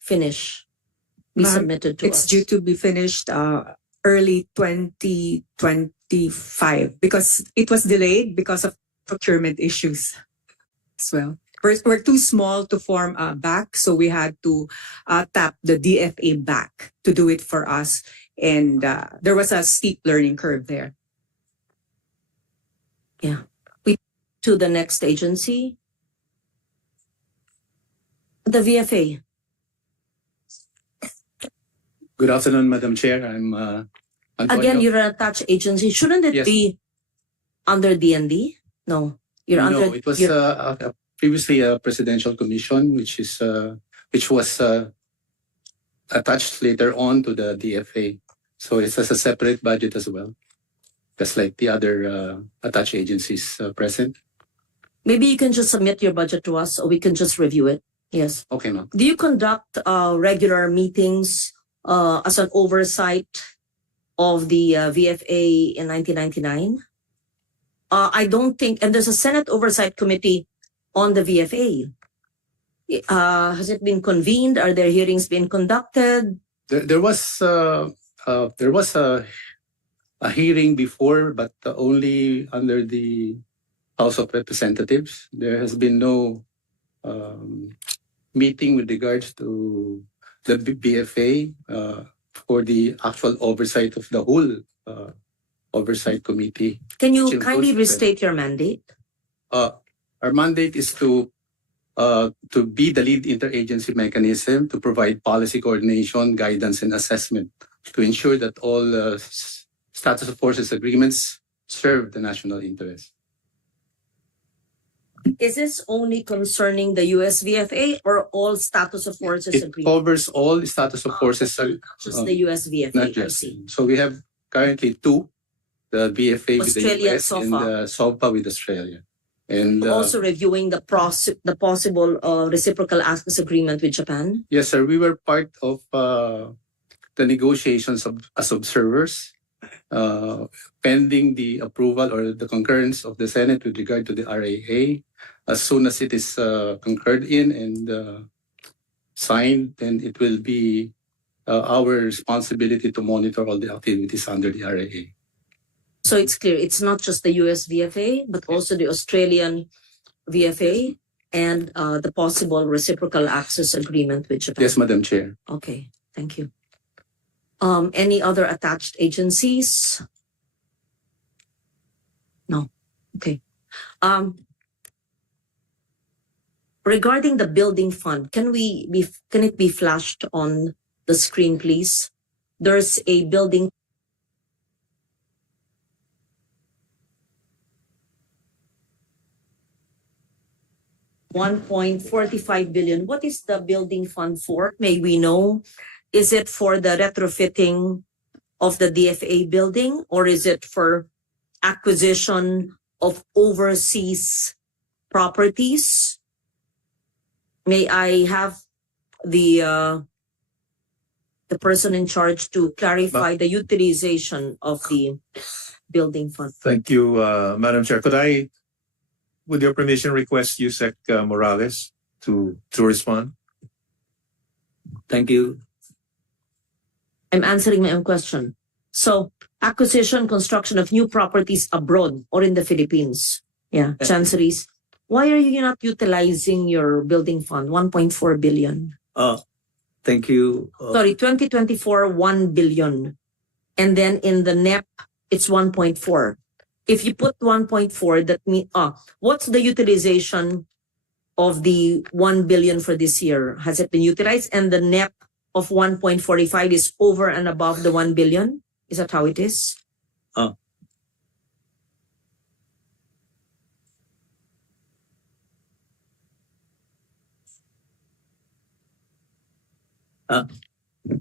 finish? Be Ma'am, submitted to it's us? due to be finished early 2025 because it was delayed because of procurement issues as well. We're too small to form a back, so we had to tap the DFA back to do it for us. And there was a steep learning curve there. Yeah. We to the next agency. The VFA. Good afternoon, Madam Chair. I'm Antonio. Again, you're an attached agency. Shouldn't it Yes. be under DND? No. You're No, under it was previously a presidential commission, which was attached later on to the DFA. So it has a separate budget as well, just like the other attached agencies present. maybe you can just submit your budget to us, or we can just review it. Yes. Okay, ma'am. Do you conduct regular meetings as an oversight of the VFA in 1999? I don't think, and there's a Senate Oversight Committee on the VFA. Has it been convened? Are there hearings being conducted? There was a hearing before, but only under the House of Representatives. There has been no meeting with regards to the BFA for the actual oversight of the whole oversight committee. Can you kindly restate your mandate? Our mandate is to be the lead interagency mechanism to provide policy coordination, guidance, and assessment to ensure that all status of forces agreements serve the national interest. Is this only concerning the US VFA or all status of forces It agreement? covers all status of forces. Just the US VFA. Not I just. see. So we have currently two, the BFA Australia with the US and SOFA. the SOFA with Australia. And Also reviewing the possible reciprocal access agreement with Japan. yes, sir, we were part of the negotiations as observers, pending the approval or the concurrence of the Senate with regard to the RAA. As soon as it is concurred in and signed, then it will be our responsibility to monitor all the activities under the RAA. So it's clear, it's not just the US VFA, but also the Australian VFA and the possible reciprocal access agreement with Japan. Yes, Madam Chair. Okay, thank you. Any other attached agencies? No. Okay. Regarding the building fund, can it be flashed on the screen, please? There's a building. $1.45 billion. What is the building fund for? May we know? Is it for the retrofitting of the DFA building, or is it for acquisition of overseas properties? May I have the person in charge to clarify the utilization of the building fund? Thank you, Madam Chair. Could I, with your permission, request Yusek Morales to respond? Thank you. I'm answering my own question. So, acquisition, construction of new properties abroad or in the Philippines. Yeah, chanceries. Why are you not utilizing your building fund, 1.4 billion? Thank you. Sorry, 2024, 1 billion. And then in the NEP, it's 1.4. if you put 1.4, that mean what's the utilization of the 1 billion for this year? Has it been utilized? And the net of 1.45 is over and above the 1 billion? Is that how it is?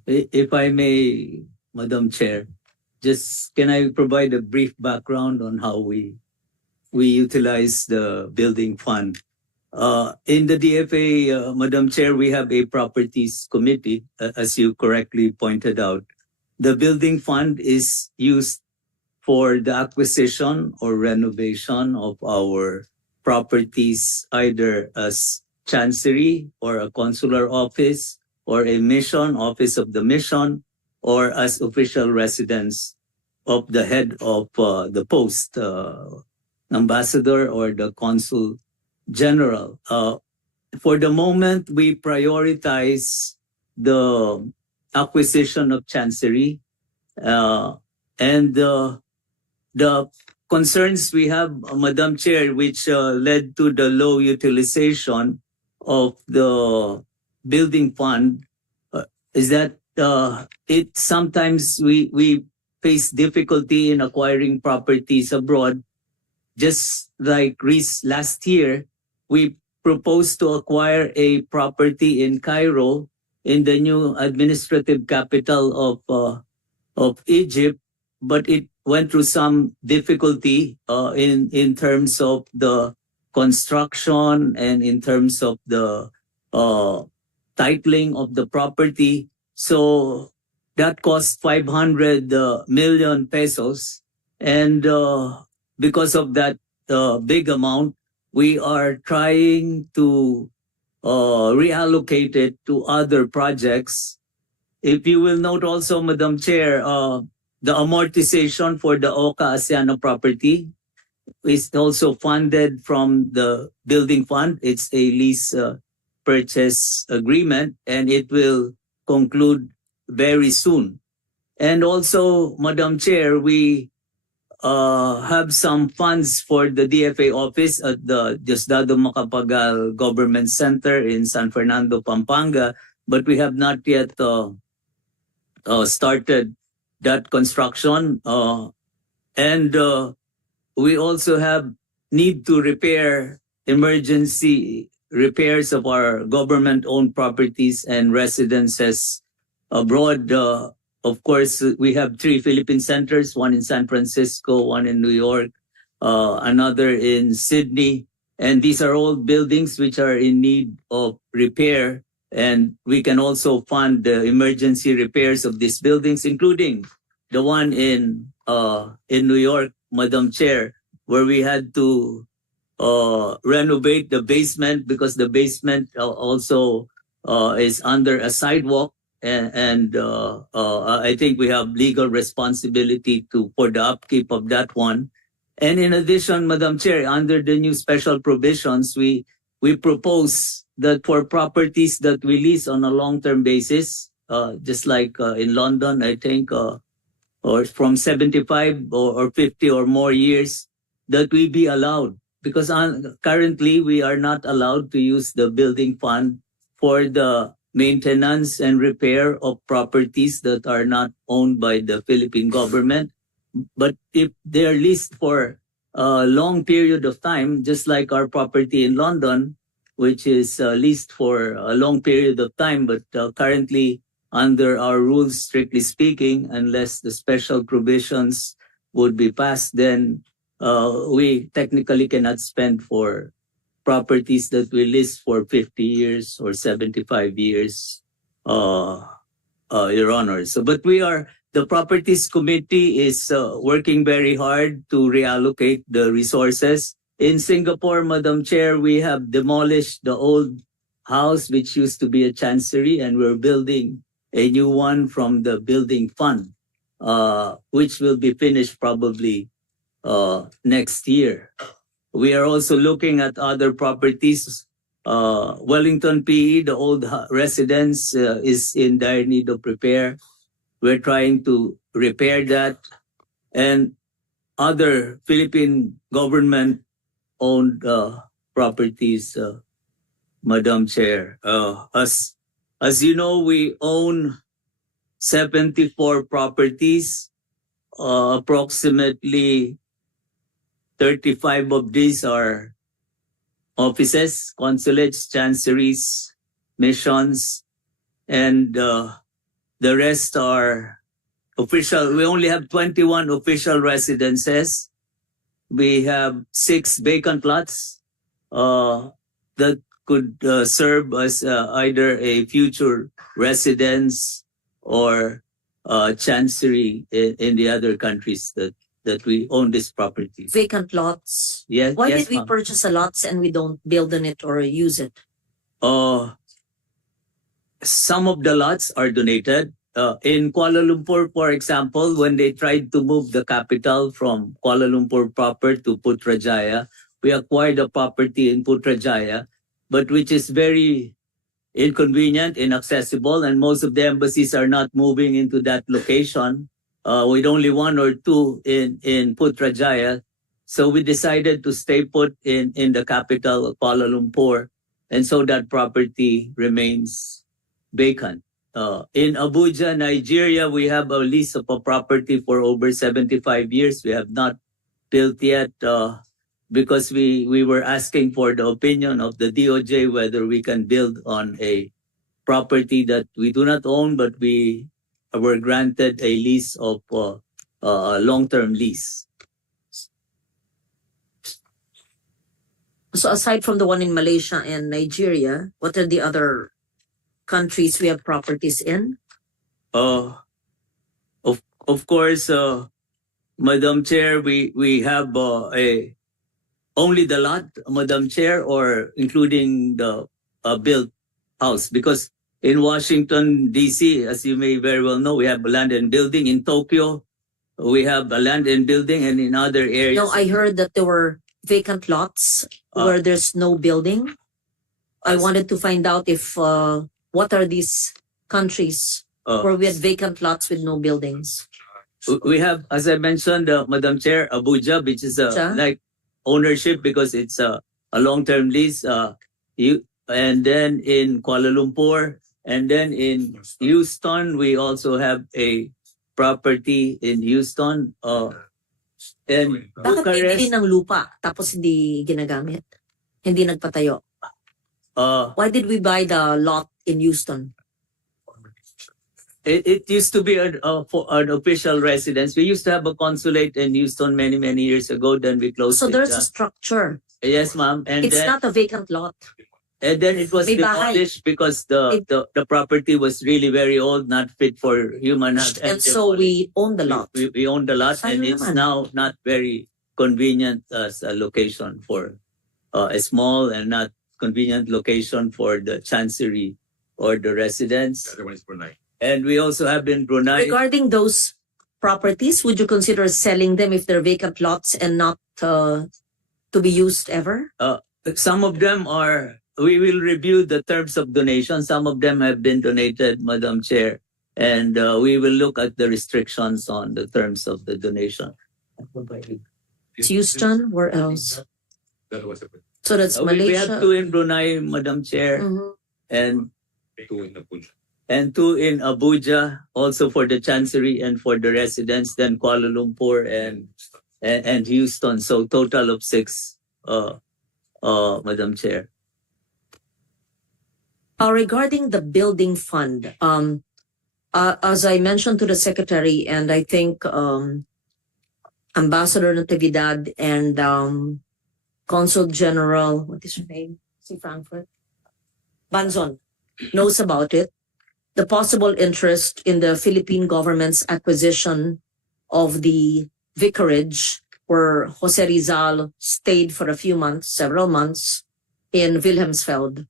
If I may, Madam Chair, just can I provide a brief background on how we utilize the building fund? In the DFA, Madam Chair, we have a properties committee, as you correctly pointed out. The building fund is used for the acquisition or renovation of our properties, either as chancery or a consular office or a mission, office of the mission, or as official residence of the head of the post, ambassador or the consul general. For the moment, we prioritize the acquisition of chancery, and the concerns we have, Madam Chair, which led to the low utilization of the building fund, is that it sometimes we face difficulty in acquiring properties abroad. Just like last year, we proposed to acquire a property in Cairo, in the new administrative capital of Egypt, but it went through some difficulty in terms of the construction and in terms of the titling of the property. So that cost 500 million pesos. And because of that big amount, we are trying to reallocate it to other projects. If you will note also, Madam Chair, the amortization for the Oka ASEAN property is also funded from the building fund. It's a lease purchase agreement, and it will conclude very soon. And also, Madam Chair, we have some funds for the DFA office at the Diosdado Macapagal Government Center in San Fernando, Pampanga, but we have not yet started that construction. And we also have need to repair emergency repairs of our government-owned properties and residences abroad. Of course, we have 3 Philippine centers, one in San Francisco, one in New York, another in Sydney. And these are all buildings which are in need of repair. And we can also fund the emergency repairs of these buildings, including the one in New York, Madam Chair, where we had to renovate the basement because the basement also is under a sidewalk. And I think we have legal responsibility for the upkeep of that one. And in addition, Madam Chair, under the new special provisions, we propose that for properties that we lease on a long-term basis, just like in London, I think, or from 75 or 50 or more years, that we be allowed. Because currently, we are not allowed to use the building fund for the maintenance and repair of properties that are not owned by the Philippine government. But if they are leased for a long period of time, just like our property in London, which is leased for a long period of time, but currently under our rules, strictly speaking, unless the special provisions would be passed, then we technically cannot spend for properties that we list for 50 years or 75 years, Your Honor. So, but the Properties Committee is working very hard to reallocate the resources. In Singapore, Madam Chair, we have demolished the old house, which used to be a chancery, and we're building a new one from the building fund, which will be finished probably next year. We are also looking at other properties. Wellington PE, the old residence, is in dire need of repair. We're trying to repair that. And other Philippine government-owned properties, Madam Chair. As you know, we own 74 properties. Approximately 35 of these are offices, consulates, chanceries, missions, and the rest are official. We only have 21 official residences. We have 6 vacant lots that could serve as either a future residence or chancery in the other countries that we own this property. Vacant lots. Yes. Why yes, did we ma'am. purchase the lots and we don't build on it or use it? Some of the lots are donated. In Kuala Lumpur, for example, when they tried to move the capital from Kuala Lumpur proper to Putrajaya, we acquired a property in Putrajaya, but which is very inconvenient, inaccessible, and most of the embassies are not moving into that location. With only 1 or 2 in Putrajaya. So we decided to stay put in the capital, Kuala Lumpur, and so that property remains vacant. In Abuja, Nigeria, we have a lease of a property for over 75 years. We have not built yet because we were asking for the opinion of the DOJ whether we can build on a property that we do not own, but we were granted a lease of a long-term lease. So aside from the one in Malaysia and Nigeria, what are the other countries we have properties in? Of course, Madam Chair, we have only the lot, Madam Chair, or including the built house, because in Washington, D.C., as you may very well know, we have land and building. In Tokyo, we have a land and building, and in other areas. No, I heard that there were vacant lots where there's no building. I wanted to find out if what are these countries where we had vacant lots with no buildings? We have, as I mentioned, Madam Chair, Abuja, which is like ownership because it's a long-term lease. And then in Kuala Lumpur, and then in Houston, we also have a property in Houston. And Bakit bibili ng lupa tapos hindi ginagamit? Hindi nagpatayo? Why did we buy the lot in Houston? It used to be for an official residence. We used to have a consulate in Houston many years ago. Then we closed it. So there's a structure. Yes, ma'am. And it's not a vacant lot. And then it was demolished because the property was really very old, not fit for human. And so we own the lot. We own the lot, and it's now not very convenient as a location for a small and not convenient location for the chancery or the residence. The other one is Brunei. And we also have in Brunei. Regarding those properties, would you consider selling them if they're vacant lots and not to be used ever? Some of them are. We will review the terms of donation. Some of them have been donated, Madam Chair, and we will look at the restrictions on the terms of the donation. Houston, where else? So that's Malaysia. We have 2 in Brunei, Madam Chair, and 2 in Abuja, also for the chancery and for the residents. Then Kuala Lumpur and Houston. So total of 6, Madam Chair. Regarding the building fund, as I mentioned to the secretary, and I think Ambassador Natividad and Consul General, what is her name? Frankfurt? Banzon knows about it. The possible interest in the Philippine government's acquisition of the vicarage where Jose Rizal stayed for a few months, several months, in Wilhelmsfeld.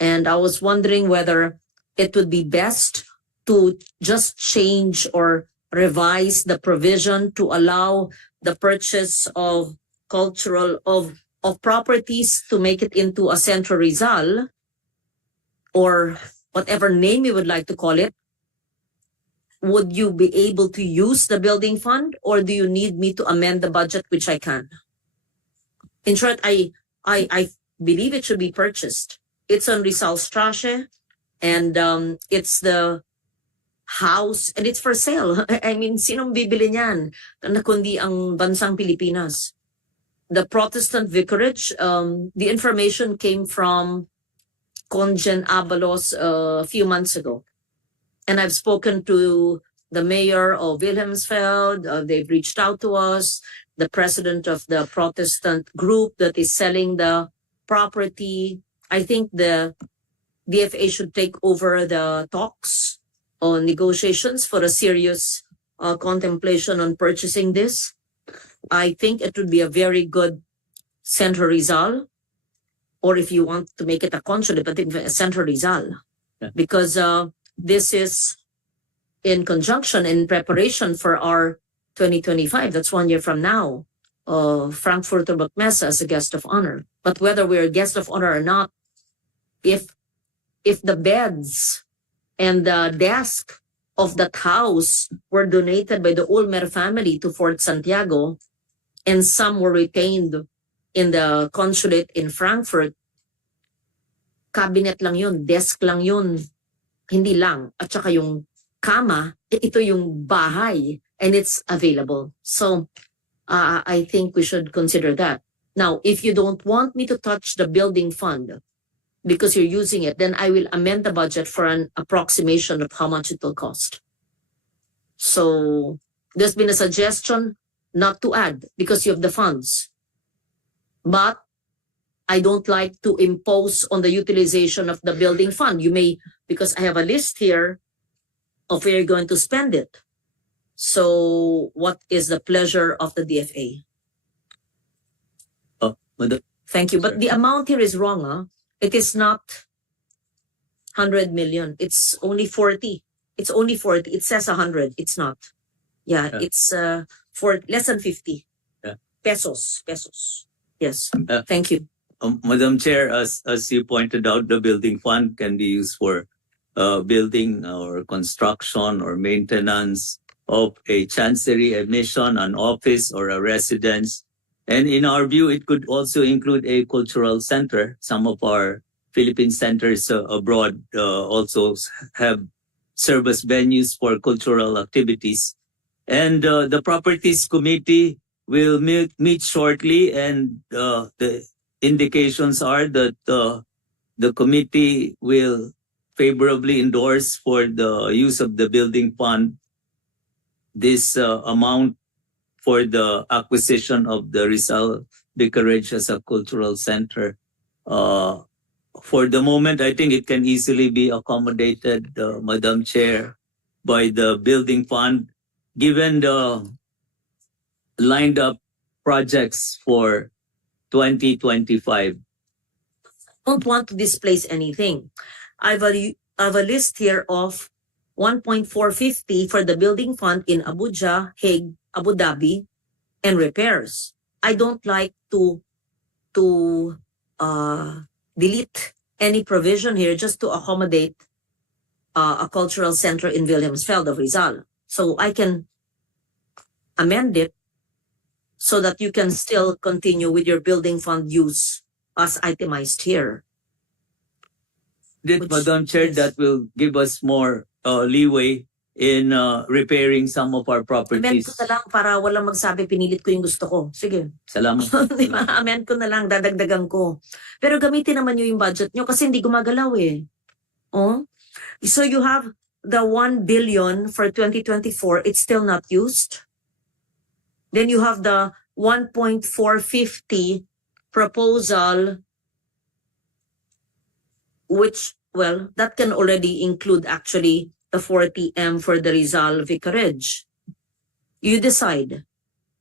And I was wondering whether it would be best to just change or revise the provision to allow the purchase of of properties to make it into a Centro Rizal, or whatever name you would like to call it, would you be able to use the building fund, or do you need me to amend the budget, which I can? In short, I believe it should be purchased. It's on Rizal Strasse, and it's the house, and it's for sale. I mean, sinong bibili niyan na kundi ang bansang Pilipinas? The Protestant vicarage, the information came from Conjen Abalos a few months ago. And I've spoken to the mayor of Wilhelmsfeld. They've reached out to us, the president of the Protestant group that is selling the property. I think the DFA should take over the talks on negotiations for a serious contemplation on purchasing this. I think it would be a very good Centro Rizal, or if you want to make it a consulate, but in Centro Rizal, because this is in conjunction, in preparation for our 2025. That's 1 year from now. Frankfurter Buckmesse as a guest of honor. But whether we're a guest of honor or not, if the beds and the desk of that house were donated by the Ulmer family to Fort Santiago, and some were retained in the consulate in Frankfurt, cabinet lang yun, desk lang yun, hindi lang. At saka yung kama, ito yung bahay, and it's available. So I think we should consider that. Now, if you don't want me to touch the building fund because you're using it, then I will amend the budget for an approximation of how much it will cost. So there's been a suggestion not to add because you have the funds. But I don't like to impose on the utilization of the building fund. You may, because I have a list here of where you're going to spend it. So what is the pleasure of the DFA? Thank you. But the amount here is wrong. Huh? It is not 100 million. It's only 40. It's only 40. It says 100. It's not. Yeah. It's for less than 50 pesos. Yes. Thank you. Madam Chair, as you pointed out, the building fund can be used for building or construction or maintenance of a chancery, a mission, an office, or a residence. And in our view, it could also include a cultural center. Some of our Philippine centers abroad also have service venues for cultural activities. And the Properties Committee will meet shortly, and the indications are that the committee will favorably endorse for the use of the building fund this amount for the acquisition of the Rizal Vicarage as a cultural center. For the moment, I think it can easily be accommodated, Madam Chair, by the building fund, given the lined up projects for 2025. Don't want to displace anything. I have a list here of 1.450 for the building fund in Abuja, Hague, Abu Dhabi, and repairs. I don't like to delete any provision here just to accommodate a cultural center in Wilhelmsfeld of Rizal. So I can amend it so that you can still continue with your building fund use as itemized here. Madam Chair, that will give us more leeway in repairing some of our properties. Amend ko na lang para walang magsabi pinilit ko yung gusto ko. Sige. Salamat. Diba? Amend ko na lang, dadagdagan ko. Pero gamitin naman nyo yung budget nyo kasi hindi gumagalaw eh. Oh? So you have the 1 billion for 2024, it's still not used. Then you have the 1.450 proposal, which, well, that can already include actually the 40M for the Rizal Vicarage. You decide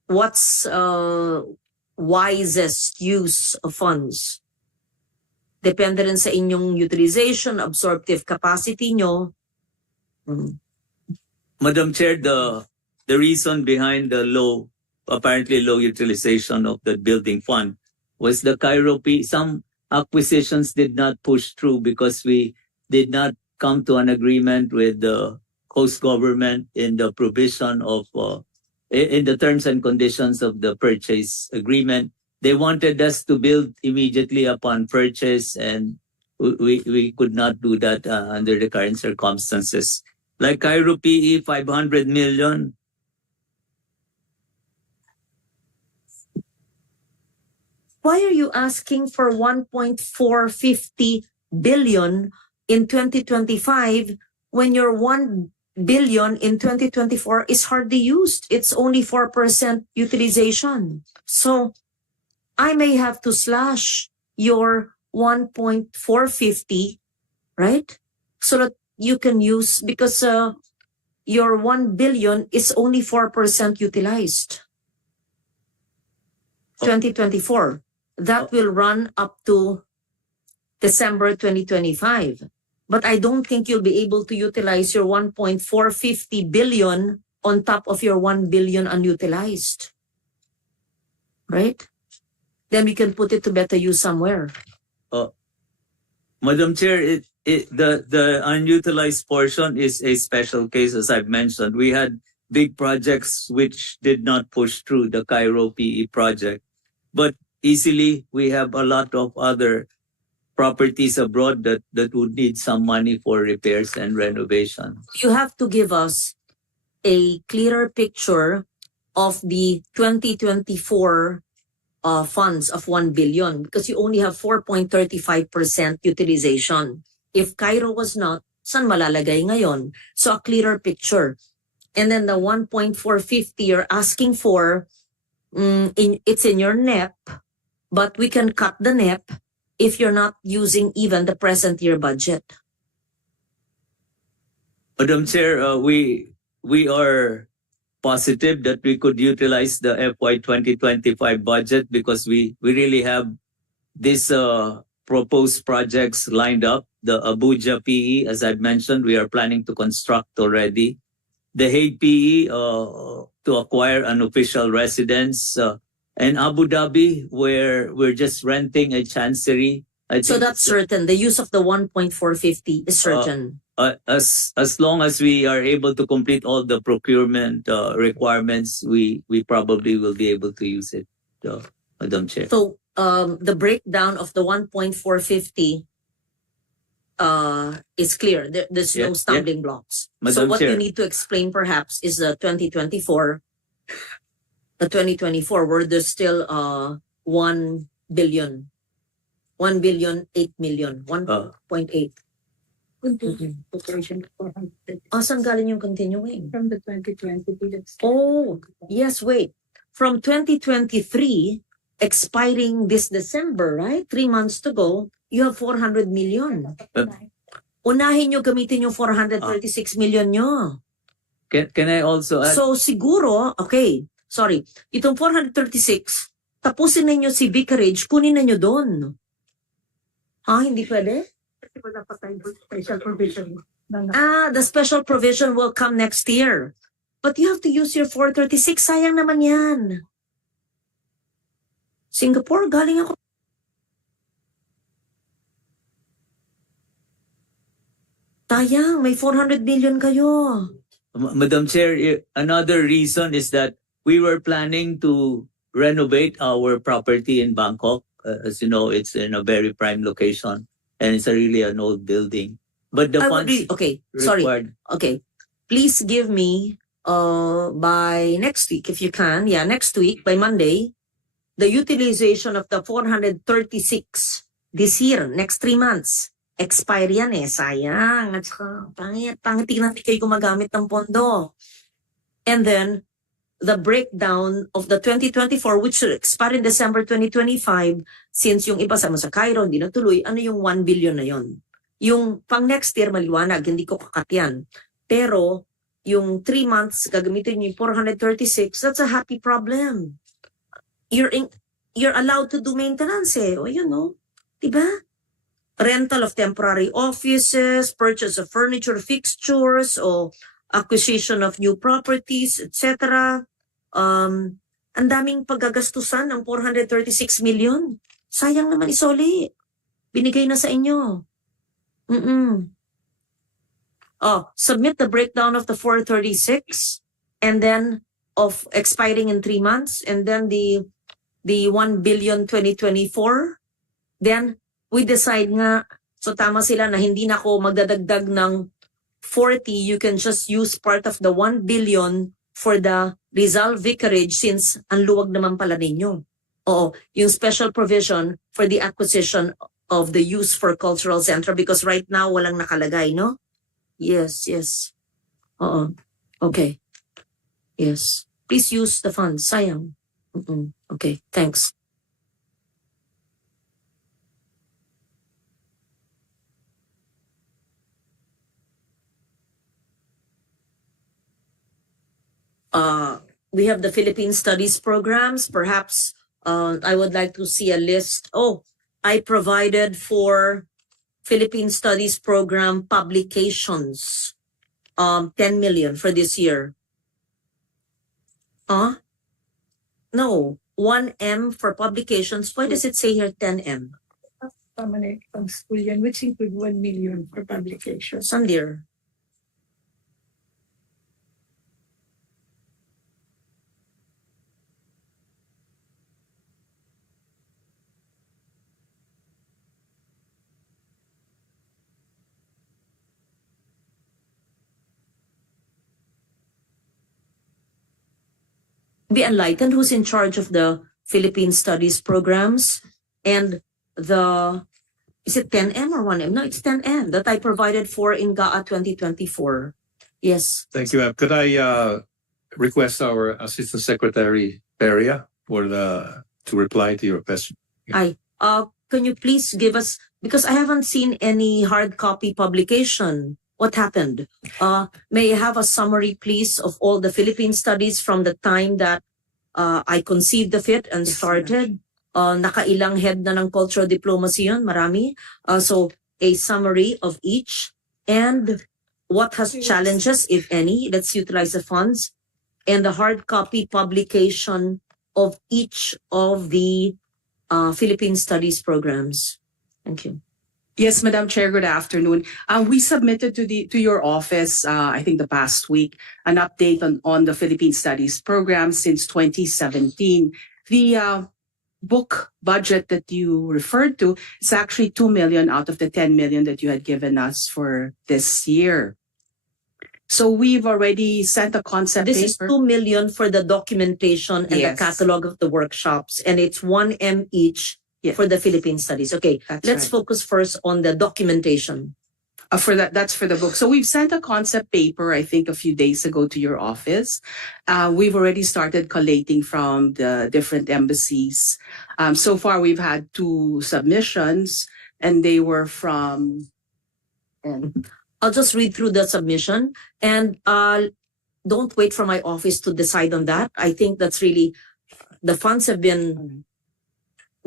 what's wisest use of funds. Depende rin sa inyong utilization, absorptive capacity nyo. Madam Chair, the reason behind the apparently low utilization of the building fund was the Cairo some acquisitions did not push through because we did not come to an agreement with the host government in the provision of in the terms and conditions of the purchase agreement. They wanted us to build immediately upon purchase, and we could not do that under the current circumstances. Like Cairo PE, 500 million. Why are you asking for 1.450 billion in 2025 when your 1 billion in 2024 is hardly used? It's only 4% utilization. So I may have to slash your 1.450, right? So that you can use, because your 1 billion is only 4% utilized. 2024. That will run up to December 2025. But I don't think you'll be able to utilize your 1.450 billion on top of your 1 billion unutilized. Right? Then we can put it to better use somewhere. Madam Chair, the unutilized portion is a special case, as I've mentioned. We had big projects which did not push through, the Cairo PE project. But easily, we have a lot of other properties abroad that would need some money for repairs and renovation. You have to give us a clearer picture of the 2024 funds of 1 billion, because you only have 4.35% utilization. If Cairo was not, saan malalagay ngayon? So a clearer picture. And then the 1.450 you're asking for, it's in your NEP, but we can cut the NEP if you're not using even the present year budget. Madam Chair, we are positive that we could utilize the FY 2025 budget because we really have these proposed projects lined up. The Abuja PE, as I've mentioned, we are planning to construct already. The Hague PE to acquire an official residence. And Abu Dhabi, where we're just renting a chancery. So that's certain. The use of the 1.450 is certain. As long as we are able to complete all the procurement requirements, we probably will be able to use it, Madam Chair. So the breakdown of the 1.450 is clear. There's no stumbling blocks. Madam So what Chair. you need to explain perhaps is the 2024. The 2024, where there's still 1 billion. 1 billion, 8 million, 1.8. Saan galing yung continuing? From the 2020. Oh, yes, wait. From 2023, expiring this December, right? 3 months to go, you have 400 million. Unahin nyo gamitin yung 436 million nyo. Can I also add? So siguro, okay, sorry, itong 436, tapusin ninyo si Vicarage, kunin ninyo doon. Hindi pwede? Special provision. The special provision will come next year. But you have to use your 436. Sayang naman yan. Singapore, galing ako. Sayang, may 400 billion kayo. Madam Chair, another reason is that we were planning to renovate our property in Bangkok. As you know, it's in a very prime location and it's really an old building. But the funds required. Okay. Please give me by next week, if you can. Yeah, next week, by Monday, the utilization of the 436 this year, next 3 months. Expire yan sayang. At saka, pangit tingnan kayo gumagamit ng pondo. And then, the breakdown of the 2024, which should expire in December 2025, since yung iba sa Cairo, hindi natuloy, ano yung 1 billion na yon? Yung pang next year, maliwanag, hindi ko kakat yan. Pero, yung 3 months, gagamitin yung 436, that's a happy problem. You're allowed to do maintenance O yun diba? Rental of temporary offices, purchase of furniture fixtures, o acquisition of new properties, etc. Ang daming paggagastusan ng 436 million. Sayang naman isoli. Binigay na sa inyo. Submit the breakdown of the 436 and then of expiring in 3 months, and then the 1 billion 2024. Then we decide nga, so tama sila na hindi na ako magdadagdag ng 40, you can just use part of the 1 billion for the Rizal Vicarage since ang luwag naman pala ninyo. Oo, yung special provision for the acquisition of the use for cultural center because right now walang nakalagay, no? Yes. Oo. Okay. Yes. Please use the funds. Sayang. Okay, thanks. We have the Philippine Studies programs. Perhaps I would like to see a list. I provided for Philippine Studies program publications 10 million for this year. No, 1M for publications. Why does it say here 10M? Permanent pang school yan, which include 1 million for publication. Some dear. Be enlightened who's in charge of the Philippine Studies programs and is it 10M or 1M? No, it's 10M that I provided for in GAA 2024. Yes. Thank you. Could I request our Assistant Secretary Peria to reply to your question? Can you please give us, because I haven't seen any hard copy publication. What happened? May I have a summary, please, of all the Philippine studies from the time that I conceived of it and started? Nakailang head na ng cultural diplomacy yun, marami. So a summary of each and what has challenges, if any. Let's utilize the funds and the hard copy publication of each of the Philippine studies programs. Thank you. Yes, Madam Chair, good afternoon. We submitted to your office, I think the past week, an update on the Philippine Studies program since 2017. The book budget that you referred to is actually 2 million out of the 10 million that you had given us for this year. So we've already sent a concept This paper. is 2 million for the documentation and the catalog of the workshops, and it's 1M each for the Philippine studies. Okay, let's focus first on the documentation. That's for the book. So we've sent a concept paper, I think, a few days ago to your office. We've already started collating from the different embassies. So far, we've had 2 submissions, and they were from. I'll just read through the submission, and don't wait for my office to decide on that. I think that's really, the funds have been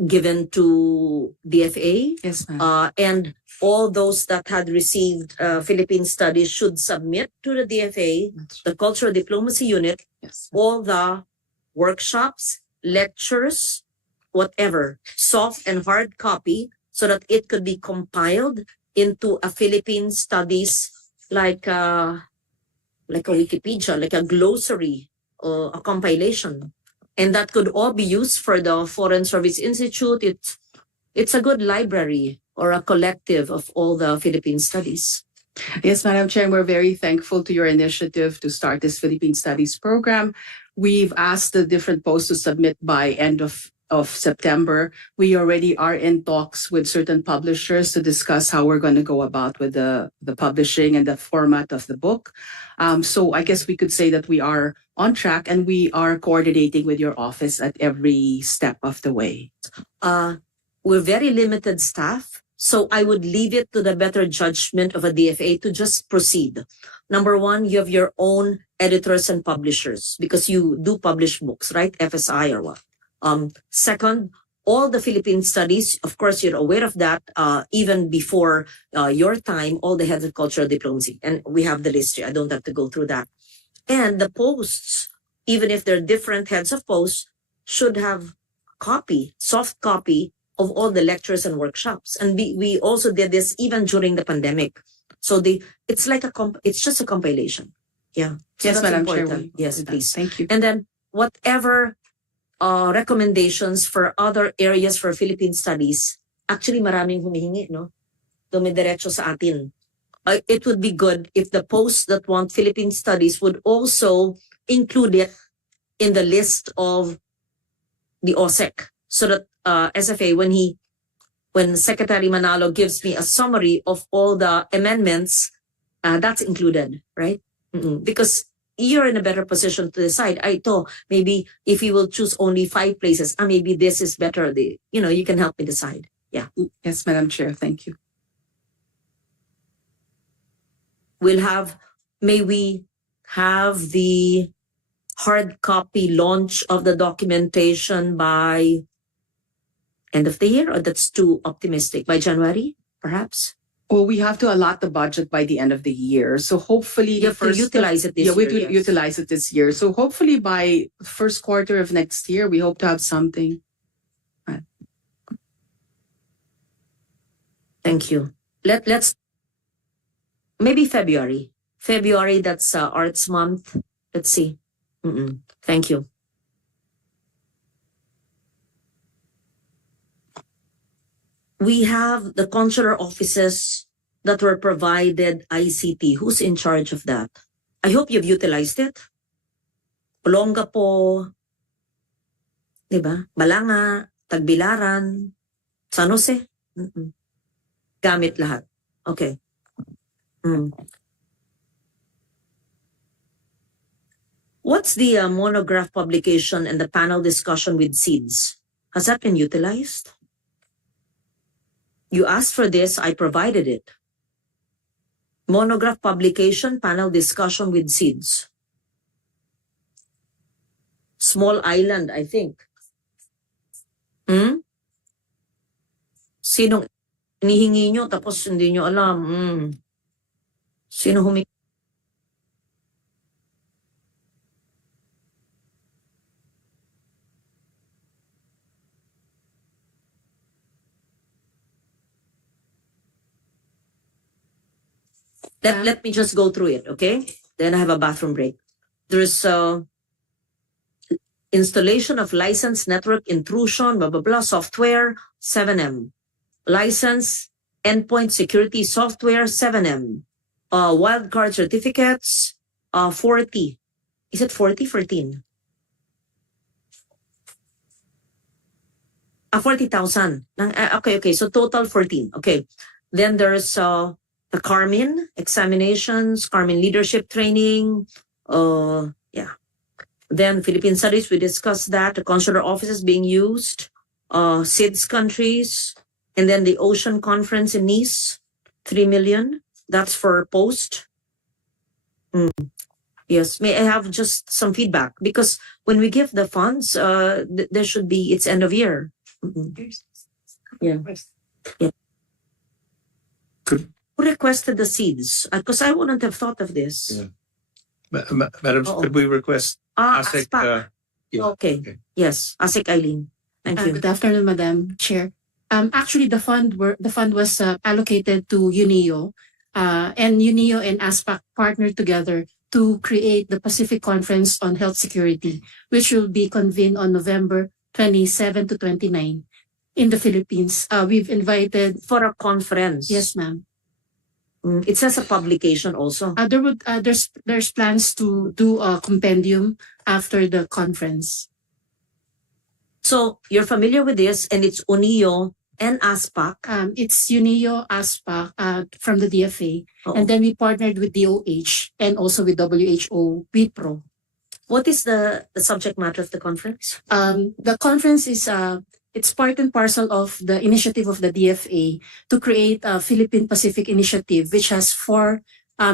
given to DFA. Yes, ma'am. And all those that had received Philippine studies should submit to the DFA, the Cultural Diplomacy Unit, all the workshops, lectures, whatever, soft and hard copy, so that it could be compiled into a Philippine studies like a Wikipedia, like a glossary or a compilation. And that could all be used for the Foreign Service Institute. It's a good library or a collective of all the Philippine studies. Yes, Madam Chair, we're very thankful to your initiative to start this Philippine Studies program. We've asked the different posts to submit by end of September. We already are in talks with certain publishers to discuss how we're going to go about with the publishing and the format of the book. So I guess we could say that we are on track and we are coordinating with your office at every step of the way. We're very limited staff, so I would leave it to the better judgment of a DFA to just proceed. Number one, you have your own editors and publishers because you do publish books, right? FSI or what? Second, all the Philippine studies, of course, you're aware of that, even before your time, all the heads of cultural diplomacy. And we have the list here. I don't have to go through that. And the posts, even if they're different heads of posts, should have copy, soft copy of all the lectures and workshops. And we also did this even during the pandemic. So it's like it's just a compilation. Yeah. So Yes, that's Madam Chair. important. Yes, please. Thank you. And then whatever recommendations for other areas for Philippine studies, actually maraming humihingi, no? Dumidiretso sa atin. It would be good if the posts that want Philippine studies would also include it in the list of the OSEC, so that SFA, when Secretary Manalo gives me a summary of all the amendments, that's included, right? Because you're in a better position to decide. Maybe if you will choose only 5 places, maybe this is better. You can help me decide. Yeah. Yes, Madam Chair. Thank you. May we have the hard copy launch of the documentation by end of the year, or that's too optimistic? By January, perhaps? Well, we have to allot the budget by the end of the year. So hopefully You have to utilize it this year. we will yes. utilize it this year. So hopefully by first quarter of next year, we hope to have something. Thank you. Let's maybe February. February, that's Arts Month. Let's see. Thank you. We have the consular offices that were provided ICT. Who's in charge of that? I hope you've utilized it. Olongapo, diba? Balanga, Tagbilaran, San Jose. Gamit lahat. Okay. What's the monograph publication and the panel discussion with SEEDS? Has that been utilized? You asked for this, I provided it. Monograph publication, panel discussion with SEEDS. Small island, I think. Sinong inihingi nyo tapos hindi nyo alam? Sino humingi? Let me just go through it, okay? Then I have a bathroom break. There's installation of license network intrusion, blah, blah, blah, software, 7M. License endpoint security software, 7M. Wildcard certificates, 40. Is it 40? 14? 40,000. Okay. So total 14. Okay. Then there's the Carmen examinations, Carmen leadership training. Yeah. Then Philippine studies, we discussed that. The consular offices being used. SIDS countries. And then the Ocean Conference in Nice, 3 million. That's for post. Yes. May I have just some feedback? Because when we give the funds, there should be, it's end of year. Yeah. Who requested the seeds? Because I wouldn't have thought of this. Yeah. Madam, could we request ASEC? Okay. Yes, ASEC Eileen. Thank you. Good afternoon, Madam Chair. Actually, the fund was allocated to UNEO, and UNEO and ASPAC partnered together to create the Pacific Conference on Health Security, which will be convened on November 27 to 29 in the Philippines. We've invited for a conference. Yes, ma'am. It says a publication also. There's plans to do a compendium after the conference. So you're familiar with this, and it's UNEO and ASPAC. It's UNEO, ASPAC from the DFA, and then we partnered with DOH and also with WHO, WIPRO. What is the subject matter of the conference? The conference is it's part and parcel of the initiative of the DFA to create a Philippine Pacific Initiative, which has 4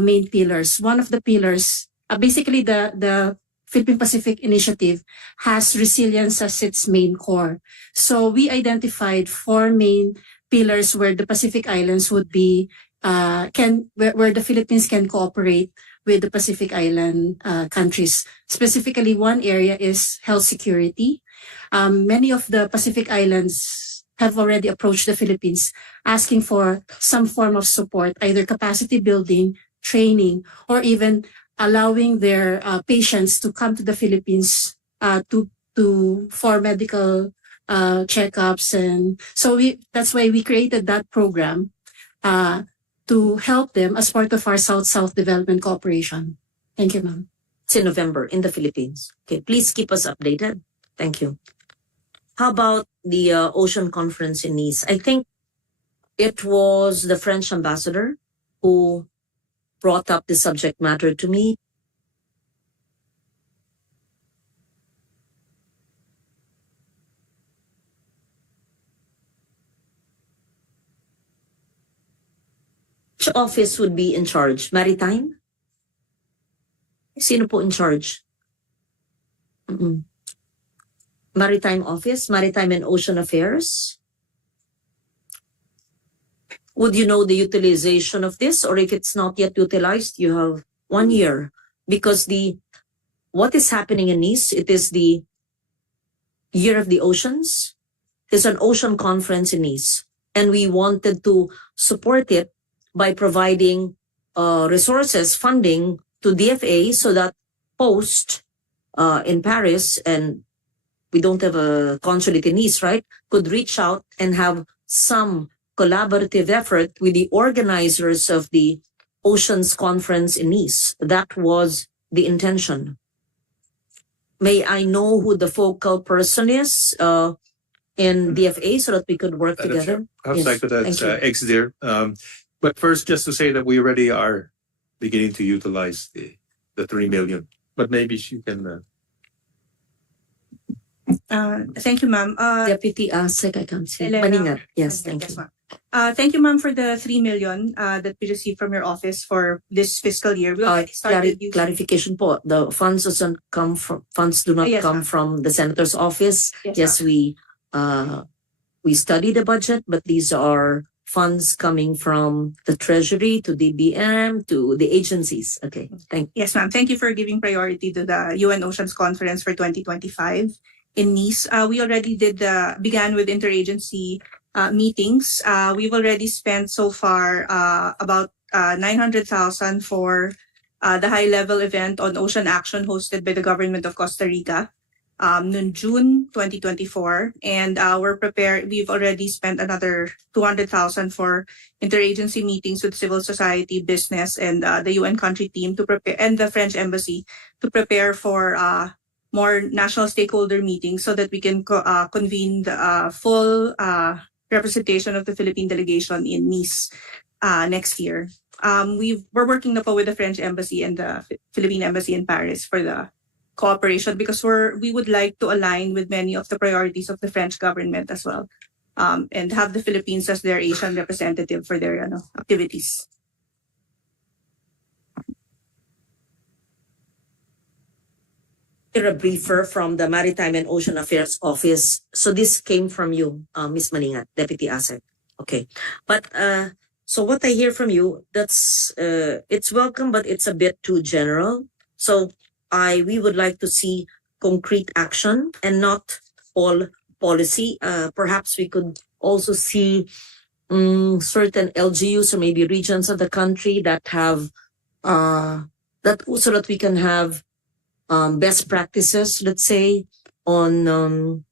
main pillars. One of the pillars, basically the Philippine Pacific Initiative has resilience as its main core. So we identified 4 main pillars where the Pacific Islands would be, where the Philippines can cooperate with the Pacific Island countries. Specifically, one area is health security. Many of the Pacific Islands have already approached the Philippines asking for some form of support, either capacity building, training, or even allowing their patients to come to the Philippines for medical checkups. And so that's why we created that program to help them as part of our South-South Development Cooperation. Thank you, ma'am. It's in November in the Philippines. Okay, please keep us updated. Thank you. How about the Ocean Conference in Nice? I think it was the French ambassador who brought up the subject matter to me. Which office would be in charge? Maritime? Sino po in charge? Maritime Office, Maritime and Ocean Affairs. Would you know the utilization of this, or if it's not yet utilized, you have 1 year? Because what is happening in Nice, it is the Year of the Oceans. It's an ocean conference in Nice, and we wanted to support it by providing resources, funding to DFA so that post in Paris, and we don't have a consulate in Nice, right, could reach out and have some collaborative effort with the organizers of the Oceans Conference in Nice. That was the intention. May I know who the focal person is in DFA so that we could work together? Perhaps I could X there. But first, just to say that we already are beginning to utilize the 3 million. But maybe she can... Thank you, ma'am. Deputy Sec, I can't see. Elena. Maningat. Yes, thank you. Ma'am. Thank you, ma'am, for the 3 million that we received from your office for this fiscal year. We already started using... Clarification po, the funds do not Yes, come ma'am. from the senator's office. Yes, we study the budget, but these are funds coming from the Treasury to DBM to the agencies. Okay, thank you. Yes, ma'am. Thank you for giving priority to the UN Oceans Conference for 2025 in Nice. We already began with interagency meetings. We've already spent so far about 900,000 for the high-level event on ocean action hosted by the government of Costa Rica noon June 2024. And we've already spent another 200,000 for interagency meetings with civil society, business, and the UN country team to prepare, and the French embassy to prepare for more national stakeholder meetings so that we can convene the full representation of the Philippine delegation in Nice next year. We're working na po with the French embassy and the Philippine embassy in Paris for the cooperation because we would like to align with many of the priorities of the French government as well, and have the Philippines as their Asian representative for their activities. A briefer from the Maritime and Ocean Affairs Office. So this came from you, Ms. Maningat, Deputy Asset. Okay, but so what I hear from you, that's it's welcome, but it's a bit too general. So we would like to see concrete action and not all policy. Perhaps we could also see certain LGUs or maybe regions of the country that have so that we can have best practices, let's say, on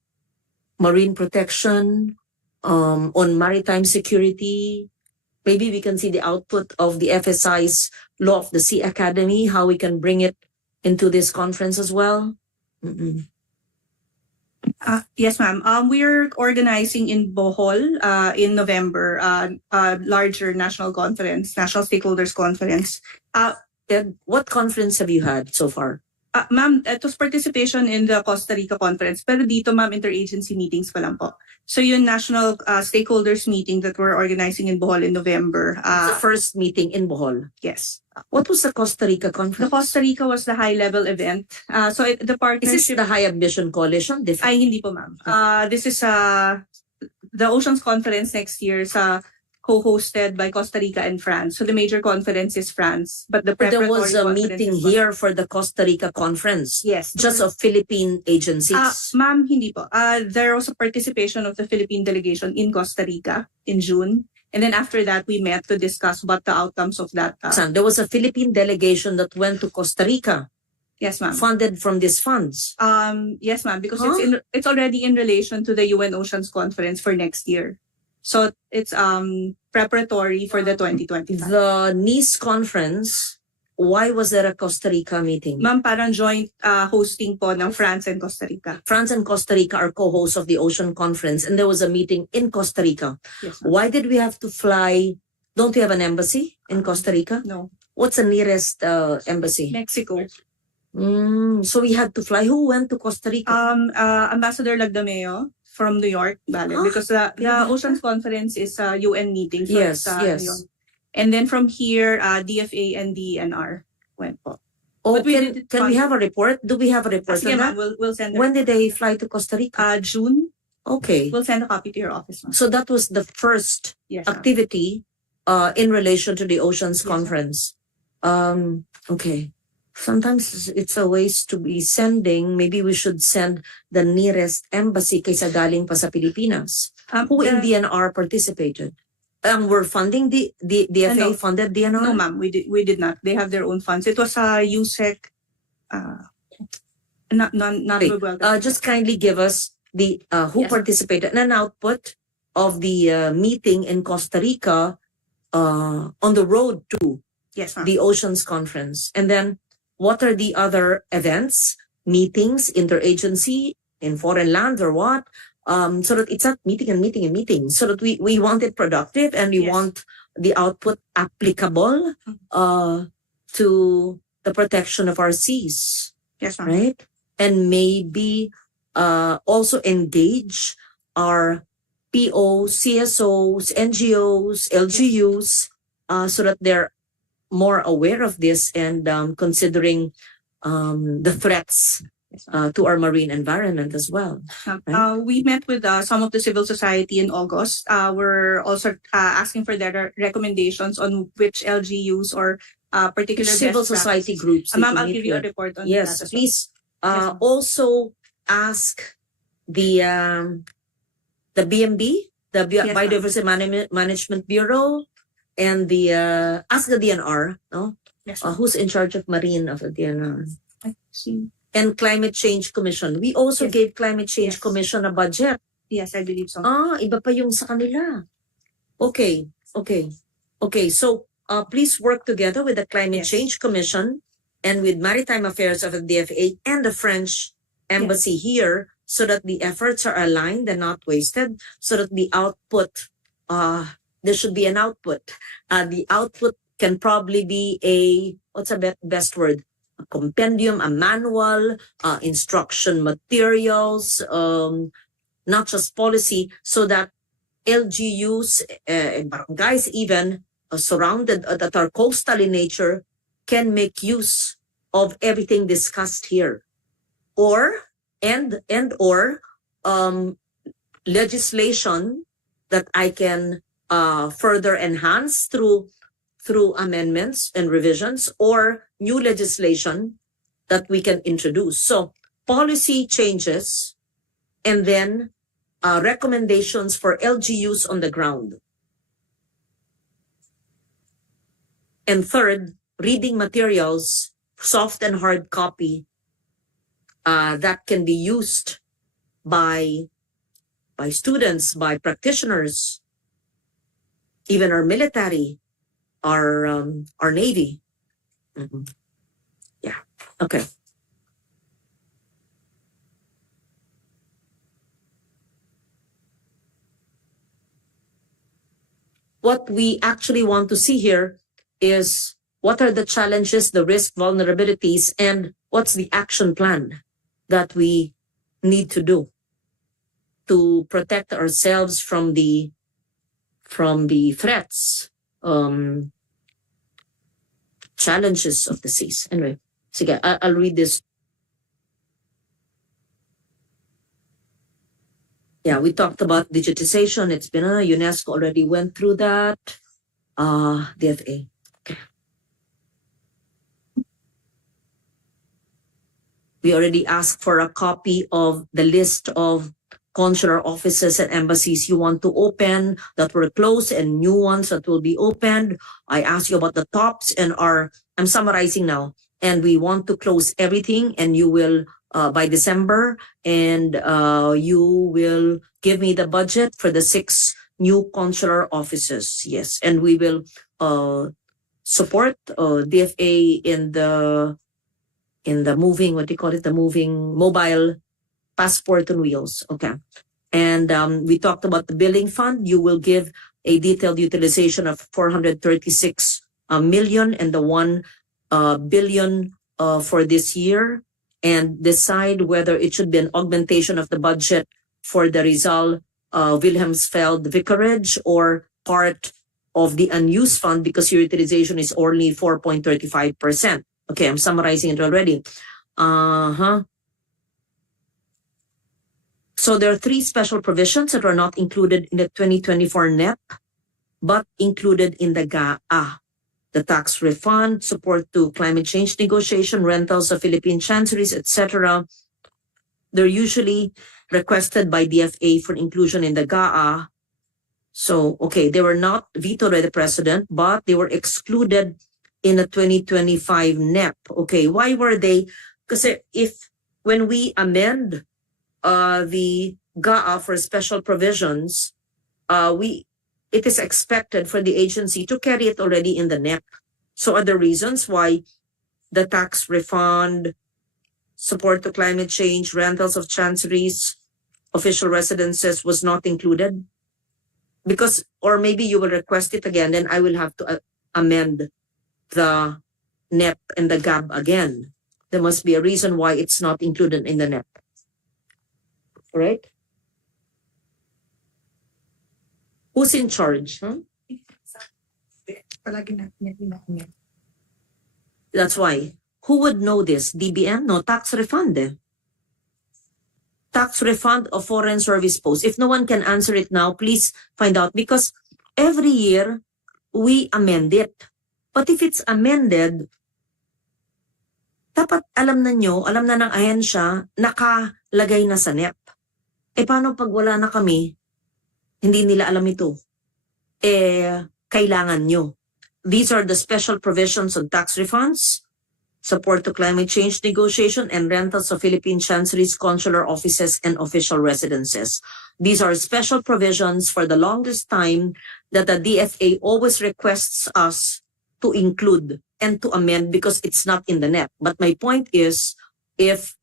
marine protection, on maritime security. Maybe we can see the output of the FSI's Law of the Sea Academy, how we can bring it into this conference as well. Yes, ma'am. We're organizing in Bohol in November a larger national conference, national stakeholders conference. What conference have you had so far? Ma'am, it was participation in the Costa Rica conference. Pero dito, ma'am, interagency meetings pa lang po. So yung national stakeholders meeting that we're organizing in Bohol in November. The first meeting in Bohol? Yes. What was the Costa Rica conference? The Costa Rica was the high-level event. The partnership... Is this the High Ambition Coalition? Ay, hindi po, ma'am. This is the Oceans Conference next year sa co-hosted by Costa Rica and France. So the major conference is France, but the But there preparatory was a conference meeting is here for the Costa Rica conference. Yes. Just of Philippine agencies. Ma'am, hindi po. There was a participation of the Philippine delegation in Costa Rica in June. And then after that, we met to discuss what the outcomes of that. There was a Philippine delegation that went to Costa Rica. Yes, ma'am. Funded from these funds. Yes, ma'am, because Huh? it's already in relation to the UN Oceans Conference for next year. So it's preparatory for the 2025. The Nice conference, why was there a Costa Rica meeting? Ma'am, parang joint hosting po ng France and Costa Rica. France and Costa Rica are co-hosts of the Ocean Conference, and there was a meeting in Costa Rica. Yes, ma'am. Why did we have to fly? Don't we have an embassy in Costa Rica? No. What's the nearest embassy? Mexico. So we had to fly. Who went to Costa Rica? Ambassador Lagdameo from New York, bale, because the Oceans Conference is a UN meeting. So Yes, it's, yes. New York. And then from here, DFA and DNR went po. Oh, But we did it can we fast. have a report? Do we have a report Sige, on ma'am, that? we'll send When did they fly to Costa Rica? June. Okay. We'll send a copy to your office, ma'am. So that was the first Yes, ma'am. activity in relation to the Oceans Yes, ma'am. Conference. Okay. Sometimes it's a waste to be sending. Maybe we should send the nearest embassy kaysa galing pa sa Pilipinas. Who in DNR participated? We're funding the DFA No. funded DNR? No, ma'am, we did not. They have their own funds. It was USEC. Not Okay. well. Just kindly give us the who Yes. participated and an output of the meeting in Costa Rica on the road to Yes, ma'am. the Oceans Conference. And then what are the other events, meetings, interagency in foreign lands or what? So that it's not meeting and meeting and meeting. So that we want it productive and we Yes. want the output applicable to the protection of our seas, Yes, ma'am. right? And maybe also engage our POs, CSOs, NGOs, LGUs, so that they're more aware of this and considering the threats to our marine environment as well. We met with some of the civil society in August. We're also asking for their recommendations on which LGUs or particular Civil best society practice. groups. that Ma'am, I'll meet give you a with. report on Yes, that as well. please. ma'am. Also ask the BMB, the Yes, ma'am. Biodiversity Management Bureau, and the ask the DNR, no? Yes, Who's in charge of marine of the DNR? I see. And Climate Change Commission. We also Yes. gave Climate Change Yes. Commission a budget. Yes, I believe so. Iba pa yung sa kanila. Okay. So please work together with the Climate Yes. Change Commission and with Maritime Affairs of the DFA and the French Embassy here, so that the efforts are aligned and not wasted, so that the output, there should be an output. The output can probably be what's a best word? A compendium, a manual, instruction materials, not just policy, so that LGUs and barangays even surrounded that are coastal in nature can make use of everything discussed here, or legislation that I can further enhance through amendments and revisions, or new legislation that we can introduce. So policy changes, and then recommendations for LGUs on the ground. And third, reading materials, soft and hard copy, that can be used by students, by practitioners, even our military, our Navy. Yeah, okay. What we actually want to see here is what are the challenges, the risk, vulnerabilities, and what's the action plan that we need to do to protect ourselves from the threats, challenges of the seas. Anyway, sige, I'll read this. Yeah, we talked about digitization. It's been UNESCO already went through that. DFA. Okay. We already asked for a copy of the list of consular offices and embassies you want to open that were closed and new ones that will be opened. I asked you about the tops and I'm summarizing now. And we want to close everything, and you will by December, and you will give me the budget for the 6 new consular offices. Yes, and we will support DFA in the moving, what do you call it, the moving mobile passport on wheels. Okay. And we talked about the billing fund. You will give a detailed utilization of 436 million and the 1 billion for this year, and decide whether it should be an augmentation of the budget for the Rizal Wilhelmsfeld Vicarage or part of the unused fund, because your utilization is only 4.35%. Okay, I'm summarizing it already. So there are 3 special provisions that are not included in the 2024 NEP, but included in the GAA. The tax refund, support to climate change negotiation, rentals of Philippine chanceries, etc. They're usually requested by DFA for inclusion in the GAA. So, okay, they were not vetoed by the president, but they were excluded in the 2025 NEP. Okay, why were they? Because when we amend the GAA for special provisions, it is expected for the agency to carry it already in the NEP. So are the reasons why the tax refund, support to climate change, rentals of chanceries, official residences was not included? Because, or maybe you will request it again, then I will have to amend the NEP and the GAB again. There must be a reason why it's not included in the NEP. All right? Who's in charge? Huh? That's why. Who would know this? DBM? No, tax refund. Tax refund of foreign service post. If no one can answer it now, please find out. Because every year, we amend it. But if it's amended, dapat alam na ng ahensya, nakalagay na sa NEP. Paano pag wala na kami, hindi nila alam ito? Kailangan nyo. These are the special provisions on tax refunds, support to climate change negotiation, and rentals of Philippine chanceries, consular offices, and official residences. These are special provisions for the longest time that the DFA always requests us to include and to amend because it's not in the NEP. But my point is, if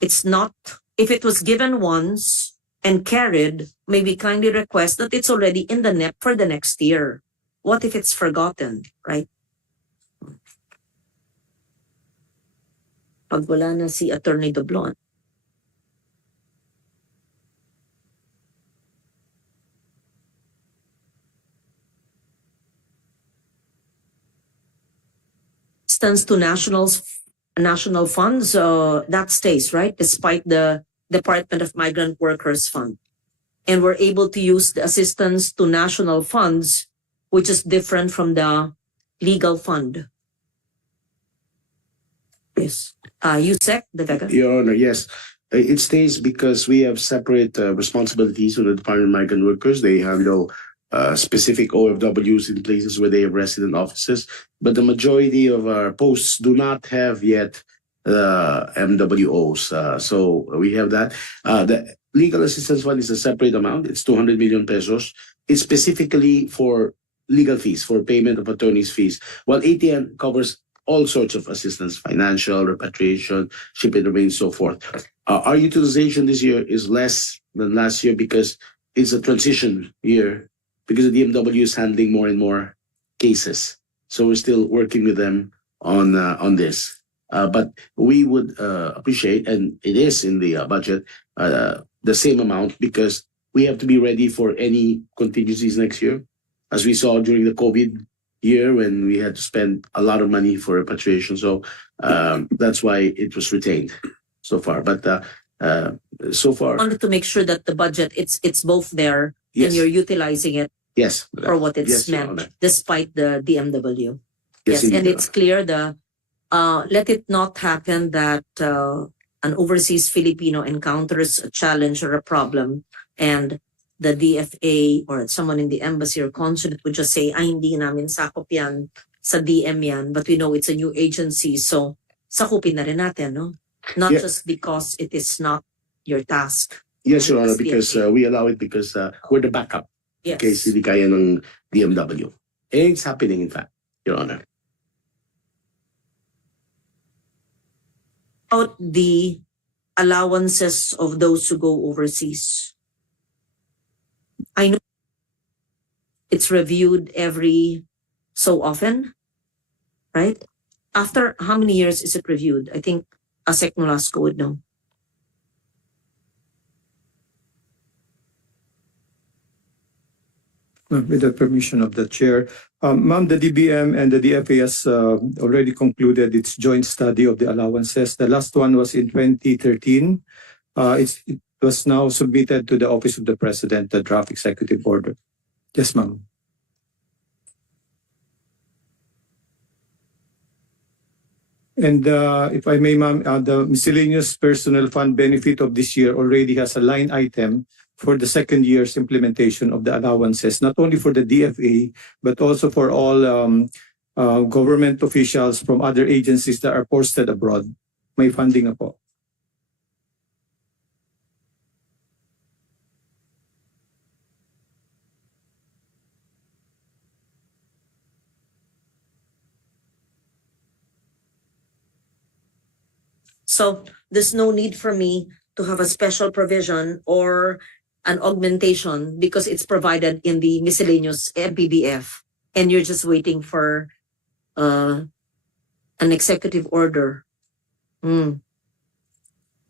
it was given once and carried, maybe kindly request that it's already in the NEP for the next year. What if it's forgotten, right? Pag wala na si Attorney Doblon. Assistance to national funds, that stays, right? Despite the Department of Migrant Workers Fund. And we're able to use the assistance to national funds, which is different from the legal fund. Yes. Yusek, the Vega. Your Honor, yes. It stays because we have separate responsibilities with the Department of Migrant Workers. They handle specific OFWs in places where they have resident offices. But the majority of our posts do not have yet MWOs. So we have that. The legal assistance fund is a separate amount. It's 200 million pesos. It's specifically for legal fees, for payment of attorney's fees, while ATN covers all sorts of assistance, financial, repatriation, ship and remain, so forth. Our utilization this year is less than last year because it's a transition year, because the DMW is handling more and more cases. So we're still working with them on this. But we would appreciate, and it is in the budget, the same amount, because we have to be ready for any contingencies next year, as we saw during the COVID year when we had to spend a lot of money for repatriation. So that's why it was retained so far. But So far, Wanted to make sure that the budget it's both there and yes, you're utilizing it yes, for what it's yes, Your meant, Honor. despite the DMW. Yes, Yes, and indeed, Your it's clear let it not happen that an overseas Filipino encounters a challenge or a problem and the DFA or someone in the embassy or consulate would just say, ay, hindi namin sakop yan sa DM yan, but we know it's a new agency, so sakupin na rin natin, no? Not Yeah. just because it is not your task. Yes, Your Honor, As because DFA. we allow it because we're the backup in Yes. case hindi kaya ng DMW. And it's happening, in fact, Your Honor. About the allowances of those who go overseas. I know it's reviewed every so often, right? After how many years is it reviewed? I think ASEC Nolasco would know. With the permission of the chair. Ma'am, the DBM and the DFA has already concluded its joint study of the allowances. The last one was in 2013. It was now submitted to the Office of the President, the draft executive order. Yes, ma'am. And if I may, ma'am, the miscellaneous personnel fund benefit of this year already has a line item for the second year's implementation of the allowances, not only for the DFA, but also for all government officials from other agencies that are posted abroad. May funding na po. So there's no need for me to have a special provision or an augmentation because it's provided in the miscellaneous MPBF and you're just waiting for an executive order. When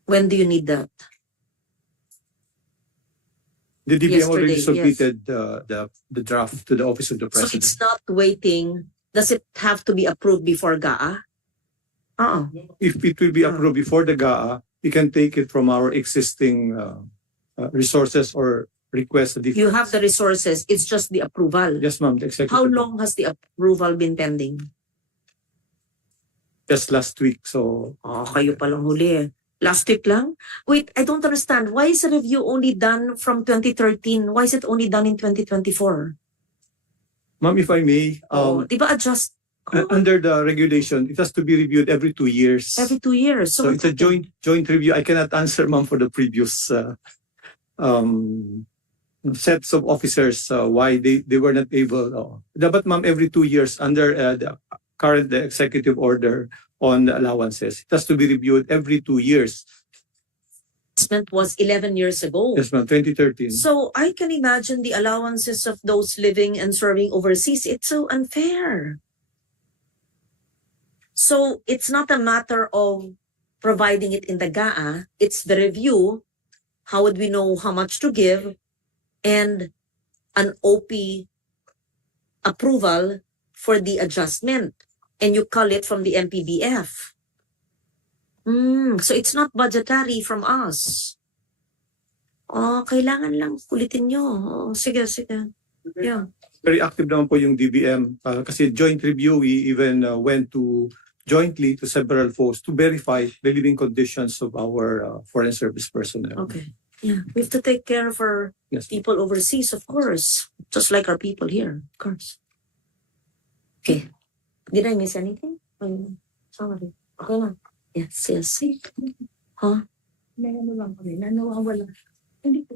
do you need that? The DBM already Yesterday, yes. submitted the draft to the Office of the So President. it's not waiting. Does it have to be approved before GAA? If it will be approved before the GAA, we can take it from our existing resources or request. You have the resources. It's just the approval. Yes, ma'am. The executive. How long has the approval been pending? Just last week. So. Kayo palang huli eh. Last week lang? Wait, I don't understand. Why is the review only done from 2013? Why is it only done in 2024? Ma'am, if I may. Di ba adjust? Under the regulation, it has to be reviewed every 2 years. Every 2 years. So it's a joint review. I cannot answer, ma'am, for the previous sets of officers why they were not able. But ma'am, every 2 years under the current executive order on the allowances, it has to be reviewed every 2 years. Was 11 years ago. Yes, ma'am, 2013. So I can imagine the allowances of those living and serving overseas. It's so unfair. So it's not a matter of providing it in the GAA. It's the review. How would we know how much to give? And an OP approval for the adjustment. And you call it from the MPBF. So it's not budgetary from us. Kailangan lang kulitin nyo. Sige. Yeah. Very active naman po yung DBM. Kasi joint review, we even went to jointly to several posts to verify the living conditions of our foreign service personnel. Okay. Yeah. We have to take care of our people overseas, of course. Just like our people here, of course. Okay. Did I miss anything? Sorry. Okay na. Yes. Huh? May ano lang kami, nanawawala. Hindi po.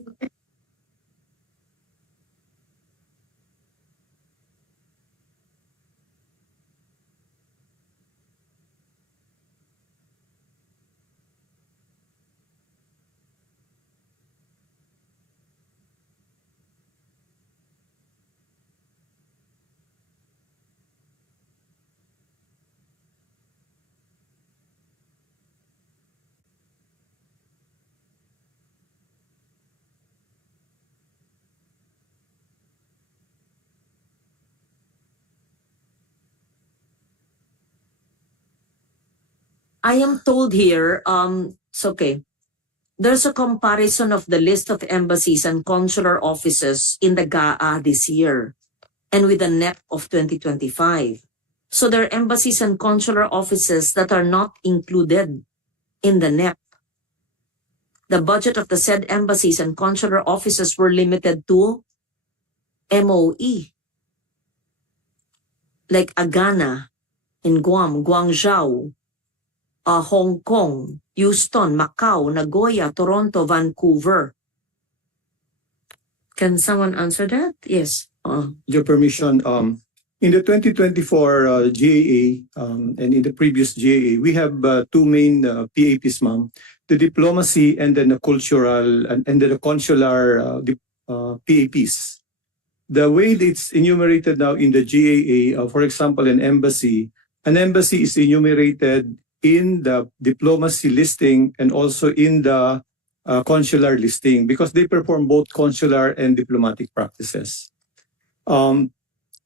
I am told here, it's okay. there's a comparison of the list of embassies and consular offices in the GAA this year and with the NEP of 2025. So there are embassies and consular offices that are not included in the NEP. The budget of the said embassies and consular offices were limited to MOE, like Agana in Guam, Guangzhou, Hong Kong, Houston, Macau, Nagoya, Toronto, Vancouver. Can someone answer that? Yes. Your permission, in the 2024 GAA and in the previous GAA, we have two main PAPs, ma'am. The diplomacy and then the cultural and then the consular PAPs. The way it's enumerated now in the GAA, for example, an embassy is enumerated in the diplomacy listing and also in the consular listing because they perform both consular and diplomatic practices.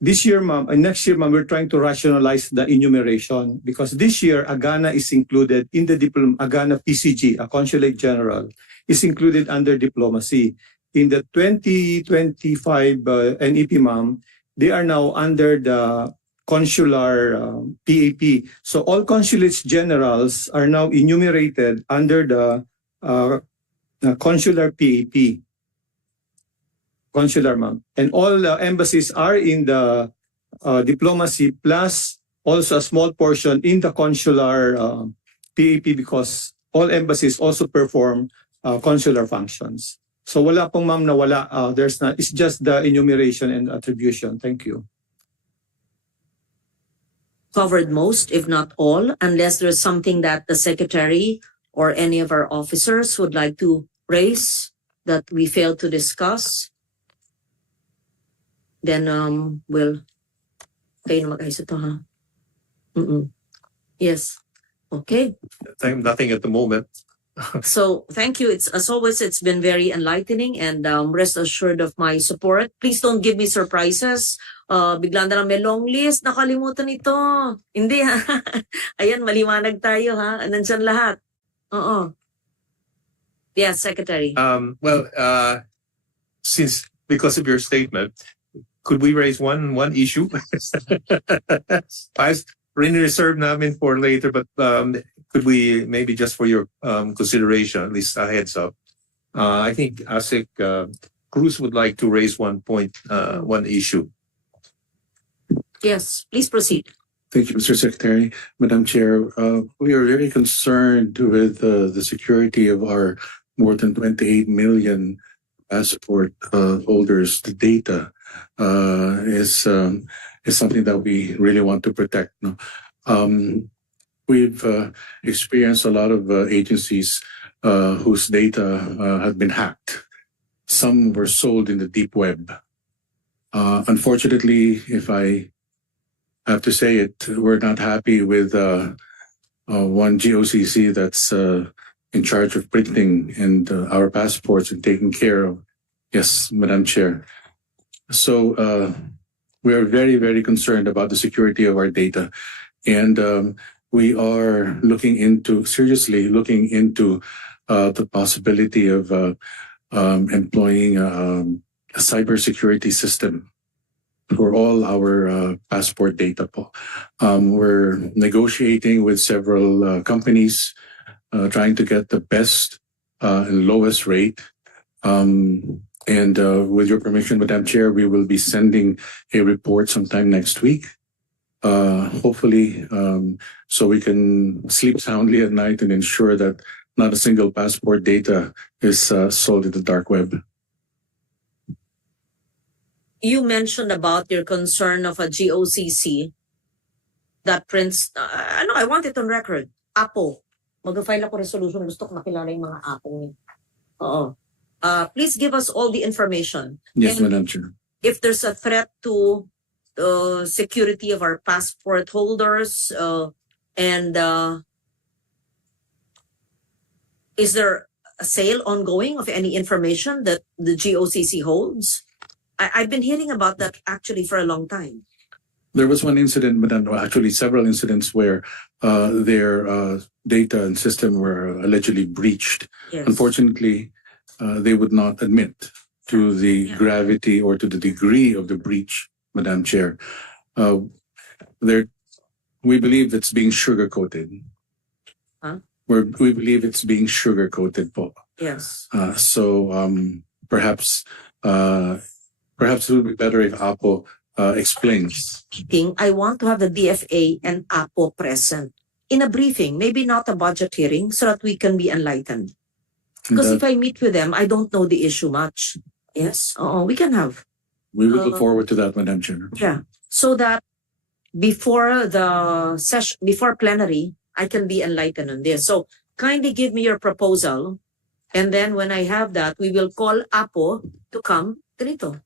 This year, ma'am, and next year, ma'am, we're trying to rationalize the enumeration because this year, Agana is included in the Agana PCG, a consulate general, is included under diplomacy. In the 2025 NEP, ma'am, they are now under the consular PAP. So all consulates generals are now enumerated under the consular PAP. Consular, ma'am. And all embassies are in the diplomacy plus also a small portion in the consular PAP because all embassies also perform consular functions. So wala pong ma'am na wala. There's not. It's just the enumeration and attribution. Thank you. Covered most, if not all, unless there's something that the secretary or any of our officers would like to raise that we failed to discuss. Then we'll kayo na mag-ayos ito, ha? Yes. Okay. Nothing at the moment. So thank you. It's as always, it's been very enlightening and rest assured of my support. Please don't give me surprises. Bigla na lang may long list. Nakalimutan ito. Hindi, ha? Ayan, maliwanag tayo, ha? Nandyan lahat. Oo. Yes, Secretary. Since because of your statement, could we raise one issue? I really reserved namin for later, but could we maybe just for your consideration, at least a heads up? I think ASEC Cruz would like to raise one point, one issue. Yes, please proceed. Thank you, Mr. Secretary. Madam Chair, we are very concerned with the security of our more than 28 million passport holders. The data is something that we really want to protect. No? We've experienced a lot of agencies whose data have been hacked. Some were sold in the deep web. Unfortunately, if I have to say it, we're not happy with one GOCC that's in charge of printing and our passports and taking care of. Yes, Madam Chair. So we are very, very concerned about the security of our data. And we are seriously looking into the possibility of employing a cybersecurity system for all our passport data. We're negotiating with several companies, trying to get the best and lowest rate. And with your permission, Madam Chair, we will be sending a report sometime next week. Hopefully, so we can sleep soundly at night and ensure that not a single passport data is sold in the dark web. You mentioned about your concern of a GOCC that prints, I want it on record. Apple. Mag-file ako resolution. Gusto ko makilala yung mga Apple. Oo. Please give us all the information. Yes, and Madam Chair. if there's a threat to security of our passport holders, and is there a sale ongoing of any information that the GOCC holds? I've been hearing about that actually for a long time. There was one incident, Madam, well, actually several incidents where their data and system were allegedly breached. Yes. Unfortunately, they would not admit to the gravity or to the degree of the breach, Madam Chair. We believe it's being sugar-coated. Huh? We believe it's being sugar-coated po. Yes. Perhaps it would be better if Apo explains. I want to have the DFA and APO present in a briefing, maybe not a budget hearing, so that we can be enlightened. Because if I meet with them, I don't know the issue much. Yes, we can have. We would look forward to that, Madam Chair. Yeah, so that before the session, before plenary, I can be enlightened on this. So kindly give me your proposal, and then when I have that, we will call APO to come dito.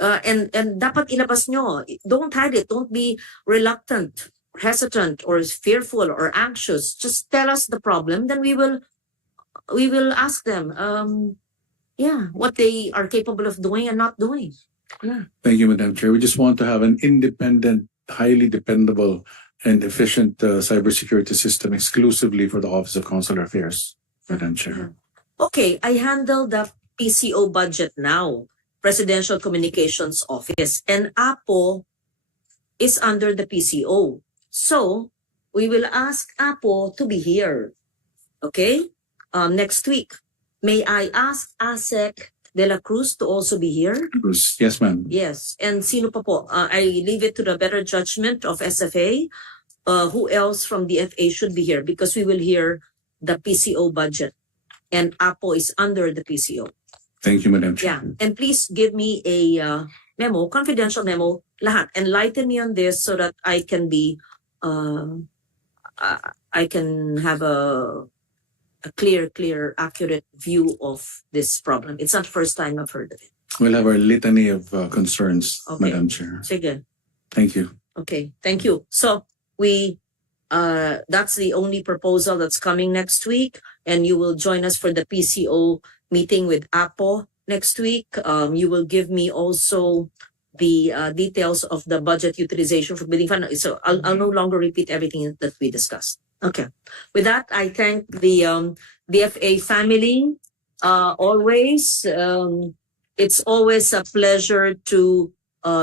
And dapat ilabas nyo. Don't hide it. Don't be reluctant, hesitant, or fearful or anxious. Just tell us the problem, then we will ask them what they are capable of doing and not doing. Yeah. Thank you, Madam Chair. We just want to have an independent, highly dependable, and efficient cybersecurity system exclusively for the Office of Consular Affairs, Madam Chair. Okay, I handle the PCO budget now, Presidential Communications Office, and APO is under the PCO. So we will ask APO to be here. Okay? Next week. May I ask ASEC De La Cruz to also be here? Yes, ma'am. Yes. And sino pa po? I leave it to the better judgment of SFA. Who else from the FA should be here? Because we will hear the PCO budget. And APO is under the PCO. Thank you, Madam Chair. Yeah. And please give me a memo, confidential memo, lahat. Enlighten me on this so that I can be, I can have a clear, accurate view of this problem. It's not the first time I've heard of it. We'll have our litany of concerns, Okay. Madam Chair. Sige. Thank you. Okay, thank you. So that's the only proposal that's coming next week, and you will join us for the PCO meeting with APO next week. You will give me also the details of the budget utilization for bidding fund. So I'll no longer repeat everything that we discussed. Okay. With that, I thank the DFA family. Always, it's always a pleasure to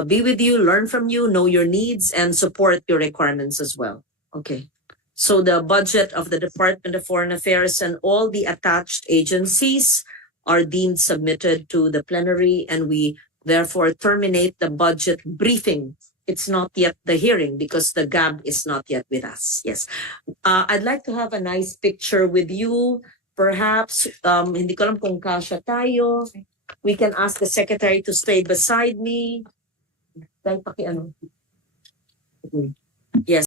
be with you, learn from you, know your needs, and support your requirements as well. Okay. So the budget of the Department of Foreign Affairs and all the attached agencies are deemed submitted to the plenary, and we therefore terminate the budget briefing. It's not yet the hearing because the GAB is not yet with us. Yes. I'd like to have a nice picture with you. Perhaps, hindi ko alam kung kasya tayo. We can ask the secretary to stay beside me. Yes.